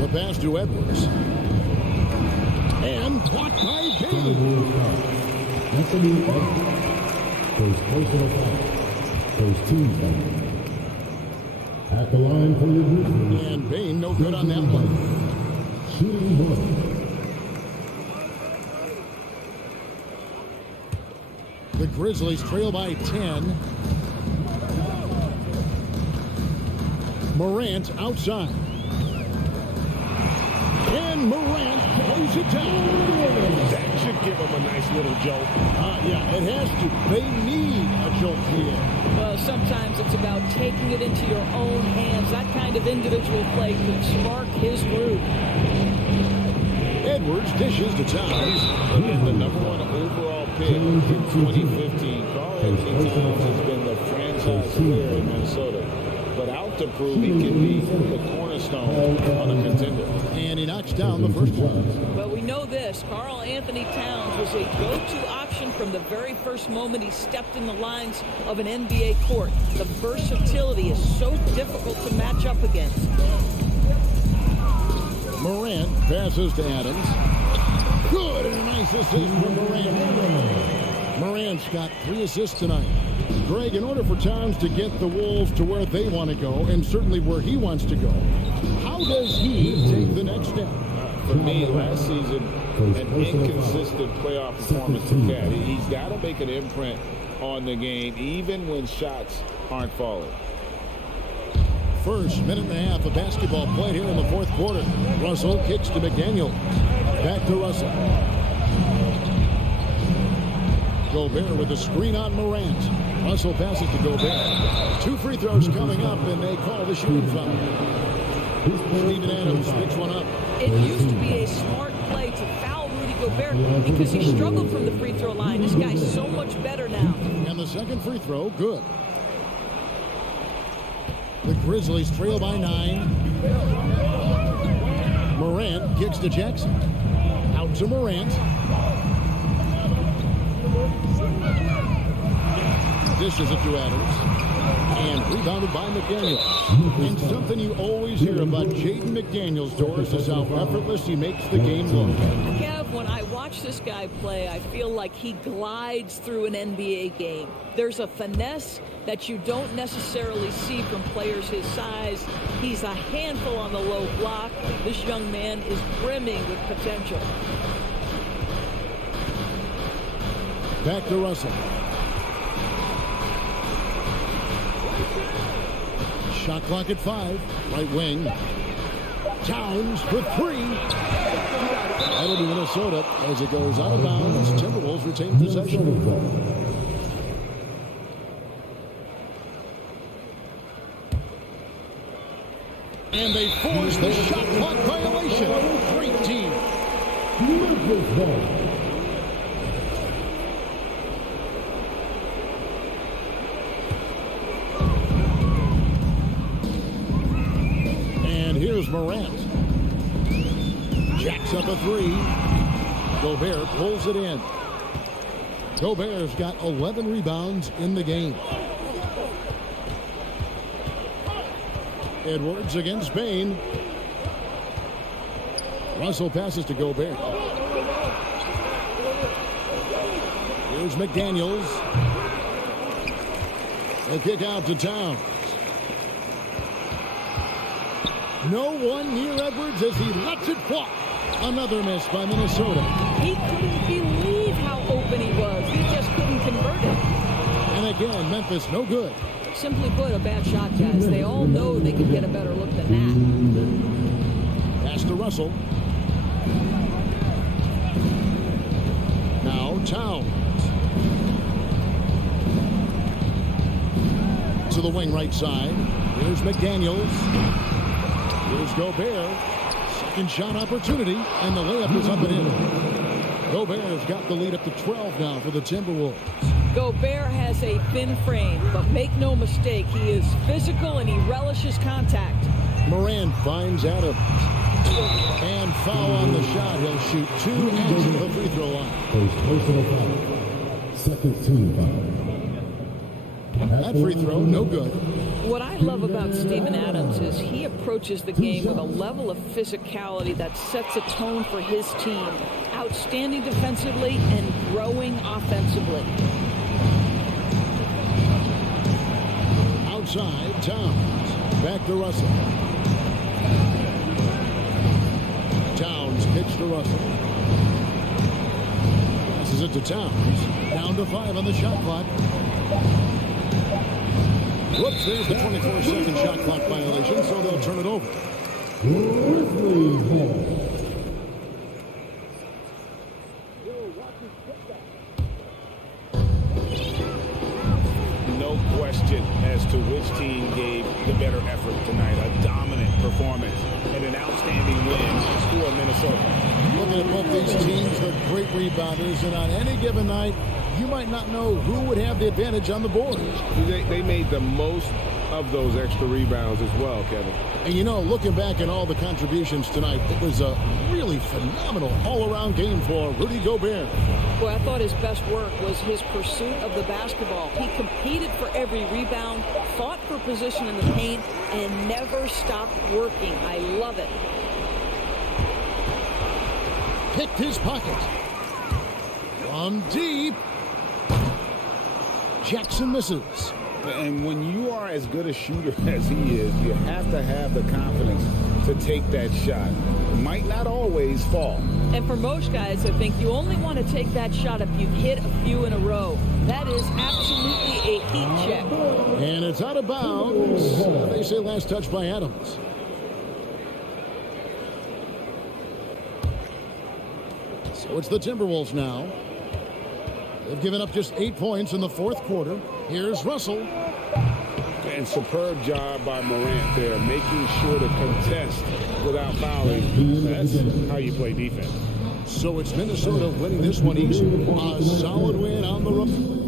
The pass to Edwards. And blocked by Bain. Anthony Edwards. First personal foul. First team foul. At the line for the Grizzlies. And Bain no good on that one. Shooting one. The Grizzlies trail by 10. Morant outside. And Morant plays it down. That should give him a nice little jolt. Yeah, it has to. They need a jolt here. Well, sometimes it's about taking it into your own hands. That kind of individual play could spark his groove. Edwards dishes to Towns. Again, the #1 overall pick in 2015. Karl Anthony Towns has been the franchise player in Minnesota. But out to prove he can be the cornerstone on a contender. And he knocks down the first one. But we know this, Karl Anthony Towns was a go-to option from the very first moment he stepped in the lines of an NBA court. The versatility is so difficult to match up against. Morant passes to Adams. Good, and a nice assist from Morant. Morant's got 3 assists tonight. Greg, in order for Towns to get the Wolves to where they want to go, and certainly where he wants to go, how does he take the next step? For me, last season, an inconsistent playoff performance he had. He's got to make an imprint on the game, even when shots aren't falling. First minute and a half of basketball played here in the fourth quarter. Russell kicks to McDaniel. Back to Russell. Gobert with the screen on Morant. Russell passes to Gobert. 2 free throws coming up, and they call the shooting foul. Steven Adams picks one up. It used to be a smart play to foul Rudy Gobert because he struggled from the free throw line. This guy's so much better now. And the second free throw, good. The Grizzlies trail by 9. Morant kicks to Jackson. Out to Morant. Dishes it to Adams. And rebounded by McDaniels. And something you always hear about Jaden McDaniels, Doris, is how effortless he makes the game look. Kev, when I watch this guy play, I feel like he glides through an NBA game. There's a finesse that you don't necessarily see from players his size. He's a handful on the low block. This young man is brimming with potential. Back to Russell. Shot clock at 5. Right wing. Towns for 3. That'll be Minnesota as it goes out of bounds. Timberwolves retain possession. And they force the shot clock violation. Great team. Memphis ball. Here's Morant. Jacks up a 3. Gobert pulls it in. Gobert's got 11 rebounds in the game. Edwards against Bain. Russell passes to Gobert. Here's McDaniels. A kick out to Towns. No one near Edwards as he lets it fly. Another miss by Minnesota. He couldn't believe how open he was. He just couldn't convert it. And again, Memphis no good. Simply put, a bad shot, guys. They all know they can get a better look than that. Pass to Russell. Now Towns. To the wing right side. Here's McDaniels. Here's Gobert. Second shot opportunity, and the layup is up and in. Gobert's got the lead up to 12 now for the Timberwolves. Gobert has a thin frame, but make no mistake, he is physical and he relishes contact. Morant finds Adams. And foul on the shot. He'll shoot 2 at the free throw line. First personal foul. Second team foul. That free throw, no good. What I love about Steven Adams is he approaches the game with a level of physicality that sets a tone for his team. Outstanding defensively and growing offensively. Outside, Towns. Back to Russell. Towns kicks to Russell. Passes it to Towns. Down to 5 on the shot clock. Whoops, there's the 24-second shot clock violation, so they'll turn it over. Grizzlies ball. No question as to which team gave the better effort tonight. A dominant performance and an outstanding win for Minnesota. Looking at both these teams, they're great rebounders, and on any given night, you might not know who would have the advantage on the board. They made the most of those extra rebounds as well, Kevin. And you know, looking back at all the contributions tonight, it was a really phenomenal all-around game for Rudy Gobert. Boy, I thought his best work was his pursuit of the basketball. He competed for every rebound, fought for position in the paint, and never stopped working. I love it. Picked his pocket. From deep. Jackson misses. And when you are as good a shooter as he is, you have to have the confidence to take that shot. It might not always fall. And for most guys, I think you only want to take that shot if you've hit a few in a row. That is absolutely a heat check. And it's out of bounds. They say last touch by Adams. So it's the Timberwolves now. They've given up just 8 points in the fourth quarter. Here's Russell. And superb job by Morant there, making sure to contest without fouling. That's how you play defense. So it's Minnesota winning this one easy. A solid win on the road.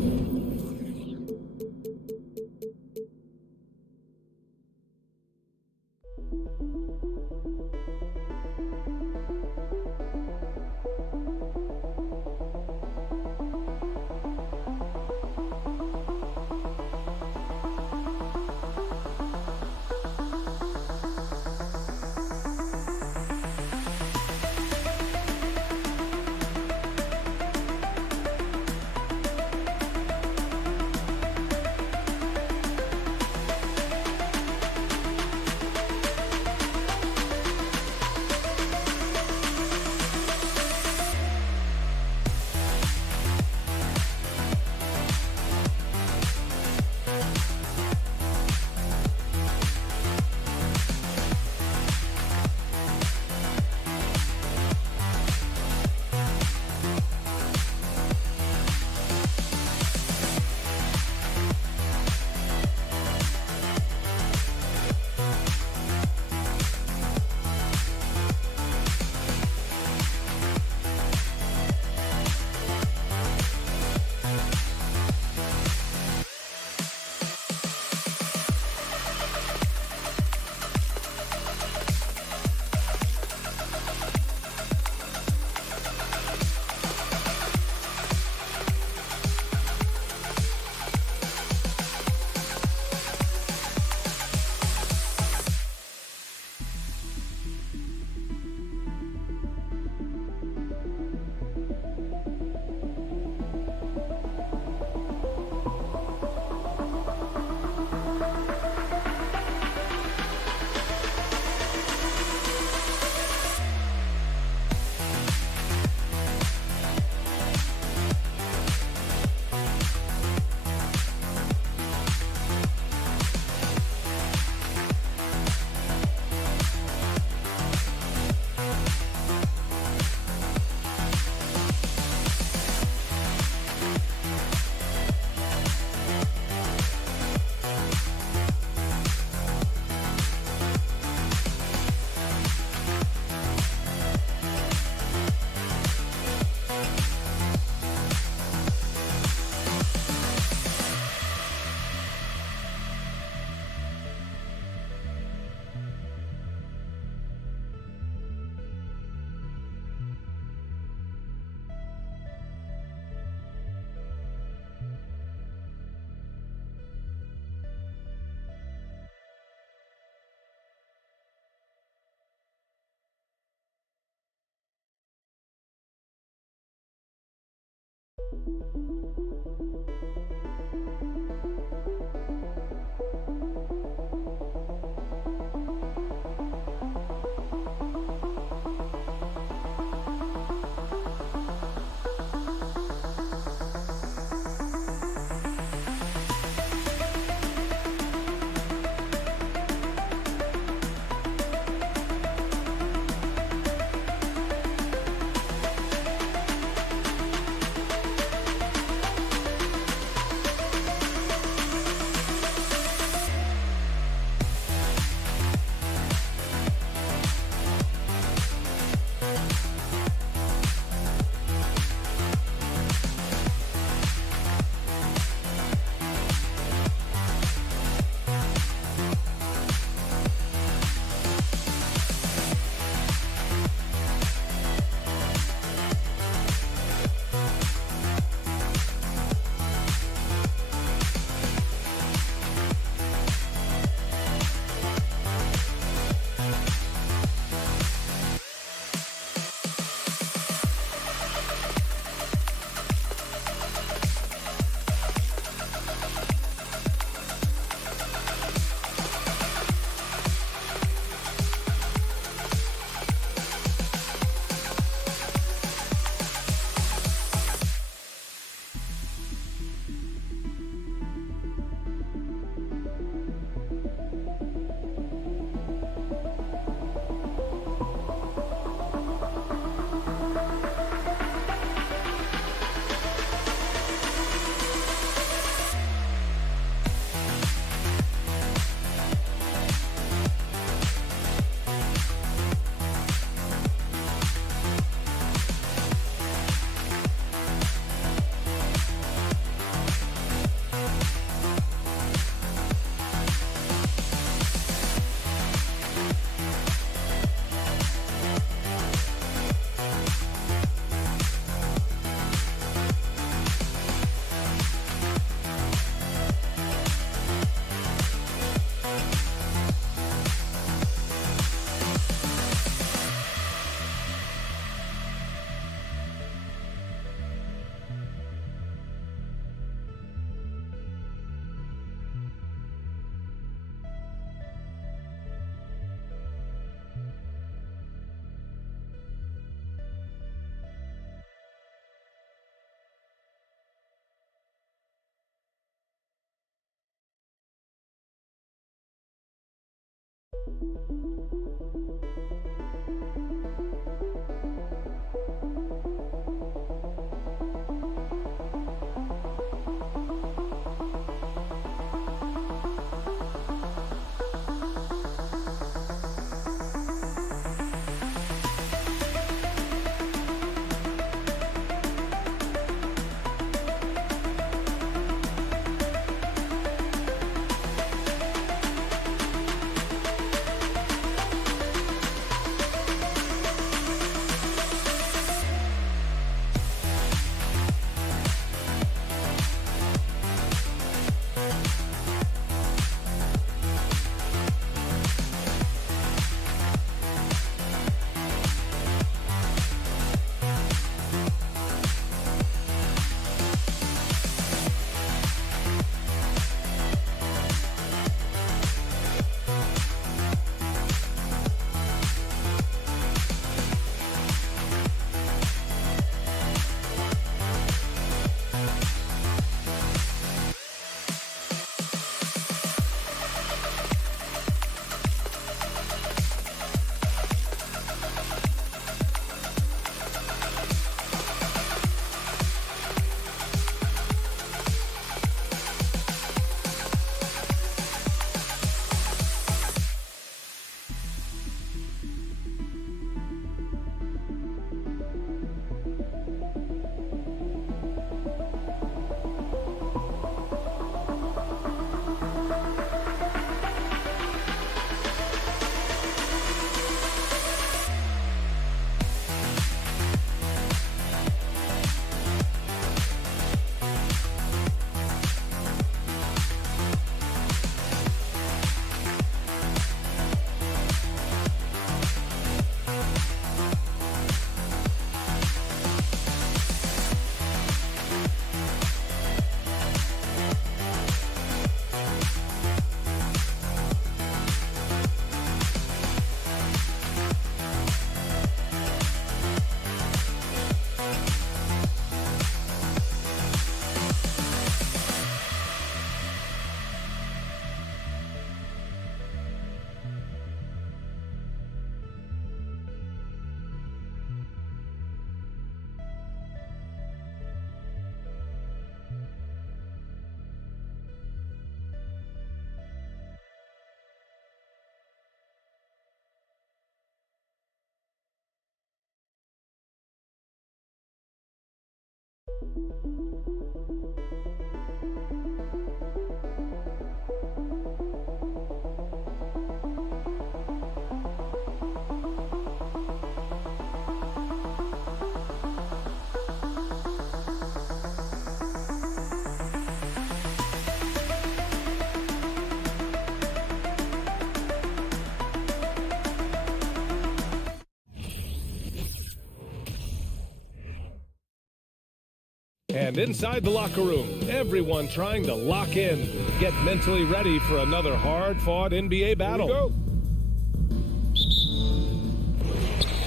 And inside the locker room, everyone trying to lock in, get mentally ready for another hard-fought NBA battle.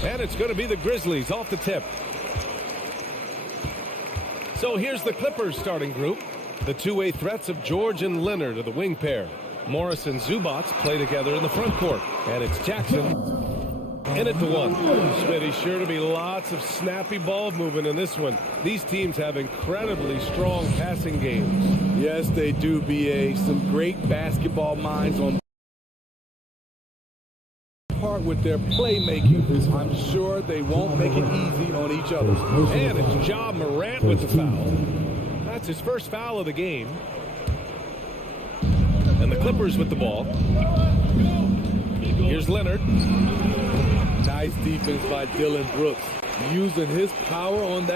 And it's going to be the Grizzlies off the tip. So here's the Clippers starting group. The two-way threats of George and Leonard are the wing pair. Morris and Zubats play together in the front court. And it's Jackson in at the one. Spydi, sure to be lots of snappy ball movement in this one. These teams have incredibly strong passing games. Yes, they do, BA. Some great basketball minds on part with their playmaking. I'm sure they won't make it easy on each other. And it's Ja Morant with the foul. That's his first foul of the game. And the Clippers with the ball. Here's Leonard. Nice defense by Dylan Brooks, using his power on that.